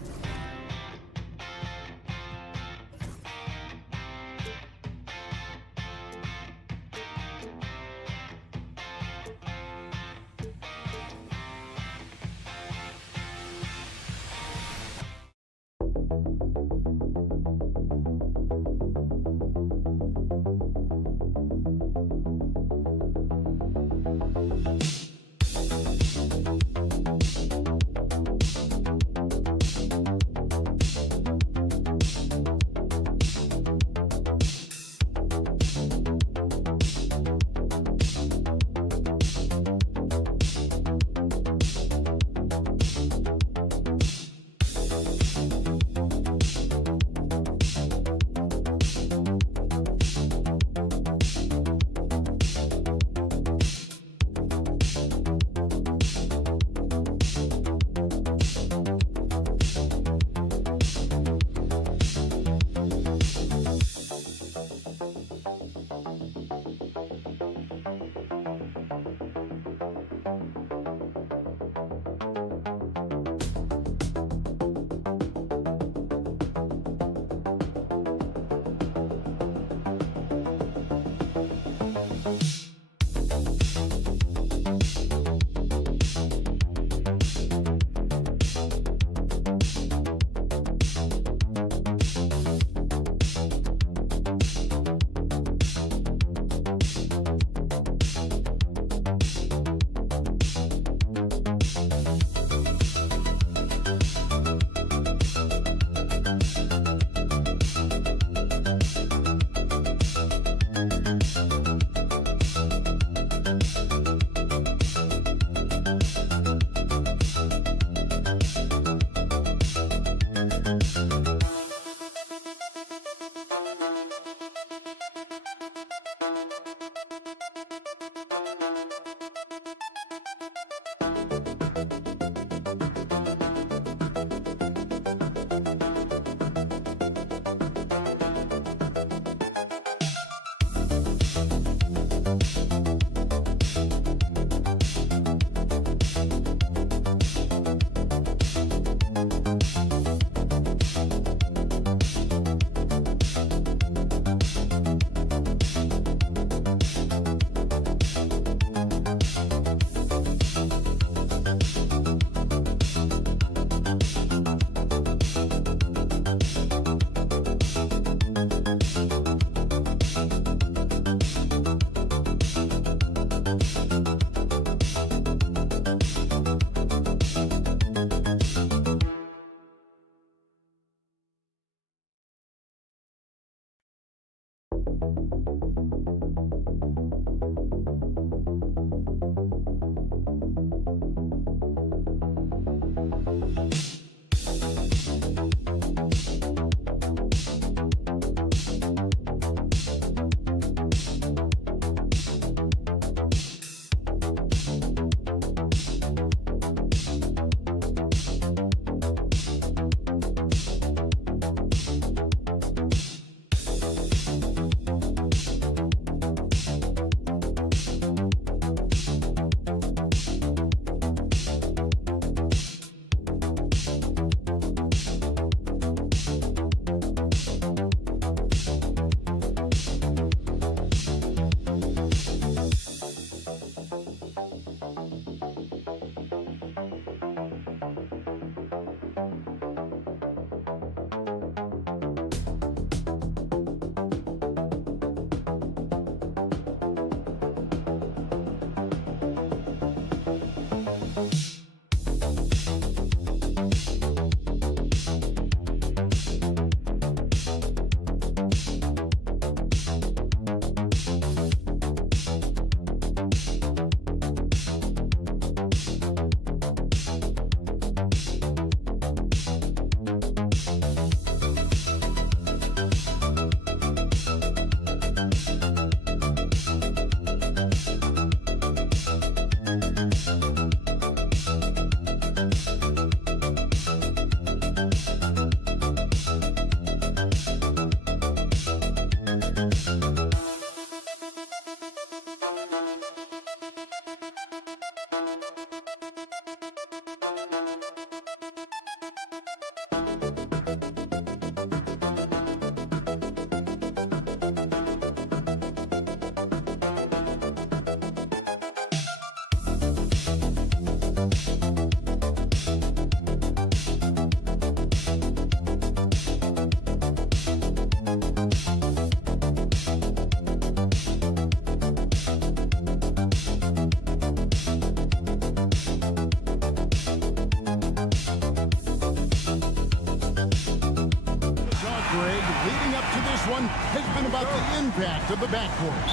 about the impact of the backcourt?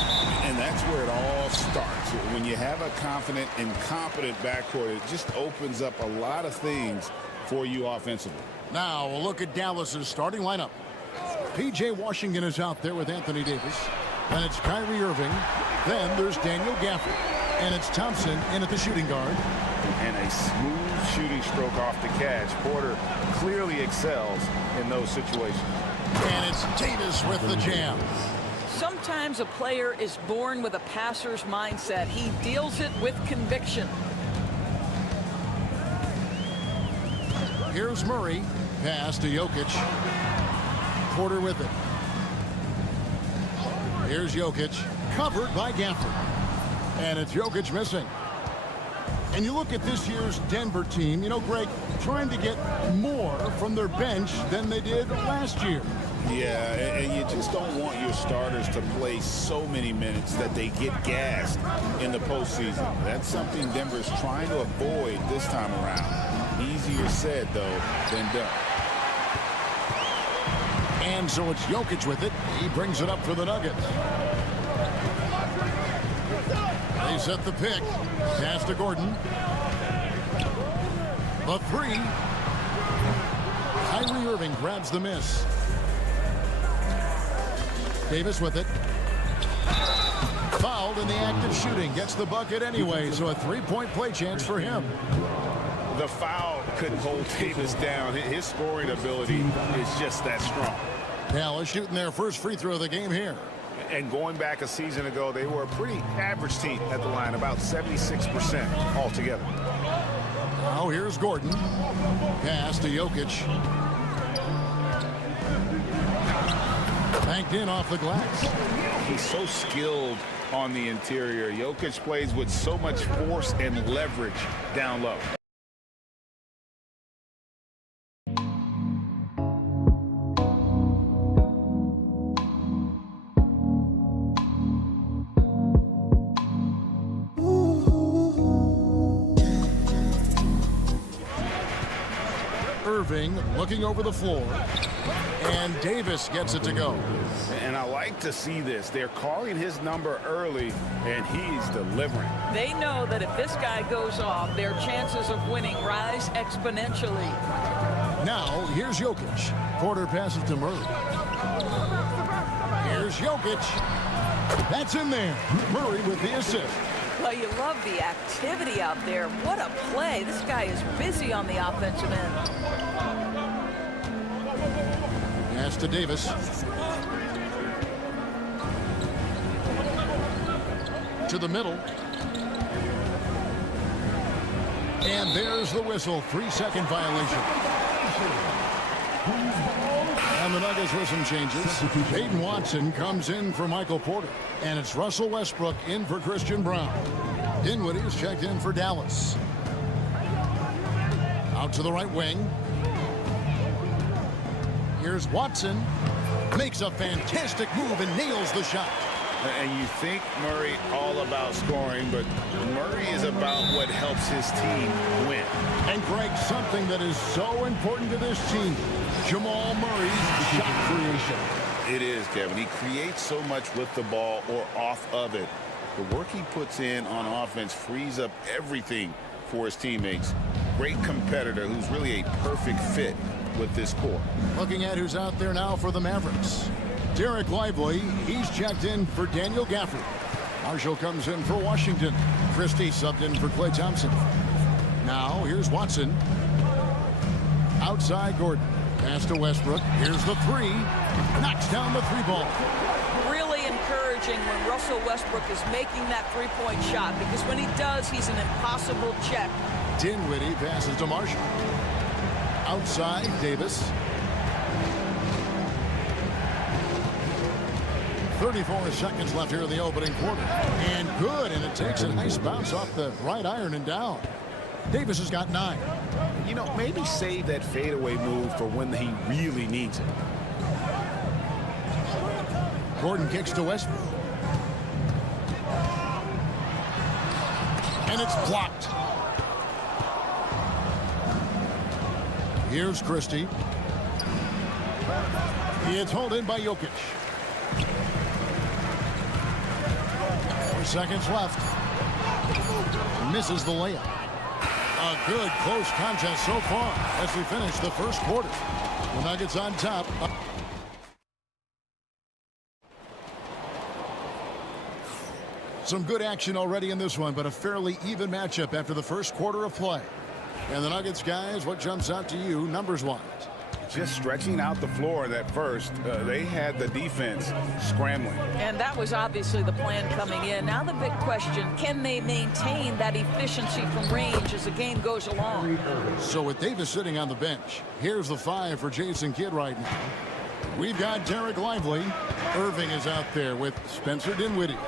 And that's where it all starts. When you have a confident and competent backcourt, it just opens up a lot of things for you offensively. Now we'll look at Dallas's starting lineup. P.J. Washington is out there with Anthony Davis. Then it's Kyrie Irving. Then there's Daniel Gafford. And it's Thompson in at the shooting guard. And a smooth shooting stroke off the catch. Porter clearly excels in those situations. And it's Davis with the jam. Sometimes a player is born with a passer's mindset. He deals it with conviction. Here's Murray. Pass to Jokic. Porter with it. Here's Jokic. Covered by Gafford. And it's Jokic missing. And you look at this year's Denver team, you know, Greg, trying to get more from their bench than they did last year. Yeah, and you just don't want your starters to play so many minutes that they get gassed in the postseason. That's something Denver's trying to avoid this time around. Easier said, though, than done. And so it's Jokic with it. He brings it up for the Nuggets. They set the pick. Pass to Gordon. The three. Kyrie Irving grabs the miss. Davis with it. Fouled in the act of shooting. Gets the bucket anyway, so a three-point play chance for him. The foul couldn't hold Davis down. His scoring ability is just that strong. Dallas shooting their first free throw of the game here. And going back a season ago, they were a pretty average team at the line, about 76% altogether. Now here's Gordon. Pass to Jokic. Banked in off the glass. He's so skilled on the interior. Jokic plays with so much force and leverage down low. Irving looking over the floor, and Davis gets it to go. And I like to see this. They're calling his number early, and he's delivering. They know that if this guy goes off, their chances of winning rise exponentially. Now, here's Jokic. Porter passes to Murray. Here's Jokic. That's in there. Murray with the assist. Well, you love the activity out there. What a play. This guy is busy on the offensive end. Pass to Davis. To the middle. And there's the whistle. 3-second violation. And the Nuggets with some changes. Peyton Watson comes in for Michael Porter. And it's Russell Westbrook in for Christian Brown. Dinwiddie is checked in for Dallas. Out to the right wing. Here's Watson. Makes a fantastic move and nails the shot. And you think Murray all about scoring, but Murray is about what helps his team win. And Greg, something that is so important to this team, Jamal Murray's shot creation. It is, Kevin. He creates so much with the ball or off of it. The work he puts in on offense frees up everything for his teammates. Great competitor who's really a perfect fit with this core. Looking at who's out there now for the Mavericks. Derek Lively, he's checked in for Daniel Gafford. Marshall comes in for Washington. Christie subbed in for Klay Thompson. Now here's Watson. Outside Gordon. Pass to Westbrook. Here's the three. Knocks down the three ball. Really encouraging when Russell Westbrook is making that three-point shot, because when he does, he's an impossible check. Dinwiddie passes to Marshall. Outside Davis. 34 seconds left here in the opening quarter. And good, and it takes a nice bounce off the right iron and down. Davis has got 9. You know, maybe save that fadeaway move for when he really needs it. Gordon kicks to Westbrook. And it's blocked. Here's Christie. It's hauled in by Jokic. 4 seconds left. Misses the layup. A good close contest so far as we finish the first quarter. The Nuggets on top. Some good action already in this one, but a fairly even matchup after the first quarter of play. And the Nuggets, guys, what jumps out to you numbers-wise? Just stretching out the floor that first. They had the defense scrambling. And that was obviously the plan coming in. Now the big question, can they maintain that efficiency from range as the game goes along? So with Davis sitting on the bench, here's the 5 for Jason Kidd right now. We've got Derek Lively. Irving is out there with Spencer Dinwiddie.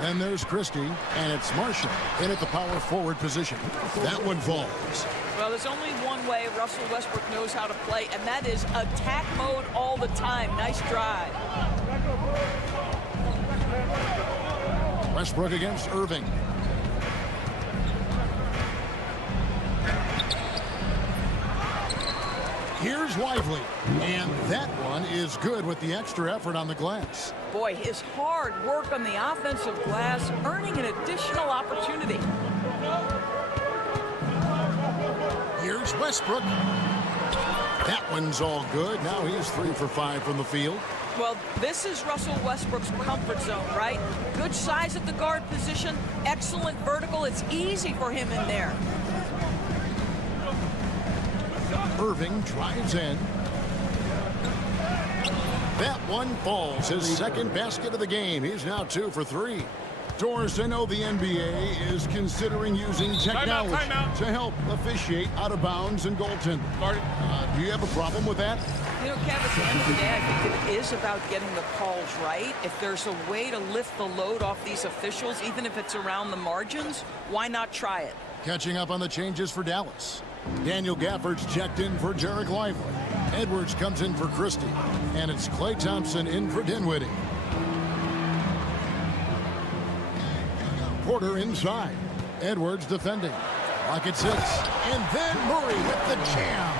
And there's Christie, and it's Marshall in at the power forward position. That one falls. Well, there's only one way Russell Westbrook knows how to play, and that is attack mode all the time. Nice drive. Westbrook against Irving. Here's Lively, and that one is good with the extra effort on the glass. Boy, his hard work on the offensive glass, earning an additional opportunity. Here's Westbrook. That one's all good. Now he's 3 for 5 from the field. Well, this is Russell Westbrook's comfort zone, right? Good size at the guard position, excellent vertical. It's easy for him in there. Irving drives in. That one falls. His second basket of the game. He's now 2 for 3. Doris, I know the NBA is considering using technology to help officiate out of bounds and goaltending. Do you have a problem with that? You know, Kev, at the end of the day, I think it is about getting the calls right. If there's a way to lift the load off these officials, even if it's around the margins, why not try it? Catching up on the changes for Dallas. Daniel Gafford's checked in for Jarek Lively. Edwards comes in for Christie. And it's Klay Thompson in for Dinwiddie. Porter inside. Edwards defending. Rocket 6. And then Murray with the jam.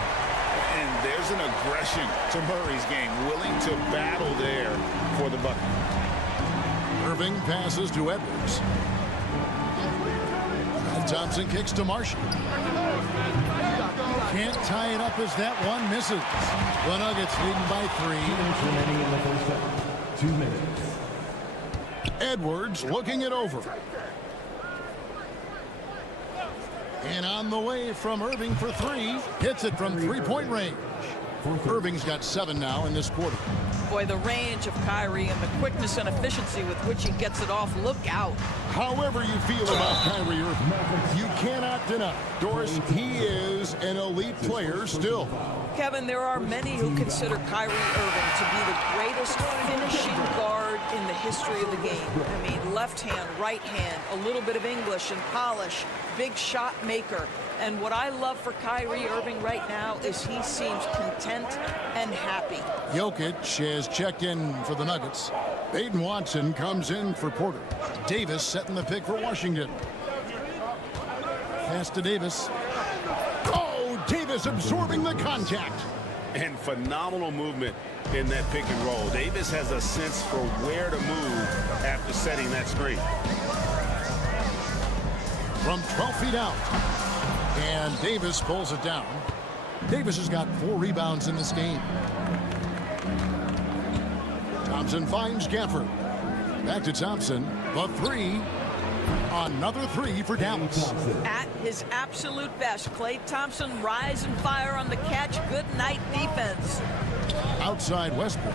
And there's an aggression to Murray's game. Willing to battle there for the bucket. Irving passes to Edwards. And Thompson kicks to Marshall. Can't tie it up as that one misses. The Nuggets leading by 3. 2 minutes remaining in the first half. 2 minutes. Edwards looking it over. And on the way from Irving for 3. Hits it from 3-point range. Irving's got 7 now in this quarter. Boy, the range of Kyrie and the quickness and efficiency with which he gets it off. Look out. However you feel about Kyrie Irving, you cannot deny, Doris, he is an elite player still. Kevin, there are many who consider Kyrie Irving to be the greatest finishing guard in the history of the game. I mean, left hand, right hand, a little bit of English and polish, big shot maker. And what I love for Kyrie Irving right now is he seems content and happy. Jokic has checked in for the Nuggets. Baden Watson comes in for Porter. Davis setting the pick for Washington. Pass to Davis. Oh, Davis absorbing the contact. And phenomenal movement in that pick and roll. Davis has a sense for where to move after setting that screen. From 12 feet out. And Davis pulls it down. Davis has got 4 rebounds in this game. Thompson finds Gafford. Back to Thompson. The 3. Another 3 for Dallas. At his absolute best, Klay Thompson rise and fire on the catch. Good night defense. Outside Westbrook.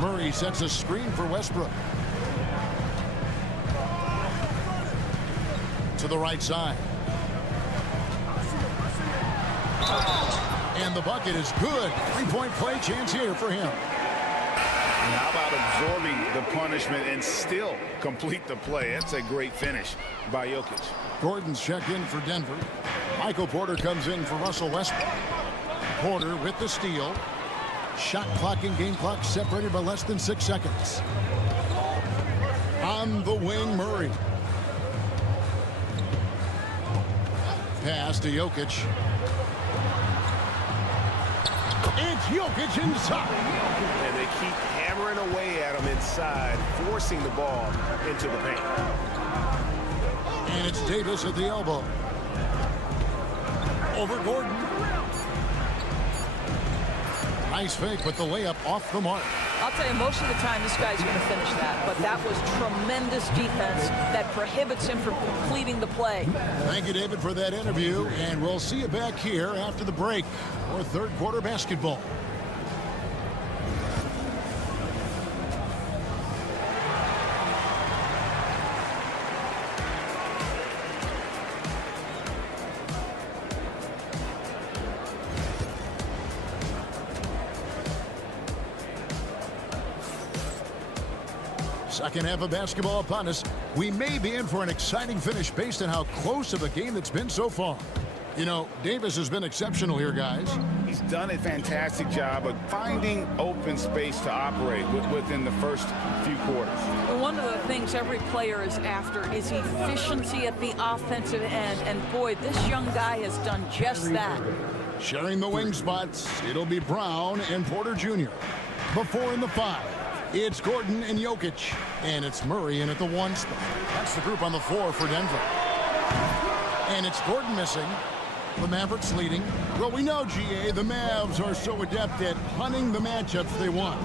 Murray sets a screen for Westbrook. To the right side. And the bucket is good. 3-point play chance here for him. How about absorbing the punishment and still complete the play? That's a great finish by Jokic. Gordon's checked in for Denver. Michael Porter comes in for Russell Westbrook. Porter with the steal. Shot clock and game clock separated by less than 6 seconds. On the wing, Murray. Pass to Jokic. It's Jokic inside. And they keep hammering away at him inside, forcing the ball into the paint. And it's Davis at the elbow. Over Gordon. Nice fake, but the layup off the mark. I'll tell you, most of the time this guy's going to finish that, but that was tremendous defense that prohibits him from completing the play. Thank you, David, for that interview, and we'll see you back here after the break for third quarter basketball. Second half of basketball upon us. We may be in for an exciting finish based on how close of a game it's been so far. You know, Davis has been exceptional here, guys. He's done a fantastic job of finding open space to operate within the first few quarters. Well, one of the things every player is after is efficiency at the offensive end, and boy, this young guy has done just that. Sharing the wing spots, it'll be Brown and Porter Jr. Before in the 5. It's Gordon and Jokic, and it's Murray in at the 1 spot. That's the group on the floor for Denver. And it's Gordon missing. The Mavericks leading. Well, we know, GA, the Mavs are so adept at hunting the matchups they want.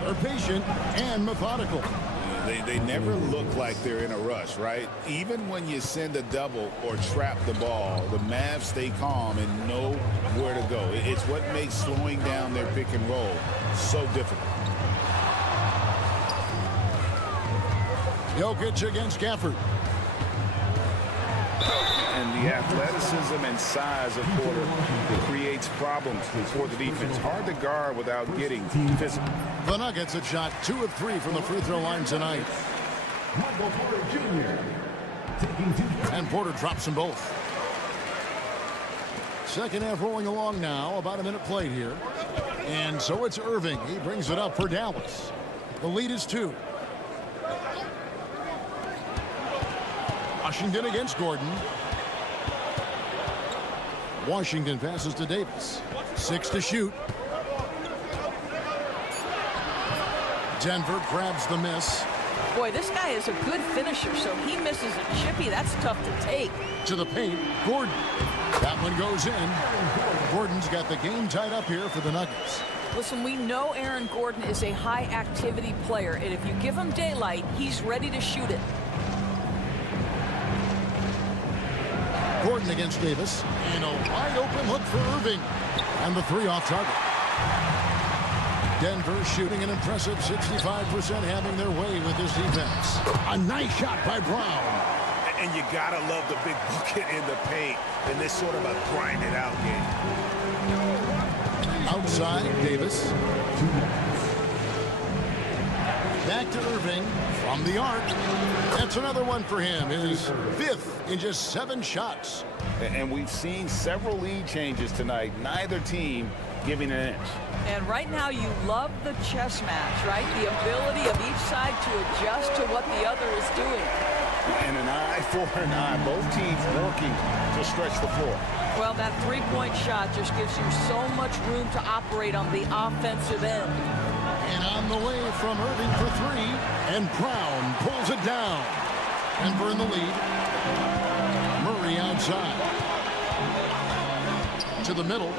They're patient and methodical. They never look like they're in a rush, right? Even when you send a double or trap the ball, the Mavs stay calm and know where to go. It's what makes slowing down their pick and roll so difficult. Jokic against Gafford. And the athleticism and size of Porter creates problems for the defense. Hard to guard without getting physical. The Nuggets have shot 2 of 3 from the free throw line tonight. Michael Porter Jr. And Porter drops them both. Second half rolling along now. About a minute played here. And so it's Irving. He brings it up for Dallas. The lead is 2. Washington against Gordon. Washington passes to Davis. 6 to shoot. Denver grabs the miss. Boy, this guy is a good finisher, so he misses a chippy. That's tough to take. To the paint, Gordon. That one goes in. Gordon's got the game tied up here for the Nuggets. Listen, we know Aaron Gordon is a high-activity player, and if you give him daylight, he's ready to shoot it. Gordon against Davis. And a wide open look for Irving. And the 3 off target. Denver shooting an impressive 65%, having their way with this defense. A nice shot by Brown. And you gotta love the big bucket in the paint in this sort of a grinded out game. Outside, Davis. Back to Irving from the arc. That's another one for him. His 5th in just 7 shots. And we've seen several lead changes tonight. Neither team giving an inch. And right now you love the chess match, right? The ability of each side to adjust to what the other is doing. And an eye for an eye. Both teams working to stretch the floor. Well, that 3-point shot just gives you so much room to operate on the offensive end. And on the way from Irving for 3. And Brown pulls it down. Denver in the lead. Murray outside. To the middle.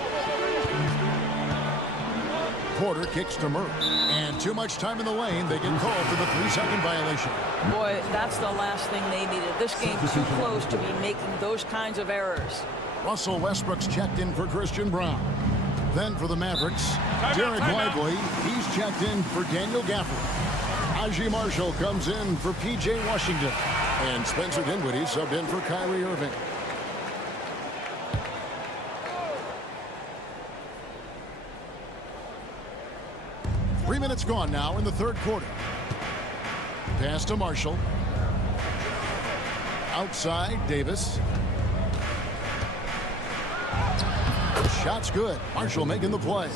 Porter kicks to Murray. And too much time in the lane. They get called for the 3-second violation. Boy, that's the last thing they needed. This game's too close to be making those kinds of errors. Russell Westbrook's checked in for Christian Brown. Then for the Mavericks, Derek Lively. He's checked in for Daniel Gafford. Najee Marshall comes in for P.J. Washington. And Spencer Dinwiddie subbed in for Kyrie Irving. Three minutes gone now in the third quarter. Pass to Marshall. Outside, Davis. Shot's good. Marshall making the play.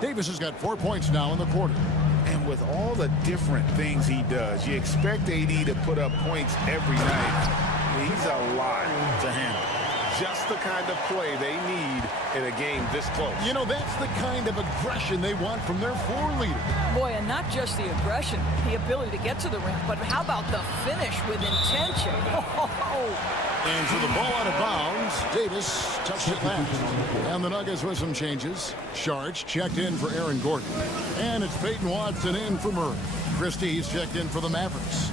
Davis has got 4 points now in the quarter. And with all the different things he does, you expect AD to put up points every night. He's a lot to handle. just the kind of play they need in a game this close. You know, that's the kind of aggression they want from their floor leader. Boy, and not just the aggression, the ability to get to the rim, but how about the finish with intention? And for the ball out of bounds, Davis touched it last. And the Nuggets with some changes. Sharch checked in for Aaron Gordon. And it's Peyton Watson in for Murray. Christie's checked in for the Mavericks.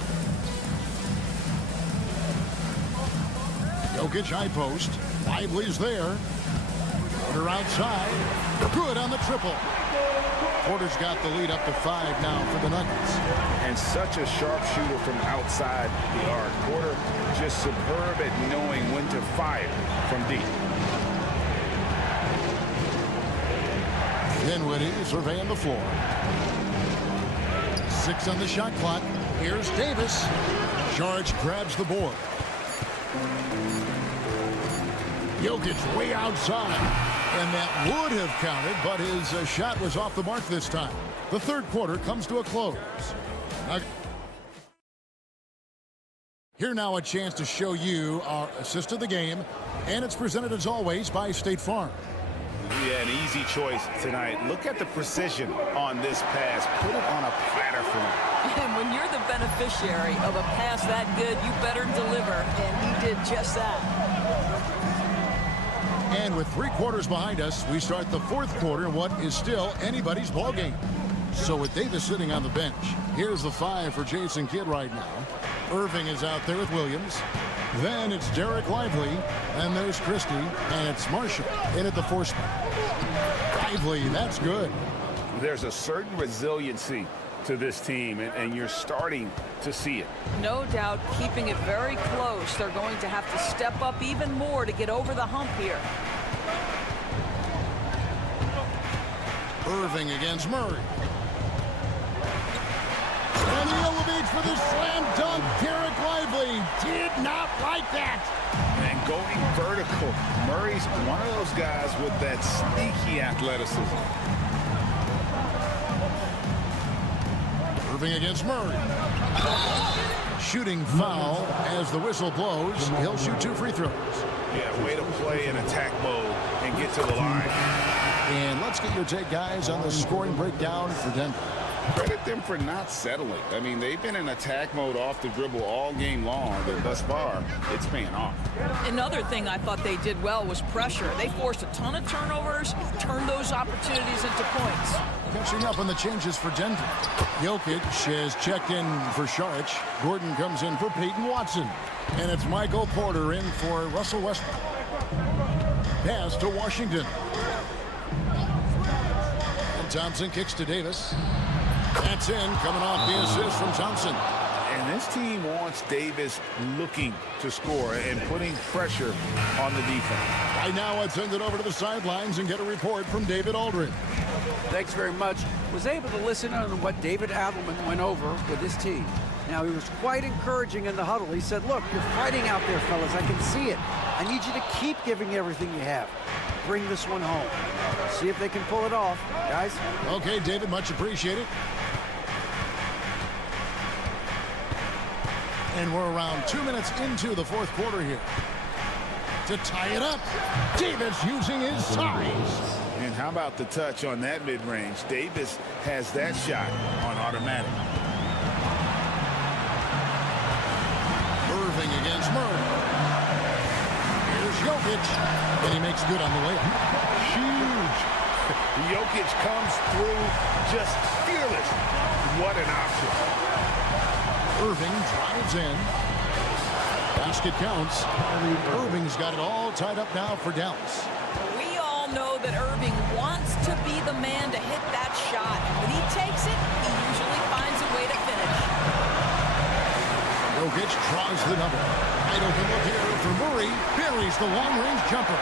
Jokic high post. Lively's there. Porter outside. Good on the triple. Porter's got the lead up to 5 now for the Nuggets. And such a sharp shooter from outside the arc. Porter just superb at knowing when to fire from deep. Dinwiddie surveying the floor. 6 on the shot clock. Here's Davis. Sharch grabs the board. Jokic way outside. And that would have counted, but his shot was off the mark this time. The third quarter comes to a close. Here now a chance to show you our assist of the game, and it's presented as always by State Farm. Yeah, an easy choice tonight. Look at the precision on this pass. Put it on a platter for him. And when you're the beneficiary of a pass that good, you better deliver, and he did just that. And with 3 quarters behind us, we start the fourth quarter in what is still anybody's ball game. So with Davis sitting on the bench, here's the 5 for Jason Kidd right now. Irving is out there with Williams. Then it's Derek Lively, and there's Christie, and it's Marshall in at the 4 spot. Lively, that's good. There's a certain resiliency to this team, and you're starting to see it. No doubt keeping it very close. They're going to have to step up even more to get over the hump here. Irving against Murray. And he elevates for the slam dunk. Derek Lively did not like that. And going vertical. Murray's one of those guys with that sneaky athleticism. Irving against Murray. Shooting foul as the whistle blows. He'll shoot 2 free throws. Yeah, way to play in attack mode and get to the line. And let's get your take, guys, on the scoring breakdown for Denver. Credit them for not settling. I mean, they've been in attack mode off the dribble all game long, but thus far, it's paying off. Another thing I thought they did well was pressure. They forced a ton of turnovers, turned those opportunities into points. Catching up on the changes for Denver. Jokic has checked in for Sharch. Gordon comes in for Peyton Watson. And it's Michael Porter in for Russell Westbrook. Pass to Washington. And Thompson kicks to Davis. That's in, coming off the assist from Thompson. And this team wants Davis looking to score and putting pressure on the defense. Right now, let's send it over to the sidelines and get a report from David Aldridge. Thanks very much. Was able to listen on what David Adelman went over with his team. Now, he was quite encouraging in the huddle. He said, look, you're fighting out there, fellas. I can see it. I need you to keep giving everything you have. Bring this one home. See if they can pull it off, guys. Okay, David, much appreciated. And we're around 2 minutes into the fourth quarter here. To tie it up, Davis using his size. And how about the touch on that mid-range? Davis has that shot on automatic. Irving against Murray. Here's Jokic, and he makes good on the layup. Huge. Jokic comes through just fearless. What an option. Irving drives in. Basket counts. Irving's got it all tied up now for Dallas. We all know that Irving wants to be the man to hit that shot. When he takes it, he usually finds a way to finish. Jokic draws the number. Wide open look here for Murray. Buries the long-range jumper.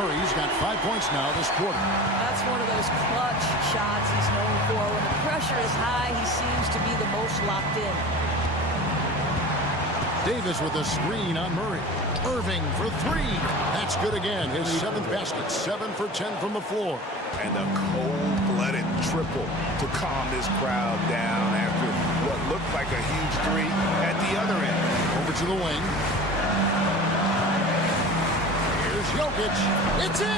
Murray's got 5 points now this quarter. That's one of those clutch shots he's known for. When the pressure is high, he seems to be the most locked in. Davis with a screen on Murray. Irving for 3. That's good again. His 7th basket. 7 for 10 from the floor. And a cold-blooded triple to calm this crowd down after what looked like a huge 3 at the other end. Over to the wing. Jokic. It's in.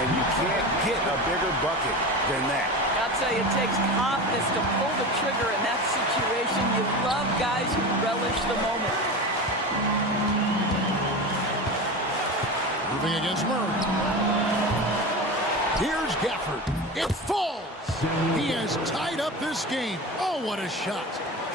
And you can't get a bigger bucket than that. I'll tell you, it takes confidence to pull the trigger in that situation. You love guys who relish the moment. Moving against Murray. Here's Gafford. It falls. He has tied up this game. Oh, what a shot.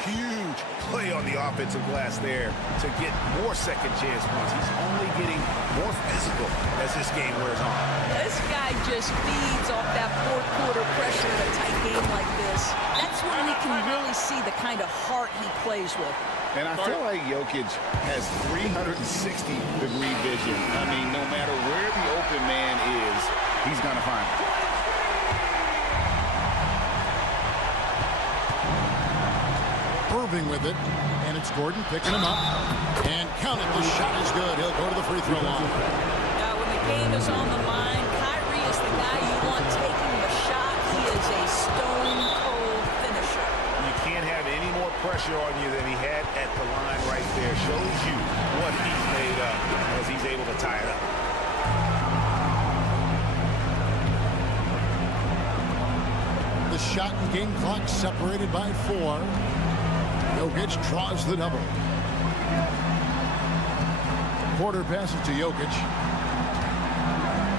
Huge play on the offensive glass there to get more second chance points. He's only getting more physical as this game wears on. This guy just feeds off that fourth quarter pressure in a tight game like this. That's when we can really see the kind of heart he plays with. And I feel like Jokic has 360-degree vision. I mean, no matter where the open man is, he's going to find it. Irving with it, and it's Gordon picking him up. And count it, the shot is good. He'll go to the free throw line. Now, when the game is on the line, Kyrie is the guy you want taking the shot. He is a stone-cold finisher. You can't have any more pressure on you than he had at the line right there. Shows you what he's made of as he's able to tie it up. The shot and game clock separated by 4. Jokic draws the double. Porter passes to Jokic.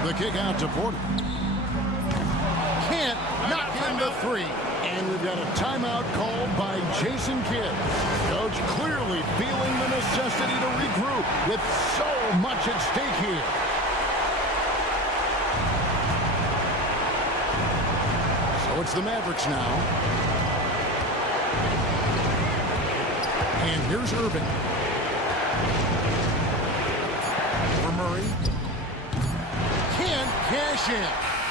The kick out to Porter. Can't knock in the 3. And we've got a timeout called by Jason Kidd. Coach clearly feeling the necessity to regroup with so much at stake here. So it's the Mavericks now. And here's Irving. For Murray. Can't cash in.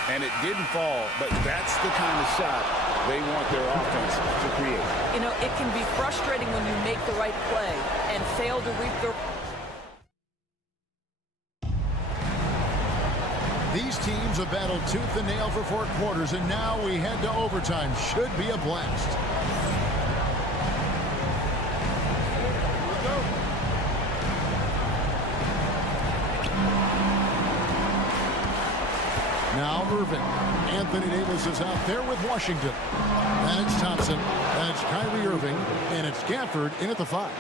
And it didn't fall, but that's the kind of shot they want their offense to create. You know, it can be frustrating when you make the right play and fail to reap the... These teams have battled tooth and nail for 4 quarters, and now we head to overtime. Should be a blast. Now Irving. Anthony Davis is out there with Washington. And it's Thompson. And it's Kyrie Irving. And it's Gafford in at the 5.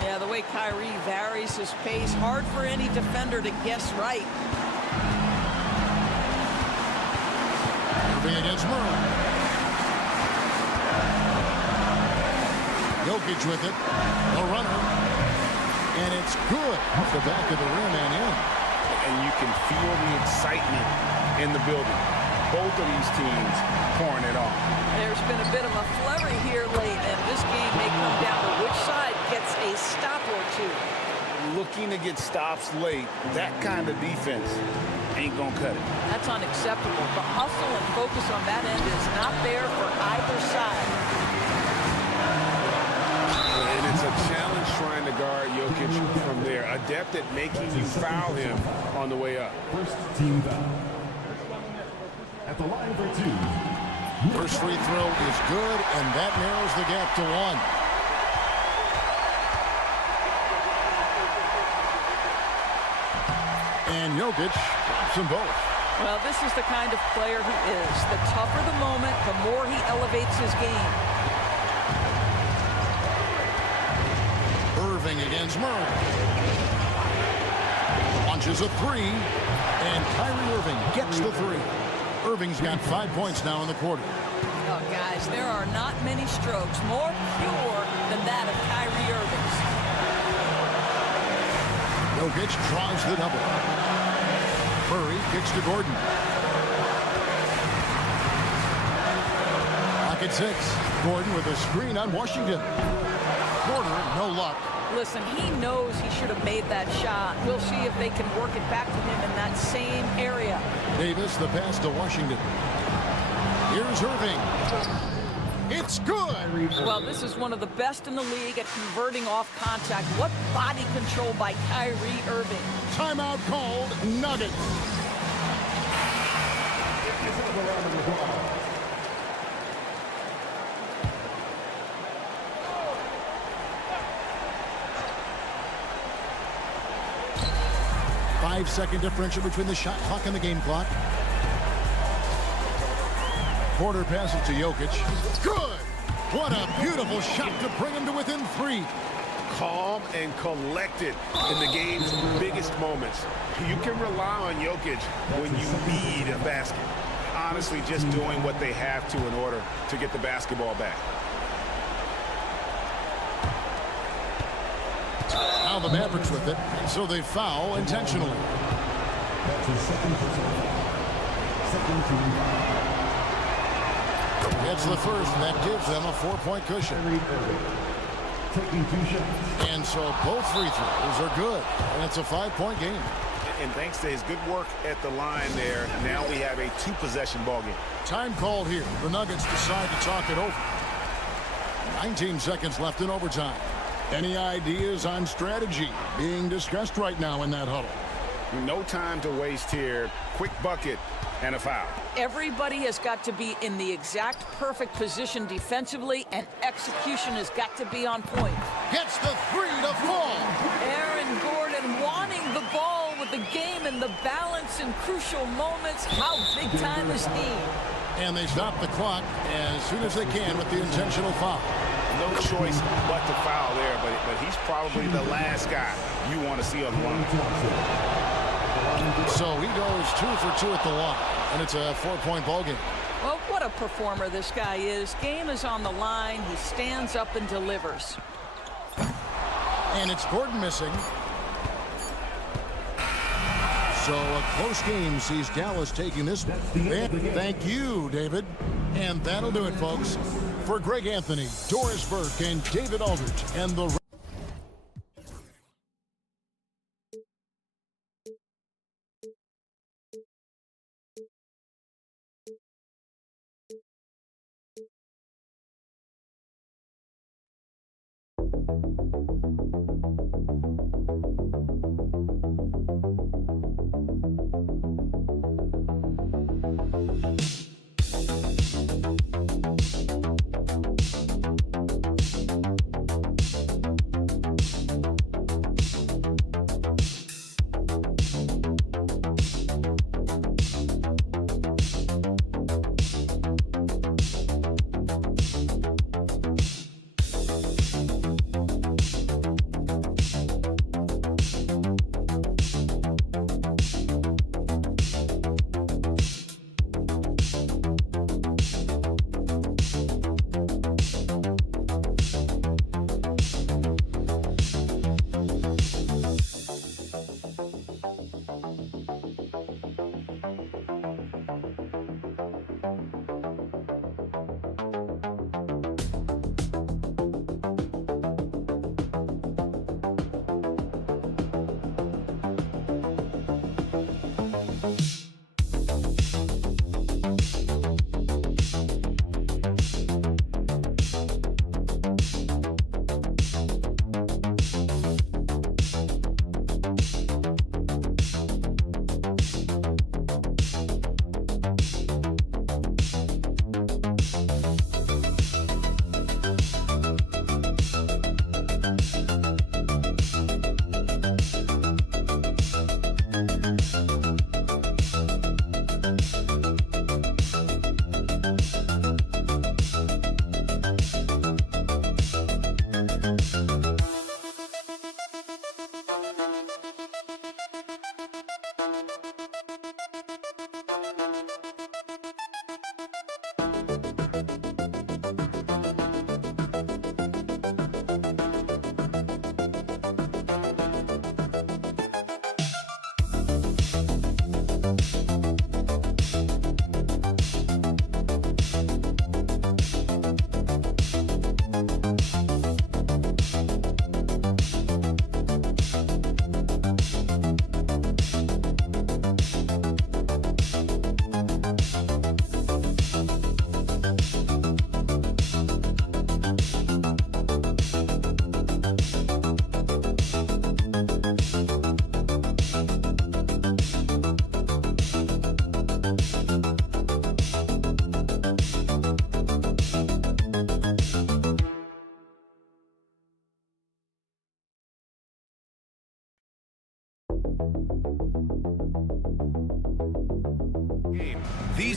Yeah, the way Kyrie varies his pace, hard for any defender to guess right. Irving against Murray. Jokic with it. A runner. And it's good off the back of the rim and in. And you can feel the excitement in the building. Both of these teams pouring it on. There's been a bit of a flurry here late, and this game may come down to which side gets a stop or two. Looking to get stops late, that kind of defense ain't gonna cut it. That's unacceptable. The hustle and focus on that end is not there for either side. And it's a challenge trying to guard Jokic from there. Adept at making you foul him on the way up. First team foul. At the line for 2. First free throw is good, and that narrows the gap to 1. And Jokic drops them both. Well, this is the kind of player he is. The tougher the moment, the more he elevates his game. Irving against Murray. Launches a 3, and Kyrie Irving gets the 3. Irving's got 5 points now in the quarter. Oh, guys, there are not many strokes more pure than that of Kyrie Irving's. Jokic draws the double. Murray kicks to Gordon. Clock at 6. Gordon with a screen on Washington. Porter, no luck. Listen, he knows he should have made that shot. We'll see if they can work it back to him in that same area. Davis, the pass to Washington. Here's Irving. It's good. Well, this is one of the best in the league at converting off contact. What body control by Kyrie Irving. Timeout called. Nuggets. 5-second differential between the shot clock and the game clock. Porter passes to Jokic. Good! What a beautiful shot to bring him to within 3. Calm and collected in the game's biggest moments. You can rely on Jokic when you need a basket. Honestly, just doing what they have to in order to get the basketball back. Now the Mavericks with it, so they foul intentionally. That's his second personal foul. Second team. It's the first, and that gives them a 4-point cushion. Taking 2 shots. And so both free throws are good, and it's a 5-point game. And thanks to his good work at the line there, now we have a 2-possession ball game. Time called here. The Nuggets decide to talk it over. 19 seconds left in overtime. Any ideas on strategy being discussed right now in that huddle? No time to waste here. Quick bucket and a foul. Everybody has got to be in the exact perfect position defensively, and execution has got to be on point. Gets the 3 to fall. Aaron Gordon wanting the ball with the game and the balance in crucial moments. How big time is he? And they stop the clock as soon as they can with the intentional foul. No choice but to foul there, but he's probably the last guy you want to see on the line. So he goes 2 for 2 at the line, and it's a 4-point ball game. Well, what a performer this guy is. Game is on the line. He stands up and delivers. And it's Gordon missing. So a close game sees Dallas taking this one. Thank you, David. And that'll do it, folks. For Greg Anthony, Doris Burke, and David Aldridge, and the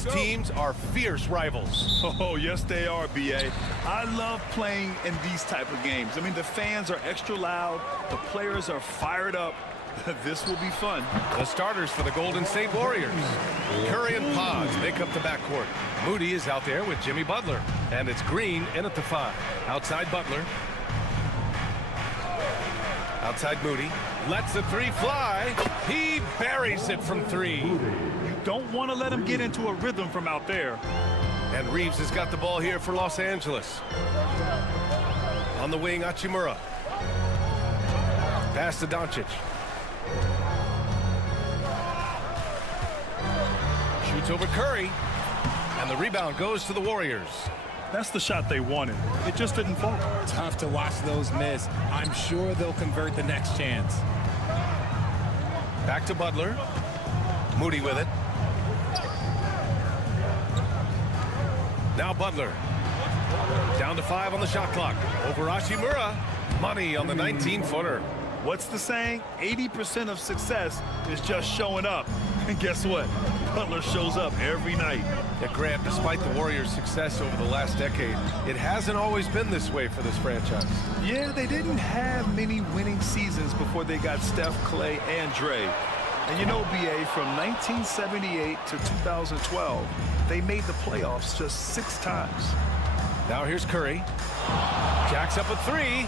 These teams are fierce rivals. Oh, yes, they are, B.A. I love playing in these type of games. I mean, the fans are extra loud. The players are fired up. This will be fun. The starters for the Golden State Warriors. Curry and Pods make up the backcourt. Moody is out there with Jimmy Butler. And it's Green in at the 5. Outside Butler. Outside Moody. Lets the 3 fly. He buries it from 3. You don't want to let him get into a rhythm from out there. And Reeves has got the ball here for Los Angeles. On the wing, Hachimura. Pass to Doncic. Shoots over Curry. And the rebound goes to the Warriors. That's the shot they wanted. It just didn't fall. Tough to watch those miss. I'm sure they'll convert the next chance. Back to Butler. Moody with it. Now Butler. Down to 5 on the shot clock. Over Hachimura. Money on the 19-footer. What's the saying? 80% of success is just showing up. And guess what? Butler shows up every night. Yeah, Grant, despite the Warriors' success over the last decade, it hasn't always been this way for this franchise. Yeah, they didn't have many winning seasons before they got Steph, Clay, and Dre. And you know, B.A., from 1978 to 2012, they made the playoffs just 6 times. Now here's Curry. Jacks up a 3.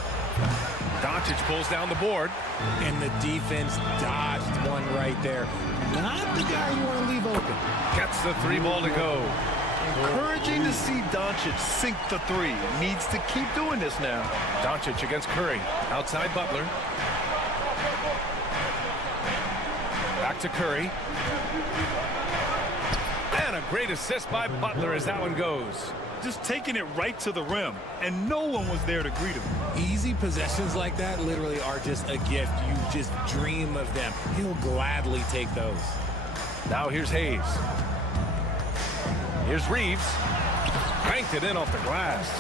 Doncic pulls down the board. And the defense dodged one right there. Not the guy you want to leave open. Gets the 3 ball to go. Encouraging to see Doncic sink the 3. Needs to keep doing this now. Doncic against Curry. Outside Butler. Back to Curry. And a great assist by Butler as that one goes. Just taking it right to the rim, and no one was there to greet him. Easy possessions like that literally are just a gift. You just dream of them. He'll gladly take those. Now here's Hayes. Here's Reeves. Banked it in off the glass.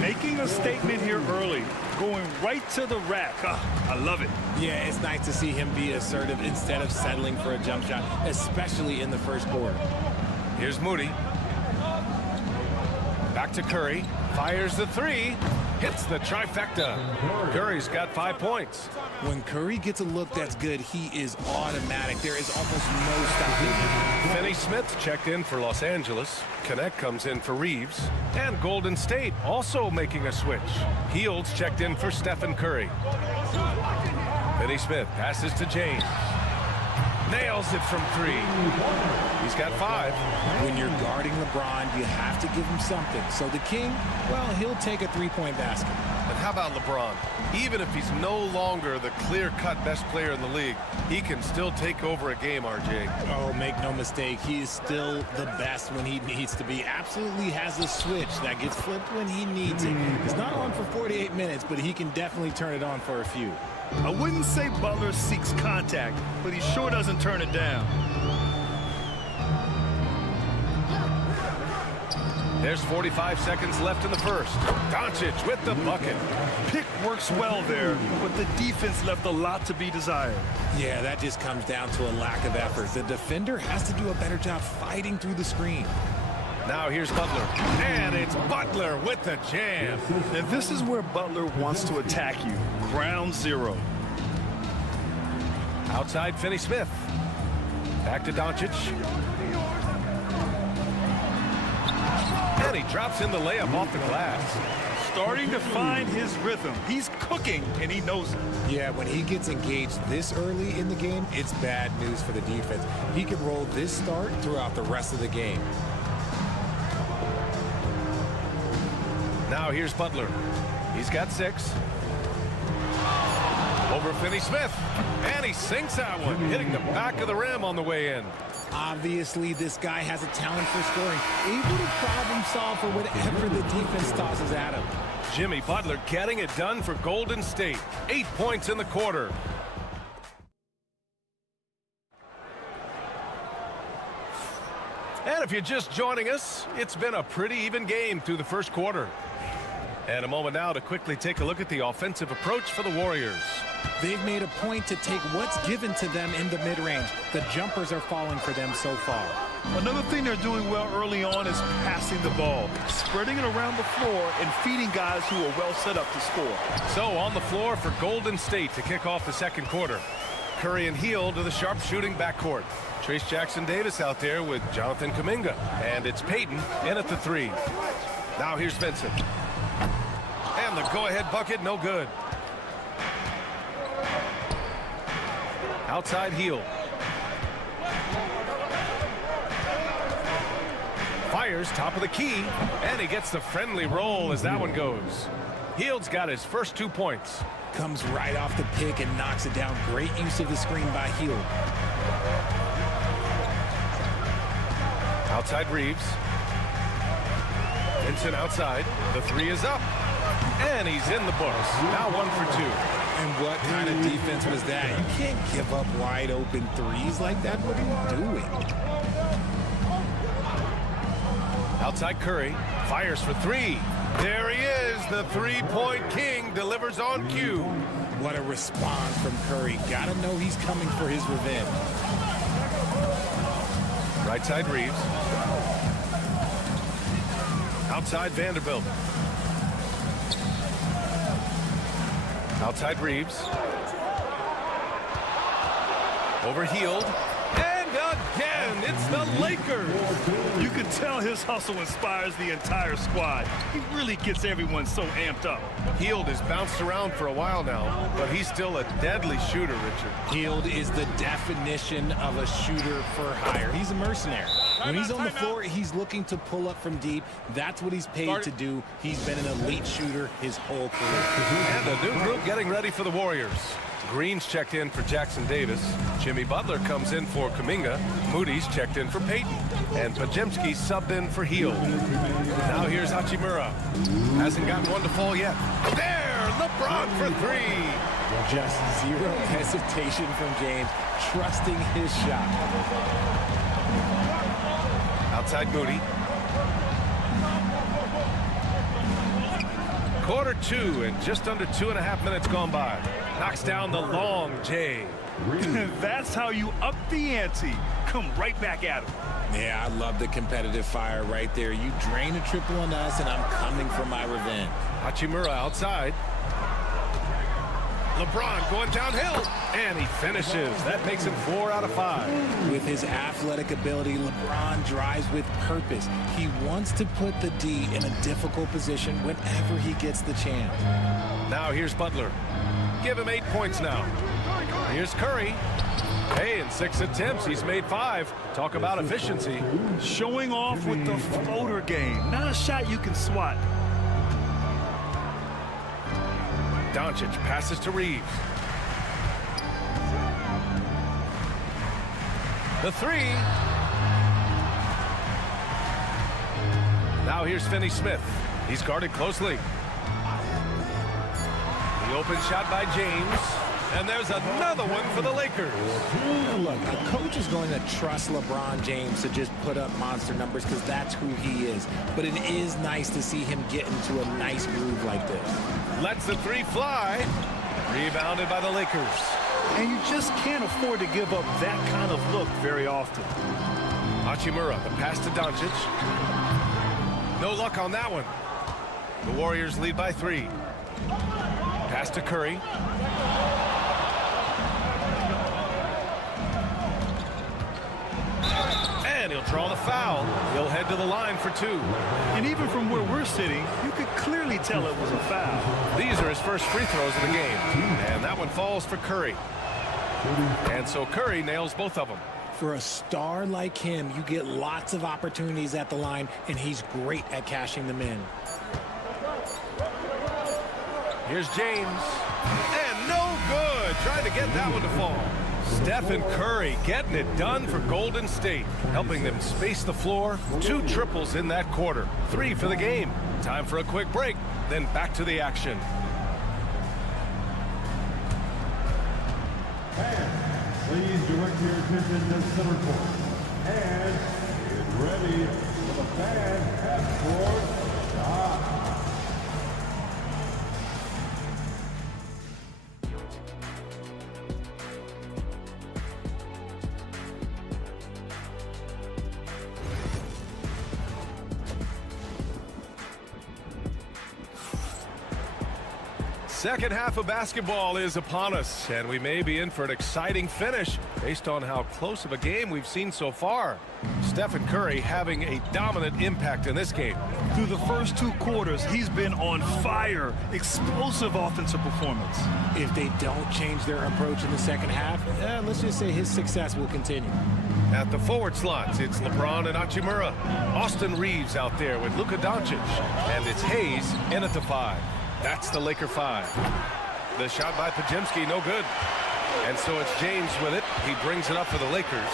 Making a statement here early. Going right to the rack. I love it. Yeah, it's nice to see him be assertive instead of settling for a jump shot, especially in the first quarter. Here's Moody. Back to Curry. Fires the 3. Hits the trifecta. Curry's got 5 points. When Curry gets a look that's good, he is automatic. There is almost no stopping him. Finney Smith checked in for Los Angeles. Connect comes in for Reeves. And Golden State also making a switch. Healds checked in for Stephen Curry. Finney Smith passes to James. Nails it from 3. He's got 5. When you're guarding LeBron, you have to give him something. So the King, well, he'll take a 3-point basket. And how about LeBron? Even if he's no longer the clear-cut best player in the league, he can still take over a game, RJ. Oh, make no mistake. He is still the best when he needs to be. Absolutely has a switch that gets flipped when he needs it. It's not on for 48 minutes, but he can definitely turn it on for a few. I wouldn't say Butler seeks contact, but he sure doesn't turn it down. There's 45 seconds left in the first. Doncic with the bucket. Pick works well there, but the defense left a lot to be desired. Yeah, that just comes down to a lack of effort. The defender has to do a better job fighting through the screen. Now here's Butler. And it's Butler with the jam. And this is where Butler wants to attack you. Ground zero. Outside Finney Smith. Back to Doncic. And he drops in the layup off the glass. Starting to find his rhythm. He's cooking, and he knows it. Yeah, when he gets engaged this early in the game, it's bad news for the defense. He can roll this start throughout the rest of the game. Now here's Butler. He's got 6. Over Finney Smith. And he sinks that one, hitting the back of the rim on the way in. Obviously, this guy has a talent for scoring. Able to problem solve for whatever the defense tosses at him. Jimmy Butler getting it done for Golden State. 8 points in the quarter. And if you're just joining us, it's been a pretty even game through the first quarter. And a moment now to quickly take a look at the offensive approach for the Warriors. They've made a point to take what's given to them in the mid-range. The jumpers are falling for them so far. Another thing they're doing well early on is passing the ball, spreading it around the floor and feeding guys who are well set up to score. So on the floor for Golden State to kick off the second quarter. Curry and Hield to the sharpshooting backcourt. Trace Jackson-Davis out there with Jonathan Kuminga. And it's Payton in at the 3. Now here's Vincent. And the go-ahead bucket, no good. Outside Hield. Fires top of the key, and he gets the friendly roll as that one goes. Hield's got his first 2 points. Comes right off the pick and knocks it down. Great use of the screen by Hield. Outside Reeves. Vincent outside. The 3 is up. And he's in the books. Now 1 for 2. And what kind of defense was that? You can't give up wide open threes like that. What are you doing? Outside Curry. Fires for 3. There he is. The three-point king delivers on cue. What a response from Curry. Gotta know he's coming for his revenge. Right side Reeves. Outside Vanderbilt. Outside Reeves. Over Hield. And again, it's the Lakers. You can tell his hustle inspires the entire squad. He really gets everyone so amped up. Hield has bounced around for a while now, but he's still a deadly shooter, Richard. Hield is the definition of a shooter for hire. He's a mercenary. When he's on the floor, he's looking to pull up from deep. That's what he's paid to do. He's been an elite shooter his whole career. And a new group getting ready for the Warriors. Green's checked in for Jackson-Davis. Jimmy Butler comes in for Kuminga. Moody's checked in for Payton. And Pajemski subbed in for Hield. Now here's Hachimura. Hasn't gotten one to fall yet. There! LeBron for 3! Just zero hesitation from James, trusting his shot. Outside Moody. Quarter 2 and just under 2.5 minutes gone by. Knocks down the long J. That's how you up the ante. Come right back at him. Yeah, I love the competitive fire right there. You drain a triple on us, and I'm coming for my revenge. Hachimura outside. LeBron going downhill, and he finishes. That makes him 4 out of 5. With his athletic ability, LeBron drives with purpose. He wants to put the D in a difficult position whenever he gets the chance. Now here's Butler. Give him 8 points now. Here's Curry. Hey, in 6 attempts, he's made 5. Talk about efficiency. Showing off with the floater game. Not a shot you can swat. Doncic passes to Reeves. The 3. Now here's Finney-Smith. He's guarded closely. The open shot by James. And there's another one for the Lakers. Look, a coach is going to trust LeBron James to just put up monster numbers because that's who he is. But it is nice to see him get into a nice groove like this. Lets the 3 fly. Rebounded by the Lakers. And you just can't afford to give up that kind of look very often. Hachimura, the pass to Doncic. No luck on that one. The Warriors lead by 3. Pass to Curry. And he'll draw the foul. He'll head to the line for 2. And even from where we're sitting, you could clearly tell it was a foul. These are his first free throws of the game. And that one falls for Curry. And so Curry nails both of them. For a star like him, you get lots of opportunities at the line, and he's great at cashing them in. Here's James. And no good. Trying to get that one to fall. Stephen Curry getting it done for Golden State, helping them space the floor. 2 triples in that quarter. 3 for the game. Time for a quick break, then back to the action. Please direct your attention to center court. And get ready for the fan half-court shot. Second half of basketball is upon us, and we may be in for an exciting finish based on how close of a game we've seen so far. Stephen Curry having a dominant impact in this game. Through the first 2 quarters, he's been on fire. Explosive offensive performance. If they don't change their approach in the second half, let's just say his success will continue. At the forward slots, it's LeBron and Hachimura. Austin Reeves out there with Luka Doncic. And it's Hayes in at the 5. That's the Laker 5. The shot by Pajemski, no good. And so it's James with it. He brings it up for the Lakers.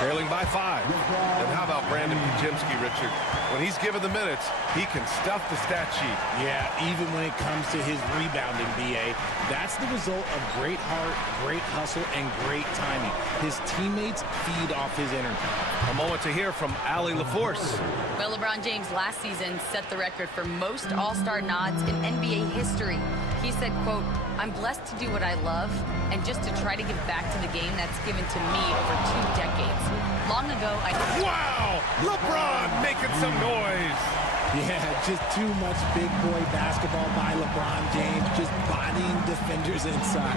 Trailing by 5. And how about Brandon Pajemski, Richard? When he's given the minutes, he can stuff the stat sheet. Yeah, even when it comes to his rebounding, B.A., that's the result of great heart, great hustle, and great timing. His teammates feed off his energy. A moment to hear from Allie LaForce. Well, LeBron James last season set the record for most All-Star nods in NBA history. He said, quote, "I'm blessed to do what I love and just to try to give back to the game that's given to me over 2 decades. Long ago, I..." Wow! LeBron making some noise. Yeah, just too much big boy basketball by LeBron James, just bodying defenders inside.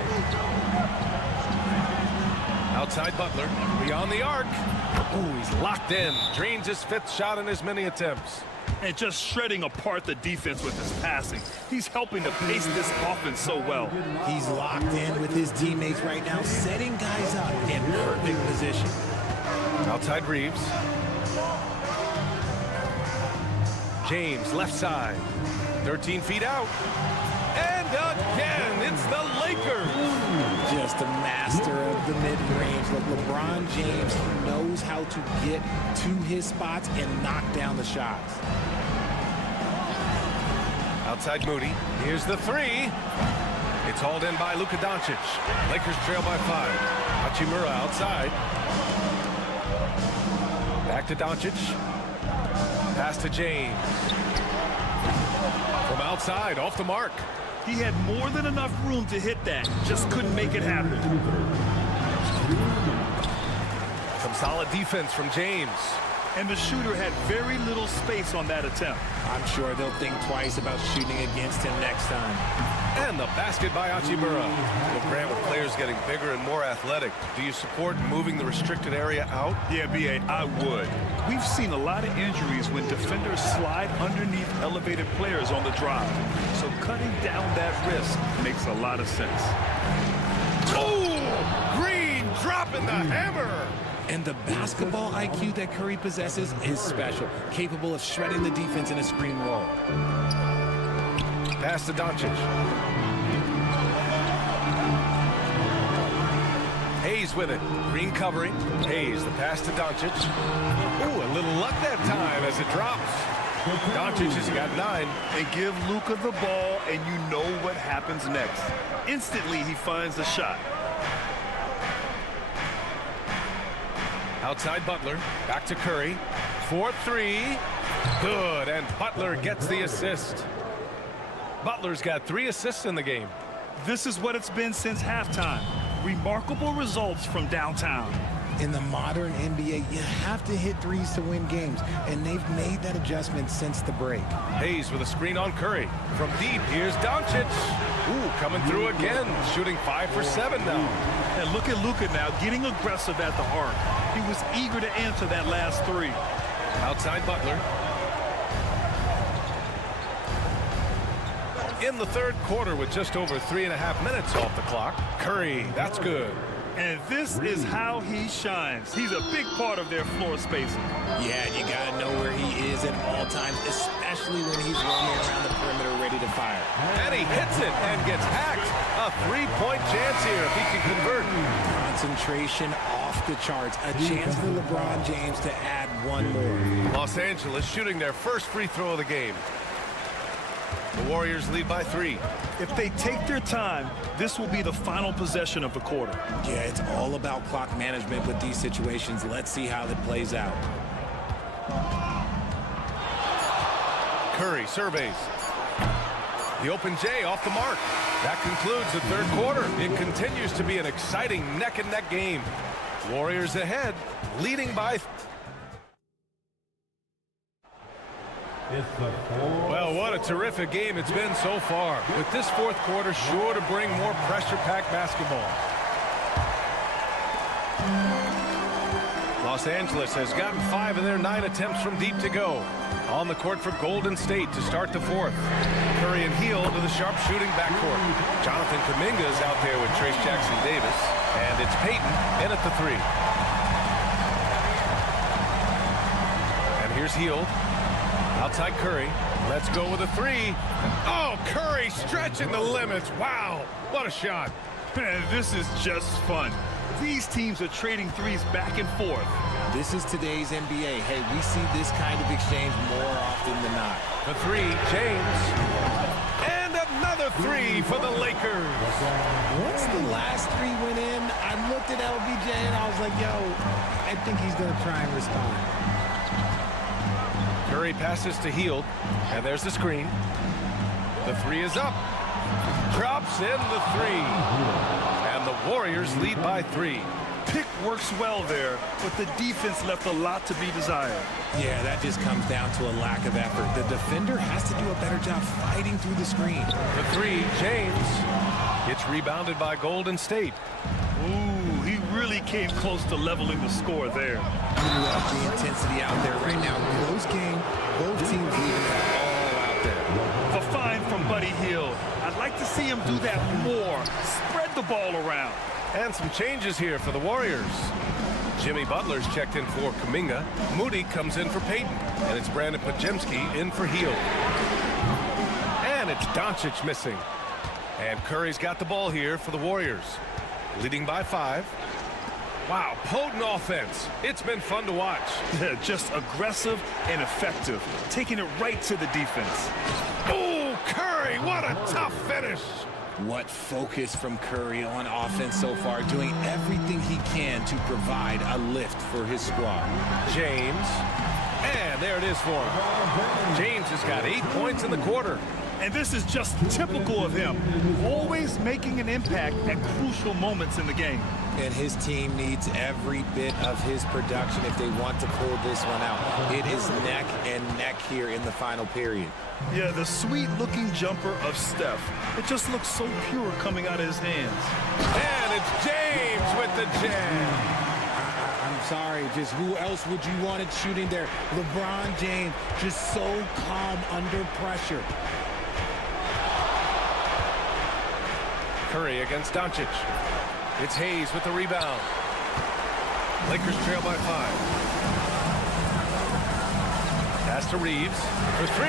Outside Butler, beyond the arc. Oh, he's locked in. Drains his 5th shot in as many attempts. And just shredding apart the defense with his passing. He's helping to pace this offense so well. He's locked in with his teammates right now, setting guys up in perfect position. Outside Reeves. James, left side. 13 feet out. And again, it's the Lakers. Just a master of the mid-range. LeBron James knows how to get to his spots and knock down the shots. Outside Moody. Here's the 3. It's hauled in by Luka Doncic. Lakers trail by 5. Hachimura outside. Back to Doncic. Pass to James. From outside, off the mark. He had more than enough room to hit that. Just couldn't make it happen. Some solid defense from James. And the shooter had very little space on that attempt. I'm sure they'll think twice about shooting against him next time. And the basket by Hachimura. Well, Grant, with players getting bigger and more athletic, do you support moving the restricted area out? Yeah, B.A., I would. We've seen a lot of injuries when defenders slide underneath elevated players on the drive. So cutting down that risk makes a lot of sense. Oh! Green dropping the hammer! And the basketball IQ that Curry possesses is special, capable of shredding the defense in a screen roll. Pass to Doncic. Hayes with it. Green covering. Hayes, the pass to Doncic. Ooh, a little luck that time as it drops. Doncic has got 9. And give Luka the ball, and you know what happens next. Instantly, he finds the shot. Outside Butler. Back to Curry. 4-3. Good, and Butler gets the assist. Butler's got 3 assists in the game. This is what it's been since halftime. Remarkable results from downtown. In the modern NBA, you have to hit threes to win games, and they've made that adjustment since the break. Hayes with a screen on Curry. From deep, here's Doncic. Ooh, coming through again, shooting 5 for 7 now. And look at Luka now, getting aggressive at the arc. He was eager to answer that last 3. Outside Butler. In the 3rd quarter with just over 3.5 minutes off the clock. Curry, that's good. And this is how he shines. He's a big part of their floor spacing. Yeah, you got to know where he is at all times, especially when he's roaming around the perimeter ready to fire. And he hits it and gets hacked. A 3-point chance here if he can convert. Concentration off the charts. A chance for LeBron James to add 1 more. Los Angeles shooting their first free throw of the game. The Warriors lead by 3. If they take their time, this will be the final possession of the quarter. Yeah, it's all about clock management with these situations. Let's see how that plays out. Curry surveys. The open J off the mark. That concludes the 3rd quarter. It continues to be an exciting neck-and-neck game. Warriors ahead, leading by... Well, what a terrific game it's been so far. With this fourth quarter sure to bring more pressure-packed basketball. Los Angeles has gotten 5 of their 9 attempts from deep to go. On the court for Golden State to start the fourth. Curry and Hield to the sharp-shooting backcourt. Jonathan Kuminga is out there with Trace Jackson-Davis. And it's Payton in at the 3. And here's Hield. Outside Curry. Let's go with a 3. Oh, Curry stretching the limits. Wow, what a shot. Man, this is just fun. These teams are trading threes back and forth. This is today's NBA. Hey, we see this kind of exchange more often than not. The 3, James. And another 3 for the Lakers. Once the last 3 went in, I looked at LBJ and I was like, yo, I think he's going to try and respond. Curry passes to Hield, and there's the screen. The 3 is up. Drops in the 3. And the Warriors lead by 3. Pick works well there, but the defense left a lot to be desired. Yeah, that just comes down to a lack of effort. The defender has to do a better job fighting through the screen. The 3, James. It's rebounded by Golden State. Ooh, he really came close to leveling the score there. Love the intensity out there right now. Close game, both teams leaving it all out there. The find from Buddy Hield. I'd like to see him do that more. Spread the ball around. And some changes here for the Warriors. Jimmy Butler's checked in for Kuminga. Moody comes in for Payton. And it's Brandon Podziemski in for Hield. And it's Doncic missing. And Curry's got the ball here for the Warriors. Leading by 5. Wow, potent offense. It's been fun to watch. Yeah, just aggressive and effective. Taking it right to the defense. Oh, Curry, what a tough finish. What focus from Curry on offense so far, doing everything he can to provide a lift for his squad. James, and there it is for him. James has got 8 points in the quarter. And this is just typical of him, always making an impact at crucial moments in the game. And his team needs every bit of his production if they want to pull this one out. It is neck and neck here in the final period. Yeah, the sweet-looking jumper of Steph. It just looks so pure coming out of his hands. And it's James with the jam. I'm sorry, just who else would you want it shooting there? LeBron James, just so calm under pressure. Curry against Doncic. It's Hayes with the rebound. Lakers trail by 5. Pass to Reeves for 3.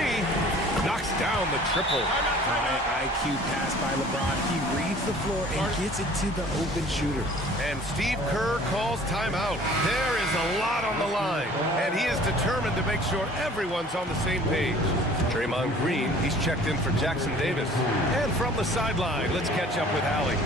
Knocks down the triple. High IQ pass by LeBron. He reads the floor and gets it to the open shooter. And Steve Kerr calls timeout. There is a lot on the line, and he is determined to make sure everyone's on the same page. Draymond Green, he's checked in for Jackson Davis. And from the sideline, let's catch up with Allie.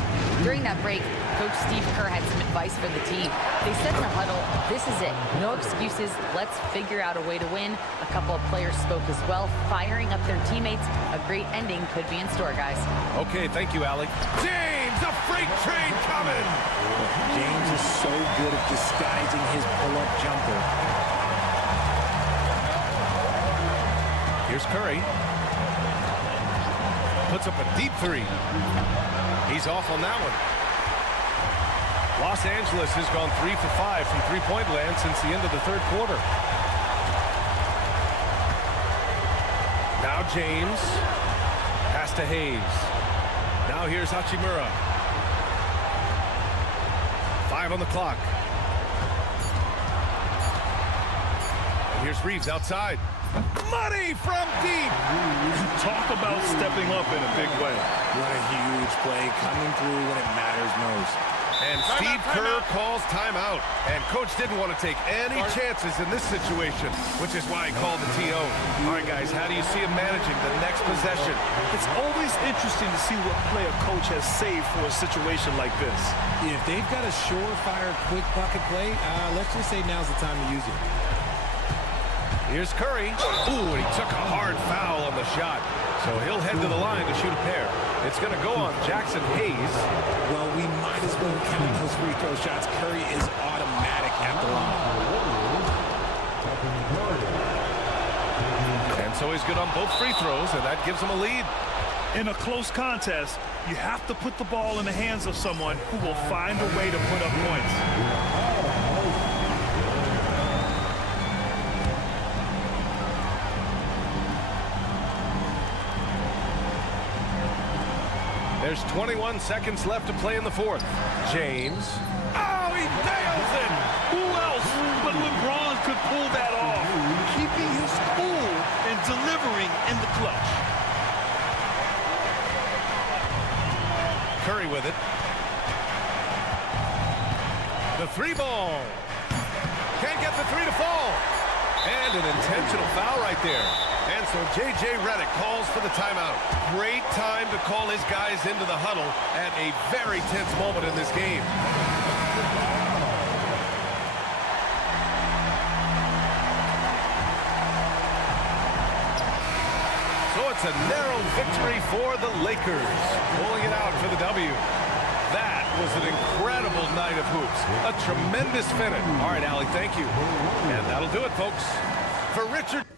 During that break, Coach Steve Kerr had some advice for the team. They said in the huddle, this is it. No excuses. Let's figure out a way to win. A couple of players spoke as well, firing up their teammates. A great ending could be in store, guys. Okay, thank you, Allie. James, a freight train coming! James is so good at disguising his pull-up jumper. Here's Curry. Puts up a deep 3. He's off on that one. Los Angeles has gone 3 for 5 from three-point land since the end of the third quarter. Now James. Pass to Hayes. Now here's Hachimura. 5 on the clock. And here's Reeves outside. Money from deep. Talk about stepping up in a big way. What a huge play coming through when it matters most. And Steve Kerr calls timeout. And Coach didn't want to take any chances in this situation, which is why he called the TO. All right, guys, how do you see him managing the next possession? It's always interesting to see what play a coach has saved for a situation like this. If they've got a surefire quick bucket play, let's just say now's the time to use it. Here's Curry. Ooh, and he took a hard foul on the shot. So he'll head to the line to shoot a pair. It's going to go on Jackson Hayes. Well, we might as well count those free throw shots. Curry is automatic at the line. And so he's good on both free throws, and that gives him a lead. In a close contest, you have to put the ball in the hands of someone who will find a way to put up points. There's 21 seconds left to play in the fourth. James. Oh, he nails it! Who else but LeBron could pull that off? Keeping his cool and delivering in the clutch. Curry with it. The three ball. Can't get the three to fall. And an intentional foul right there. And so J.J. Redick calls for the timeout. Great time to call his guys into the huddle at a very tense moment in this game. So it's a narrow victory for the Lakers, pulling it out for the W. That was an incredible night of hoops. A tremendous finish. All right, Allie, thank you. And that'll do it, folks. For Richard.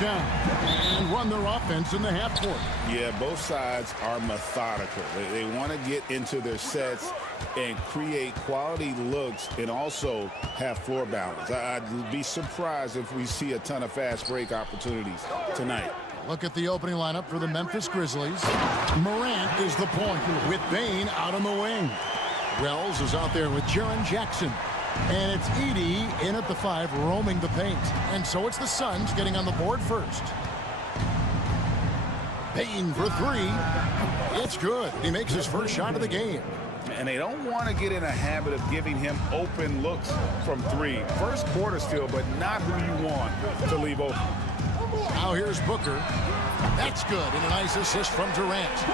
down and run their offense in the half court. Yeah, both sides are methodical. They want to get into their sets and create quality looks and also have floor balance. I'd be surprised if we see a ton of fast break opportunities tonight. Look at the opening lineup for the Memphis Grizzlies. Morant is the point with Bane out on the wing. Wells is out there with Jaren Jackson. And it's Edey in at the 5, roaming the paint. And so it's the Suns getting on the board first. Bane for 3. It's good. He makes his first shot of the game. And they don't want to get in a habit of giving him open looks from 3. First quarter still, but not who you want to leave open. Now here's Booker. That's good, and a nice assist from Durant.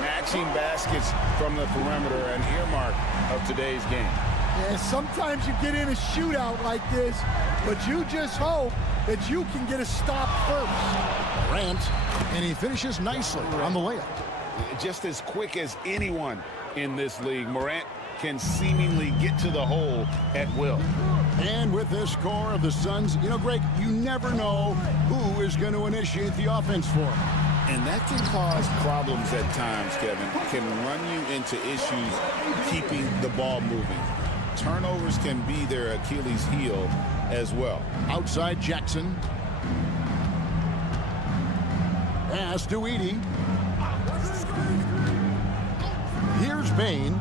Matching baskets from the perimeter, an earmark of today's game. Yeah, sometimes you get in a shootout like this, but you just hope that you can get a stop first. Durant, and he finishes nicely on the layup. Just as quick as anyone in this league, Morant can seemingly get to the hole at will. And with this core of the Suns, you know, Greg, you never know who is going to initiate the offense for them. And that can cause problems at times, Kevin. Can run you into issues keeping the ball moving. Turnovers can be their Achilles heel as well. Outside Jackson. Pass to Edey. Here's Bane.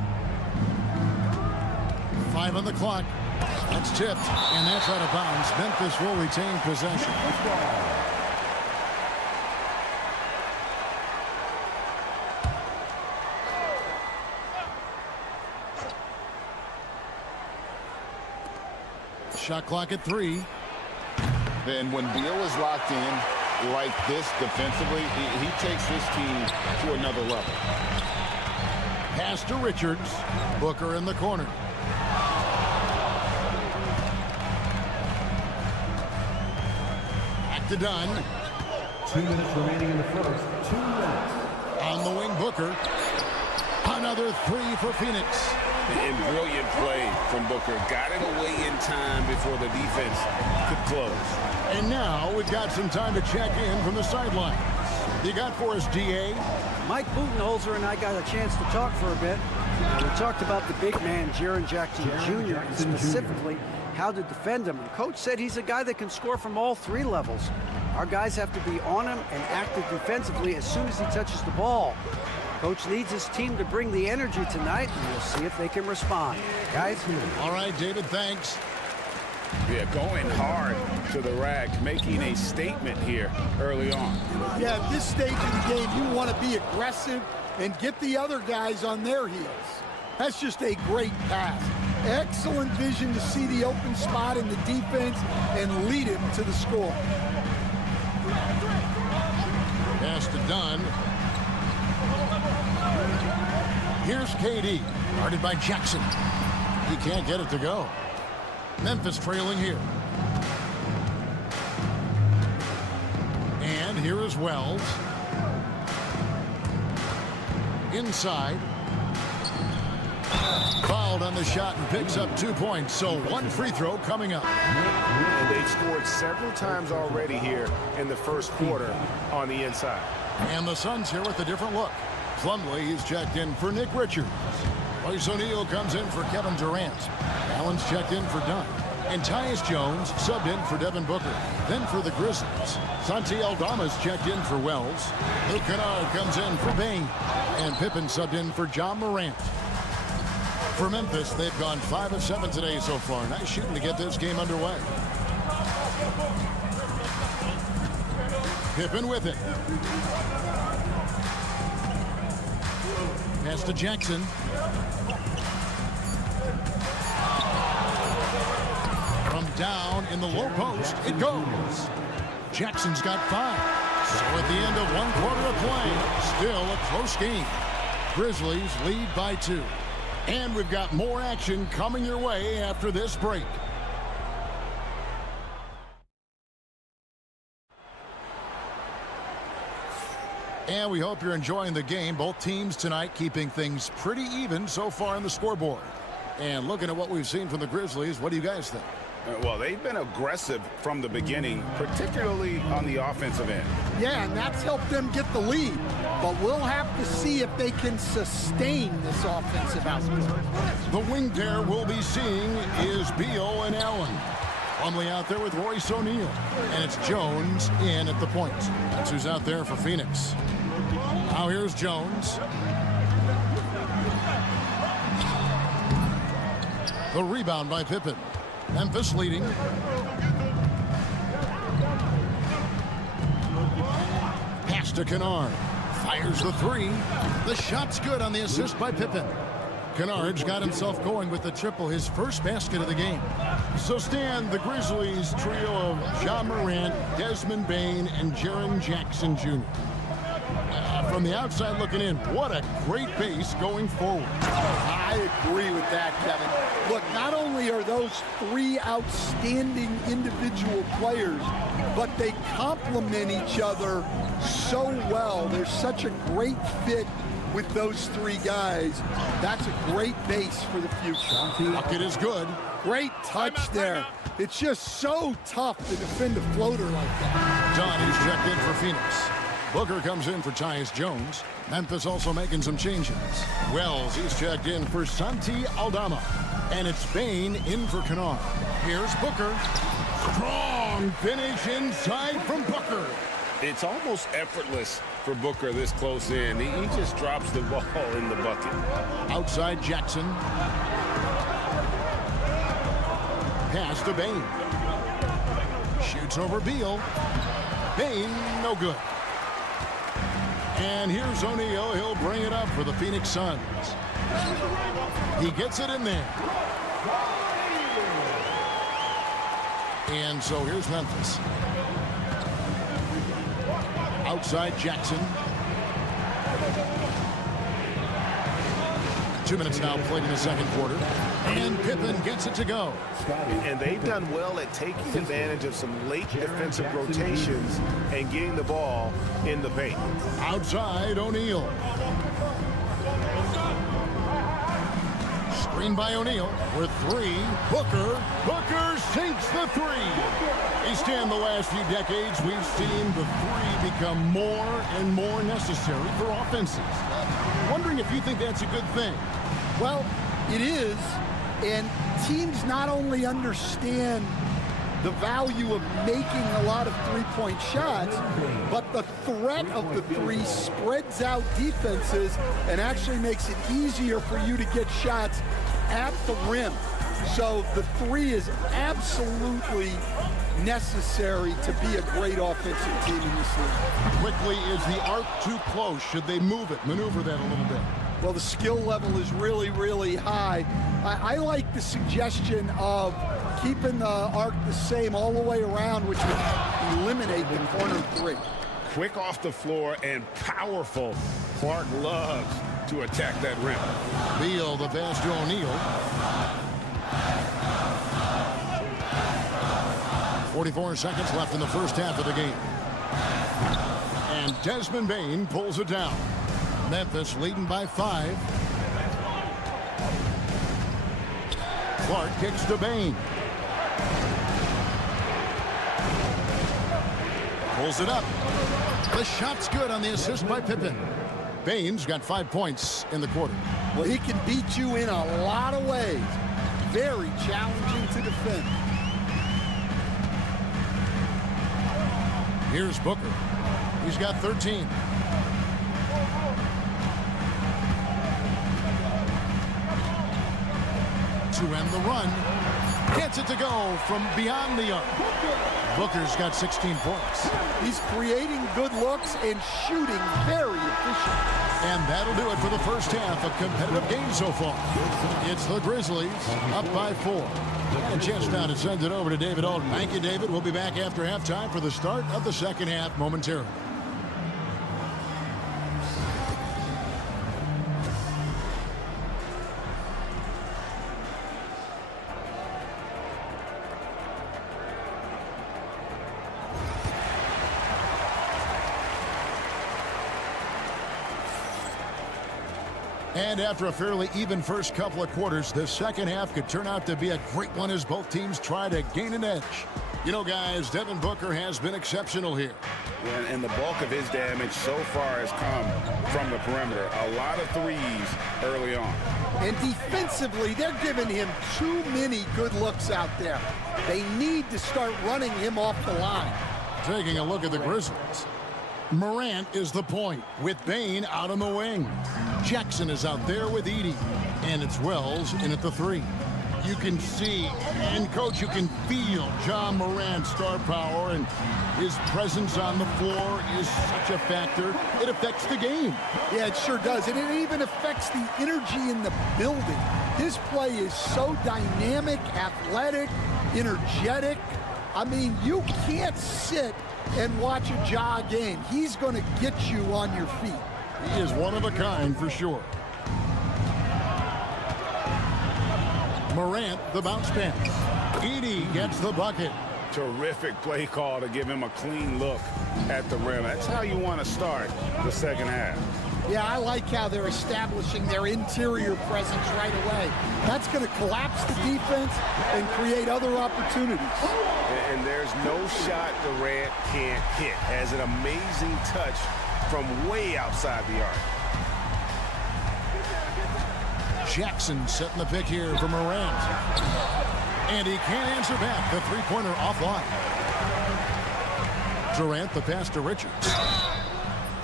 5 on the clock. That's tipped, and that's out of bounds. Memphis will retain possession. Shot clock at 3. Then when Beal is locked in like this defensively, he takes this team to another level. Pass to Richards. Booker in the corner. to Dunn. 2 minutes remaining in the first. 2 minutes. On the wing, Booker. Another three for Phoenix. And brilliant play from Booker. Got it away in time before the defense could close. And now we've got some time to check in from the sidelines. You got for us, DA? Mike Budenholzer and I got a chance to talk for a bit. We talked about the big man, Jaren Jackson Jr., and specifically how to defend him. And Coach said he's a guy that can score from all three levels. Our guys have to be on him and active defensively as soon as he touches the ball. Coach needs his team to bring the energy tonight, and we'll see if they can respond. Guys? All right, David, thanks. Yeah, going hard to the rack, making a statement here early on. Yeah, at this stage of the game, you want to be aggressive and get the other guys on their heels. That's just a great pass. Excellent vision to see the open spot in the defense and lead him to the score. Pass to Dunn. Here's KD, guarded by Jackson. He can't get it to go. Memphis trailing here. And here is Wells. Inside. Fouled on the shot and picks up 2 points. So one free throw coming up. And they've scored several times already here in the first quarter on the inside. And the Suns here with a different look. Plumlee is checked in for Nick Richards. Royce O'Neal comes in for Kevin Durant. Allen's checked in for Dunn. And Tyus Jones subbed in for Devin Booker. Then for the Grizzlies, Santi Aldama's checked in for Wells. Luke Kennard comes in for Bain. And Pippen subbed in for John Morant. For Memphis, they've gone 5 of 7 today so far. Nice shooting to get this game underway. Pippen with it. Pass to Jackson. From down in the low post, it goes. Jackson's got 5. So at the end of 1 quarter of play, still a close game. Grizzlies lead by 2. And we've got more action coming your way after this break. And we hope you're enjoying the game. Both teams tonight keeping things pretty even so far on the scoreboard. And looking at what we've seen from the Grizzlies, what do you guys think? Well, they've been aggressive from the beginning, particularly on the offensive end. Yeah, and that's helped them get the lead. But we'll have to see if they can sustain this offensive output. The wing pair we'll be seeing is Beal and Allen. Plumlee out there with Royce O'Neal. And it's Jones in at the point. That's who's out there for Phoenix. Now here's Jones. The rebound by Pippen. Memphis leading. Pass to Kennard. Fires the 3. The shot's good on the assist by Pippen. Kennard's got himself going with the triple, his first basket of the game. So Stan, the Grizzlies trio of John Morant, Desmond Bain, and Jaren Jackson Jr. From the outside looking in, what a great base going forward. I agree with that, Kevin. Look, not only are those 3 outstanding individual players, but they complement each other so well. There's such a great fit with those 3 guys. That's a great base for the future. Bucket is good. Great touch there. It's just so tough to defend a floater like that. Dunn is checked in for Phoenix. Booker comes in for Tyus Jones. Memphis also making some changes. Wells is checked in for Santi Aldama. And it's Bain in for Kennard. Here's Booker. Strong finish inside from Booker. It's almost effortless for Booker this close in. He just drops the ball in the bucket. Outside Jackson. Pass to Bain. Shoots over Beal. Bain, no good. And here's O'Neal. He'll bring it up for the Phoenix Suns. He gets it in there. And so here's Memphis. Outside Jackson. 2 minutes now played in the second quarter. And Pippen gets it to go. And they've done well at taking advantage of some late defensive rotations and getting the ball in the paint. Outside, O'Neal. Screen by O'Neal with three. Booker sinks the three. Easton, the last few decades, we've seen the three become more and more necessary for offenses. Wondering if you think that's a good thing. Well, it is, and teams not only understand the value of making a lot of three-point shots, but the threat of the three spreads out defenses and actually makes it easier for you to get shots at the rim. So the three is absolutely necessary to be a great offensive team in this league. Quickly, is the arc too close? Should they move it, maneuver that a little bit? Well, the skill level is really, really high. I like the suggestion of keeping the arc the same all the way around, which would eliminate the corner three. Quick off the floor and powerful. Clark loves to attack that rim. Beal, the pass to O'Neal. 44 seconds left in the first half of the game. And Desmond Bane pulls it down. Memphis leading by 5. Clark kicks to Bane. Pulls it up. The shot's good on the assist by Pippen. Bane's got 5 points in the quarter. Well, he can beat you in a lot of ways. Very challenging to defend. Here's Booker. He's got 13. To end the run. Gets it to go from beyond the arc. Booker's got 16 points. He's creating good looks and shooting very efficient. And that'll do it for the first half. A competitive game so far. It's the Grizzlies up by 4. And a chance now to send it over to David Alden. Thank you, David. We'll be back after halftime for the start of the second half momentarily. And after a fairly even first couple of quarters, the second half could turn out to be a great one as both teams try to gain an edge. You know, guys, Devin Booker has been exceptional here. And the bulk of his damage so far has come from the perimeter. A lot of threes early on. And defensively, they're giving him too many good looks out there. They need to start running him off the line. Taking a look at the Grizzlies. Morant is the point with Bane out on the wing. Jackson is out there with Edey. And it's Wells in at the 3. You can see, and Coach, you can feel John Morant's star power, and his presence on the floor is such a factor. It affects the game. Yeah, it sure does. And it even affects the energy in the building. His play is so dynamic, athletic, energetic. I mean, you can't sit and watch a Ja game. He's going to get you on your feet. He is one of a kind for sure. Morant, the bounce pass. Edey gets the bucket. Terrific play call to give him a clean look at the rim. That's how you want to start the second half. Yeah, I like how they're establishing their interior presence right away. That's going to collapse the defense and create other opportunities. And there's no shot Durant can't hit. Has an amazing touch from way outside the arc. Jackson setting the pick here for Morant. And he can't answer back. The three-pointer offline. Durant, the pass to Richards.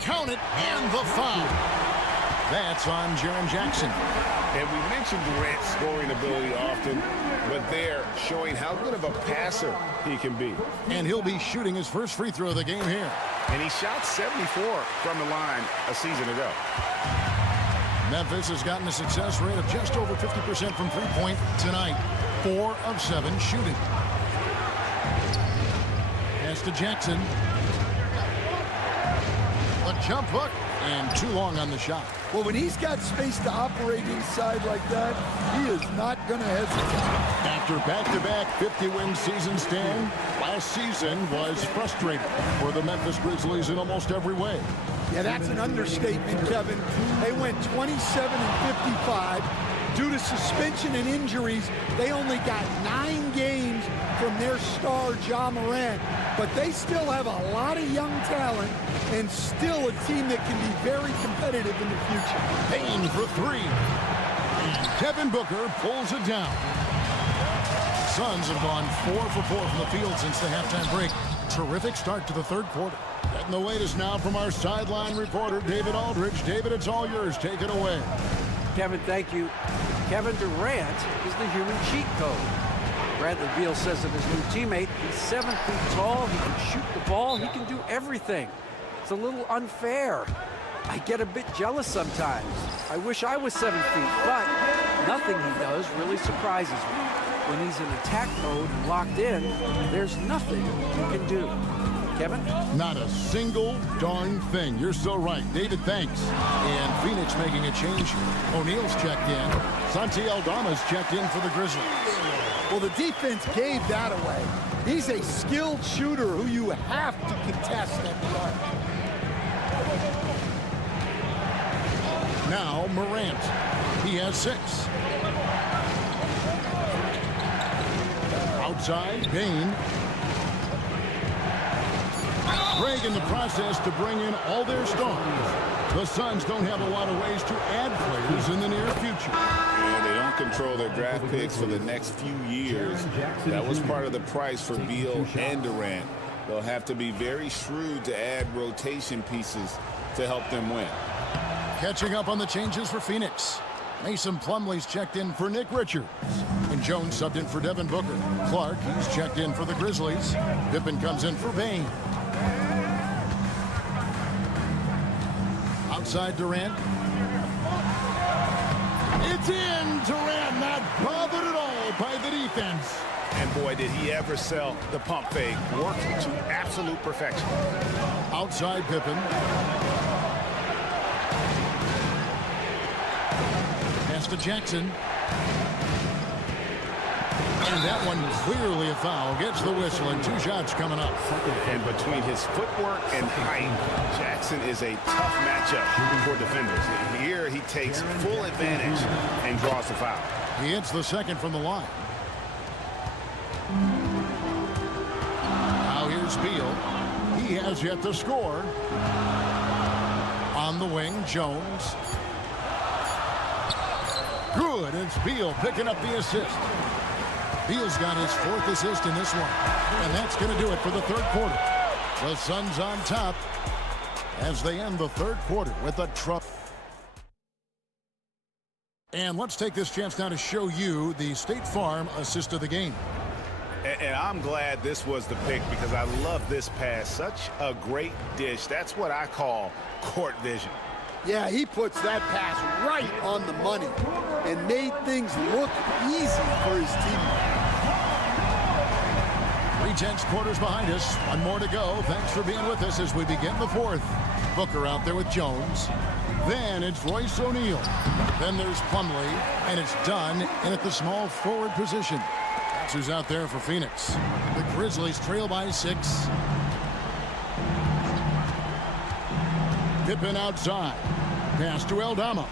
Count it, and the foul. That's on Jaren Jackson. And we mentioned Durant's scoring ability often, but they're showing how good of a passer he can be. And he'll be shooting his first free throw of the game here. And he shot 74 from the line a season ago. Memphis has gotten a success rate of just over 50% from three-point tonight. 4 of 7 shooting. Pass to Jackson. A jump hook And too long on the shot. Well, when he's got space to operate inside like that, he is not going to hesitate. After back-to-back 50-win seasons, Stan, last season was frustrating for the Memphis Grizzlies in almost every way. Yeah, that's an understatement, Kevin. They went 27-55. Due to suspension and injuries, they only got 9 games from their star, Ja Morant. But they still have a lot of young talent and still a team that can be very competitive in the future. Payne for 3. And Devin Booker pulls it down. Suns have gone 4 for 4 from the field since the halftime break. Terrific start to the third quarter. And the latest now from our sideline reporter, David Aldridge. David, it's all yours. Take it away. Kevin, thank you. Kevin Durant is the human cheat code. Bradley Beal says of his new teammate, he's 7 feet tall, he can shoot the ball, he can do everything. It's a little unfair. I get a bit jealous sometimes. I wish I was 7 feet, but nothing he does really surprises me. When he's in attack mode and locked in, there's nothing he can do. Kevin? Not a single darn thing. You're so right. David, thanks. And Phoenix making a change. O'Neal's checked in. Santi Aldama's checked in for the Grizzlies. Well, the defense gave that away. He's a skilled shooter who you have to contest at the arc. Now Morant. He has 6. Outside, Payne. Craig in the process to bring in all their stars. The Suns don't have a lot of ways to add players in the near future. Yeah, they don't control their draft picks for the next few years. That was part of the price for Beal and Durant. They'll have to be very shrewd to add rotation pieces to help them win. Catching up on the changes for Phoenix. Mason Plumlee's checked in for Nick Richards. And Jones subbed in for Devin Booker. Clark, he's checked in for the Grizzlies. Pippen comes in for Payne. Outside Durant. It's in. Durant not bothered at all by the defense. And boy, did he ever sell the pump fake. Worked to absolute perfection. Outside Pippen. Pass to Jackson. And that one clearly a foul. Gets the whistle and 2 shots coming up. And between his footwork and height, Jackson is a tough matchup for defenders. Here he takes full advantage and draws the foul. He hits the second from the line. Now here's Beal. He has yet to score. On the wing, Jones. Good. It's Beal picking up the assist. Beal's got his 4th assist in this one. And that's going to do it for the third quarter. The Suns on top as they end the third quarter with a trouble. And let's take this chance now to show you the State Farm assist of the game. And I'm glad this was the pick because I love this pass. Such a great dish. That's what I call court vision. Yeah, he puts that pass right on the money and made things look easy for his teammates. 3/10 quarters behind us. 1 more to go. Thanks for being with us as we begin the fourth. Booker out there with Jones. Then it's Royce O'Neal. Then there's Plumlee. And it's done in at the small forward position. That's who's out there for Phoenix. The Grizzlies trail by 6. Pippen outside. Pass to Aldama.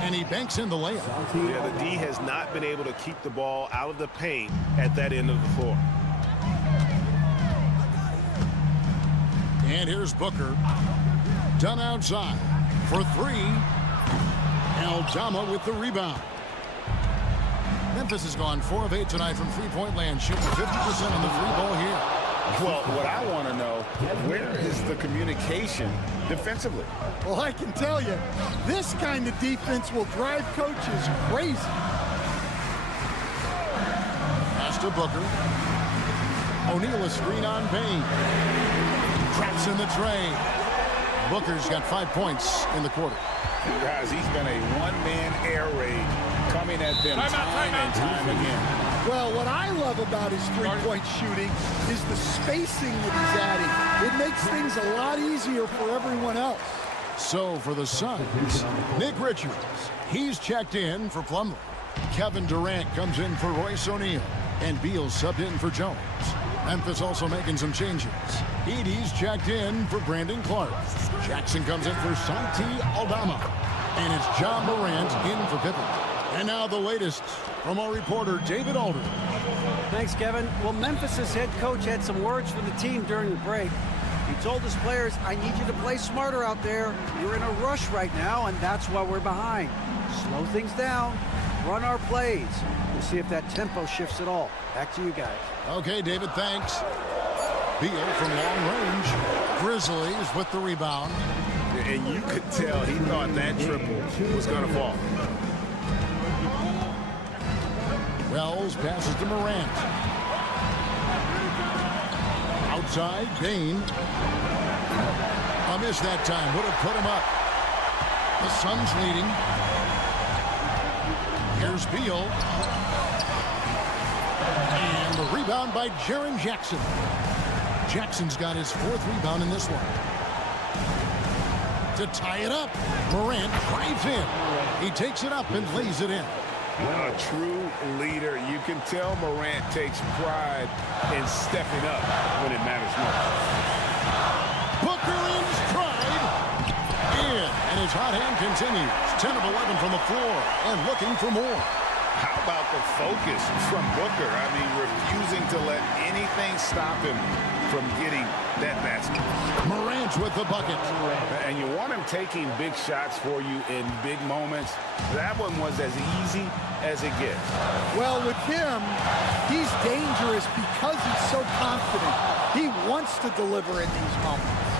And he banks in the layup. Yeah, the D has not been able to keep the ball out of the paint at that end of the floor. And here's Booker. Done outside for 3. Aldama with the rebound. Memphis has gone 4 of 8 tonight from three-point land, shooting 50% on the free ball here. Well, what I want to know, where is the communication defensively? Well, I can tell you, this kind of defense will drive coaches crazy. Pass to Booker. O'Neal a screen on Payne. Traps in the tray. Booker's got 5 points in the quarter. Guys, he's been a one-man air raid coming at them time and time again. Well, what I love about his three-point shooting is the spacing that he's adding. It makes things a lot easier for everyone else. So for the Suns, Nick Richards, he's checked in for Plumlee. Kevin Durant comes in for Royce O'Neal, and Beal subbed in for Jones. Memphis also making some changes. Edey's checked in for Brandon Clark. Jackson comes in for Santi Aldama. And it's John Morant in for Pippen. And now the latest from our reporter, David Aldridge. Thanks, Kevin. Well, Memphis' head coach had some words for the team during the break. He told his players, I need you to play smarter out there. You're in a rush right now, and that's why we're behind. Slow things down. Run our plays. We'll see if that tempo shifts at all. Back to you guys. Okay, David, thanks. Beal from long range. Grizzlies with the rebound. And you could tell he thought that triple was going to fall. Wells passes to Morant. Outside, Bain. A miss that time. Would have put him up. The Suns leading. Here's Beal. And the rebound by Jaren Jackson. Jackson's got his fourth rebound in this one. To tie it up, Morant drives in. He takes it up and lays it in. A true leader. You can tell Morant takes pride in stepping up when it matters most. Booker in stride. In, and his hot hand continues. 10 of 11 from the floor and looking for more. How about the focus from Booker? I mean, refusing to let anything stop him from getting that basket. Morant with the bucket. And you want him taking big shots for you in big moments. That one was as easy as it gets. Well, with him, he's dangerous because he's so confident. He wants to deliver in these moments.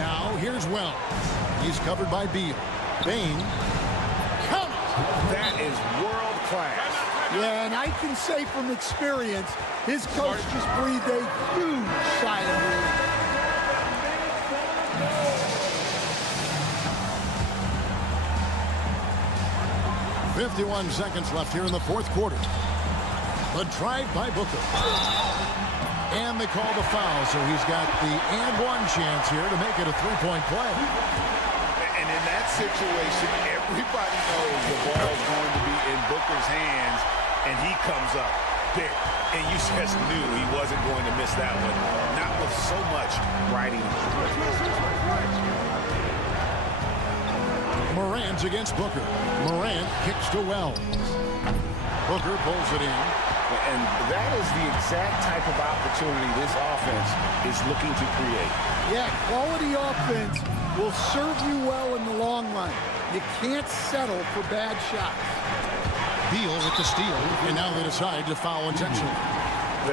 Now, here's Wells. He's covered by Beal. Bain. Count. That is world class. Yeah, and I can say from experience, his coach just breathed a huge sigh of relief. 51 seconds left here in the fourth quarter. The drive by Booker. And they call the foul, so he's got the and one chance here to make it a three-point play. And in that situation, everybody knows the ball's going to be in Booker's hands, and he comes up big. And you just knew he wasn't going to miss that one. Not with so much riding. Morant's against Booker. Morant kicks to Wells. Booker pulls it in. And that is the exact type of opportunity this offense is looking to create. Yeah, quality offense will serve you well in the long run. You can't settle for bad shots. Beal with the steal, and now they decide to foul intentionally.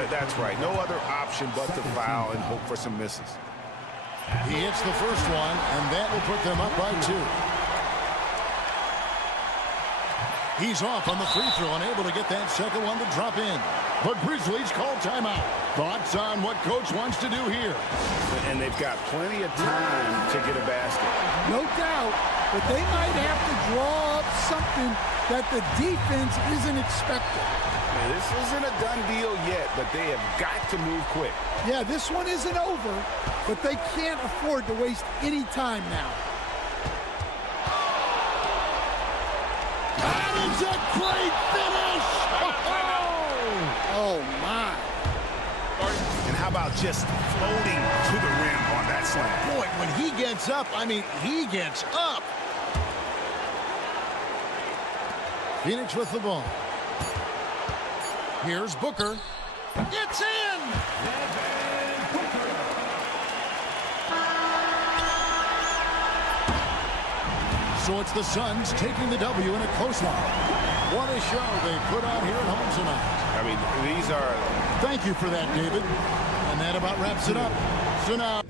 That's right. No other option but to foul and hope for some misses. He hits the first one, and that will put them up by 2. He's off on the free throw, unable to get that second one to drop in. The Grizzlies call timeout. Thoughts on what coach wants to do here? And they've got plenty of time to get a basket. No doubt, but they might have to draw up something that the defense isn't expecting. Now, this isn't a done deal yet, but they have got to move quick. Yeah, this one isn't over, but they can't afford to waste any time now. That is a great finish! Oh, my. And how about just floating to the rim on that slam? Boy, when he gets up, I mean, he gets up. Phoenix with the ball. Here's Booker. It's in! So it's the Suns taking the W in a close one. What a show they put on here at home tonight. I mean, these are... Thank you for that, David. And that about wraps it up. So now...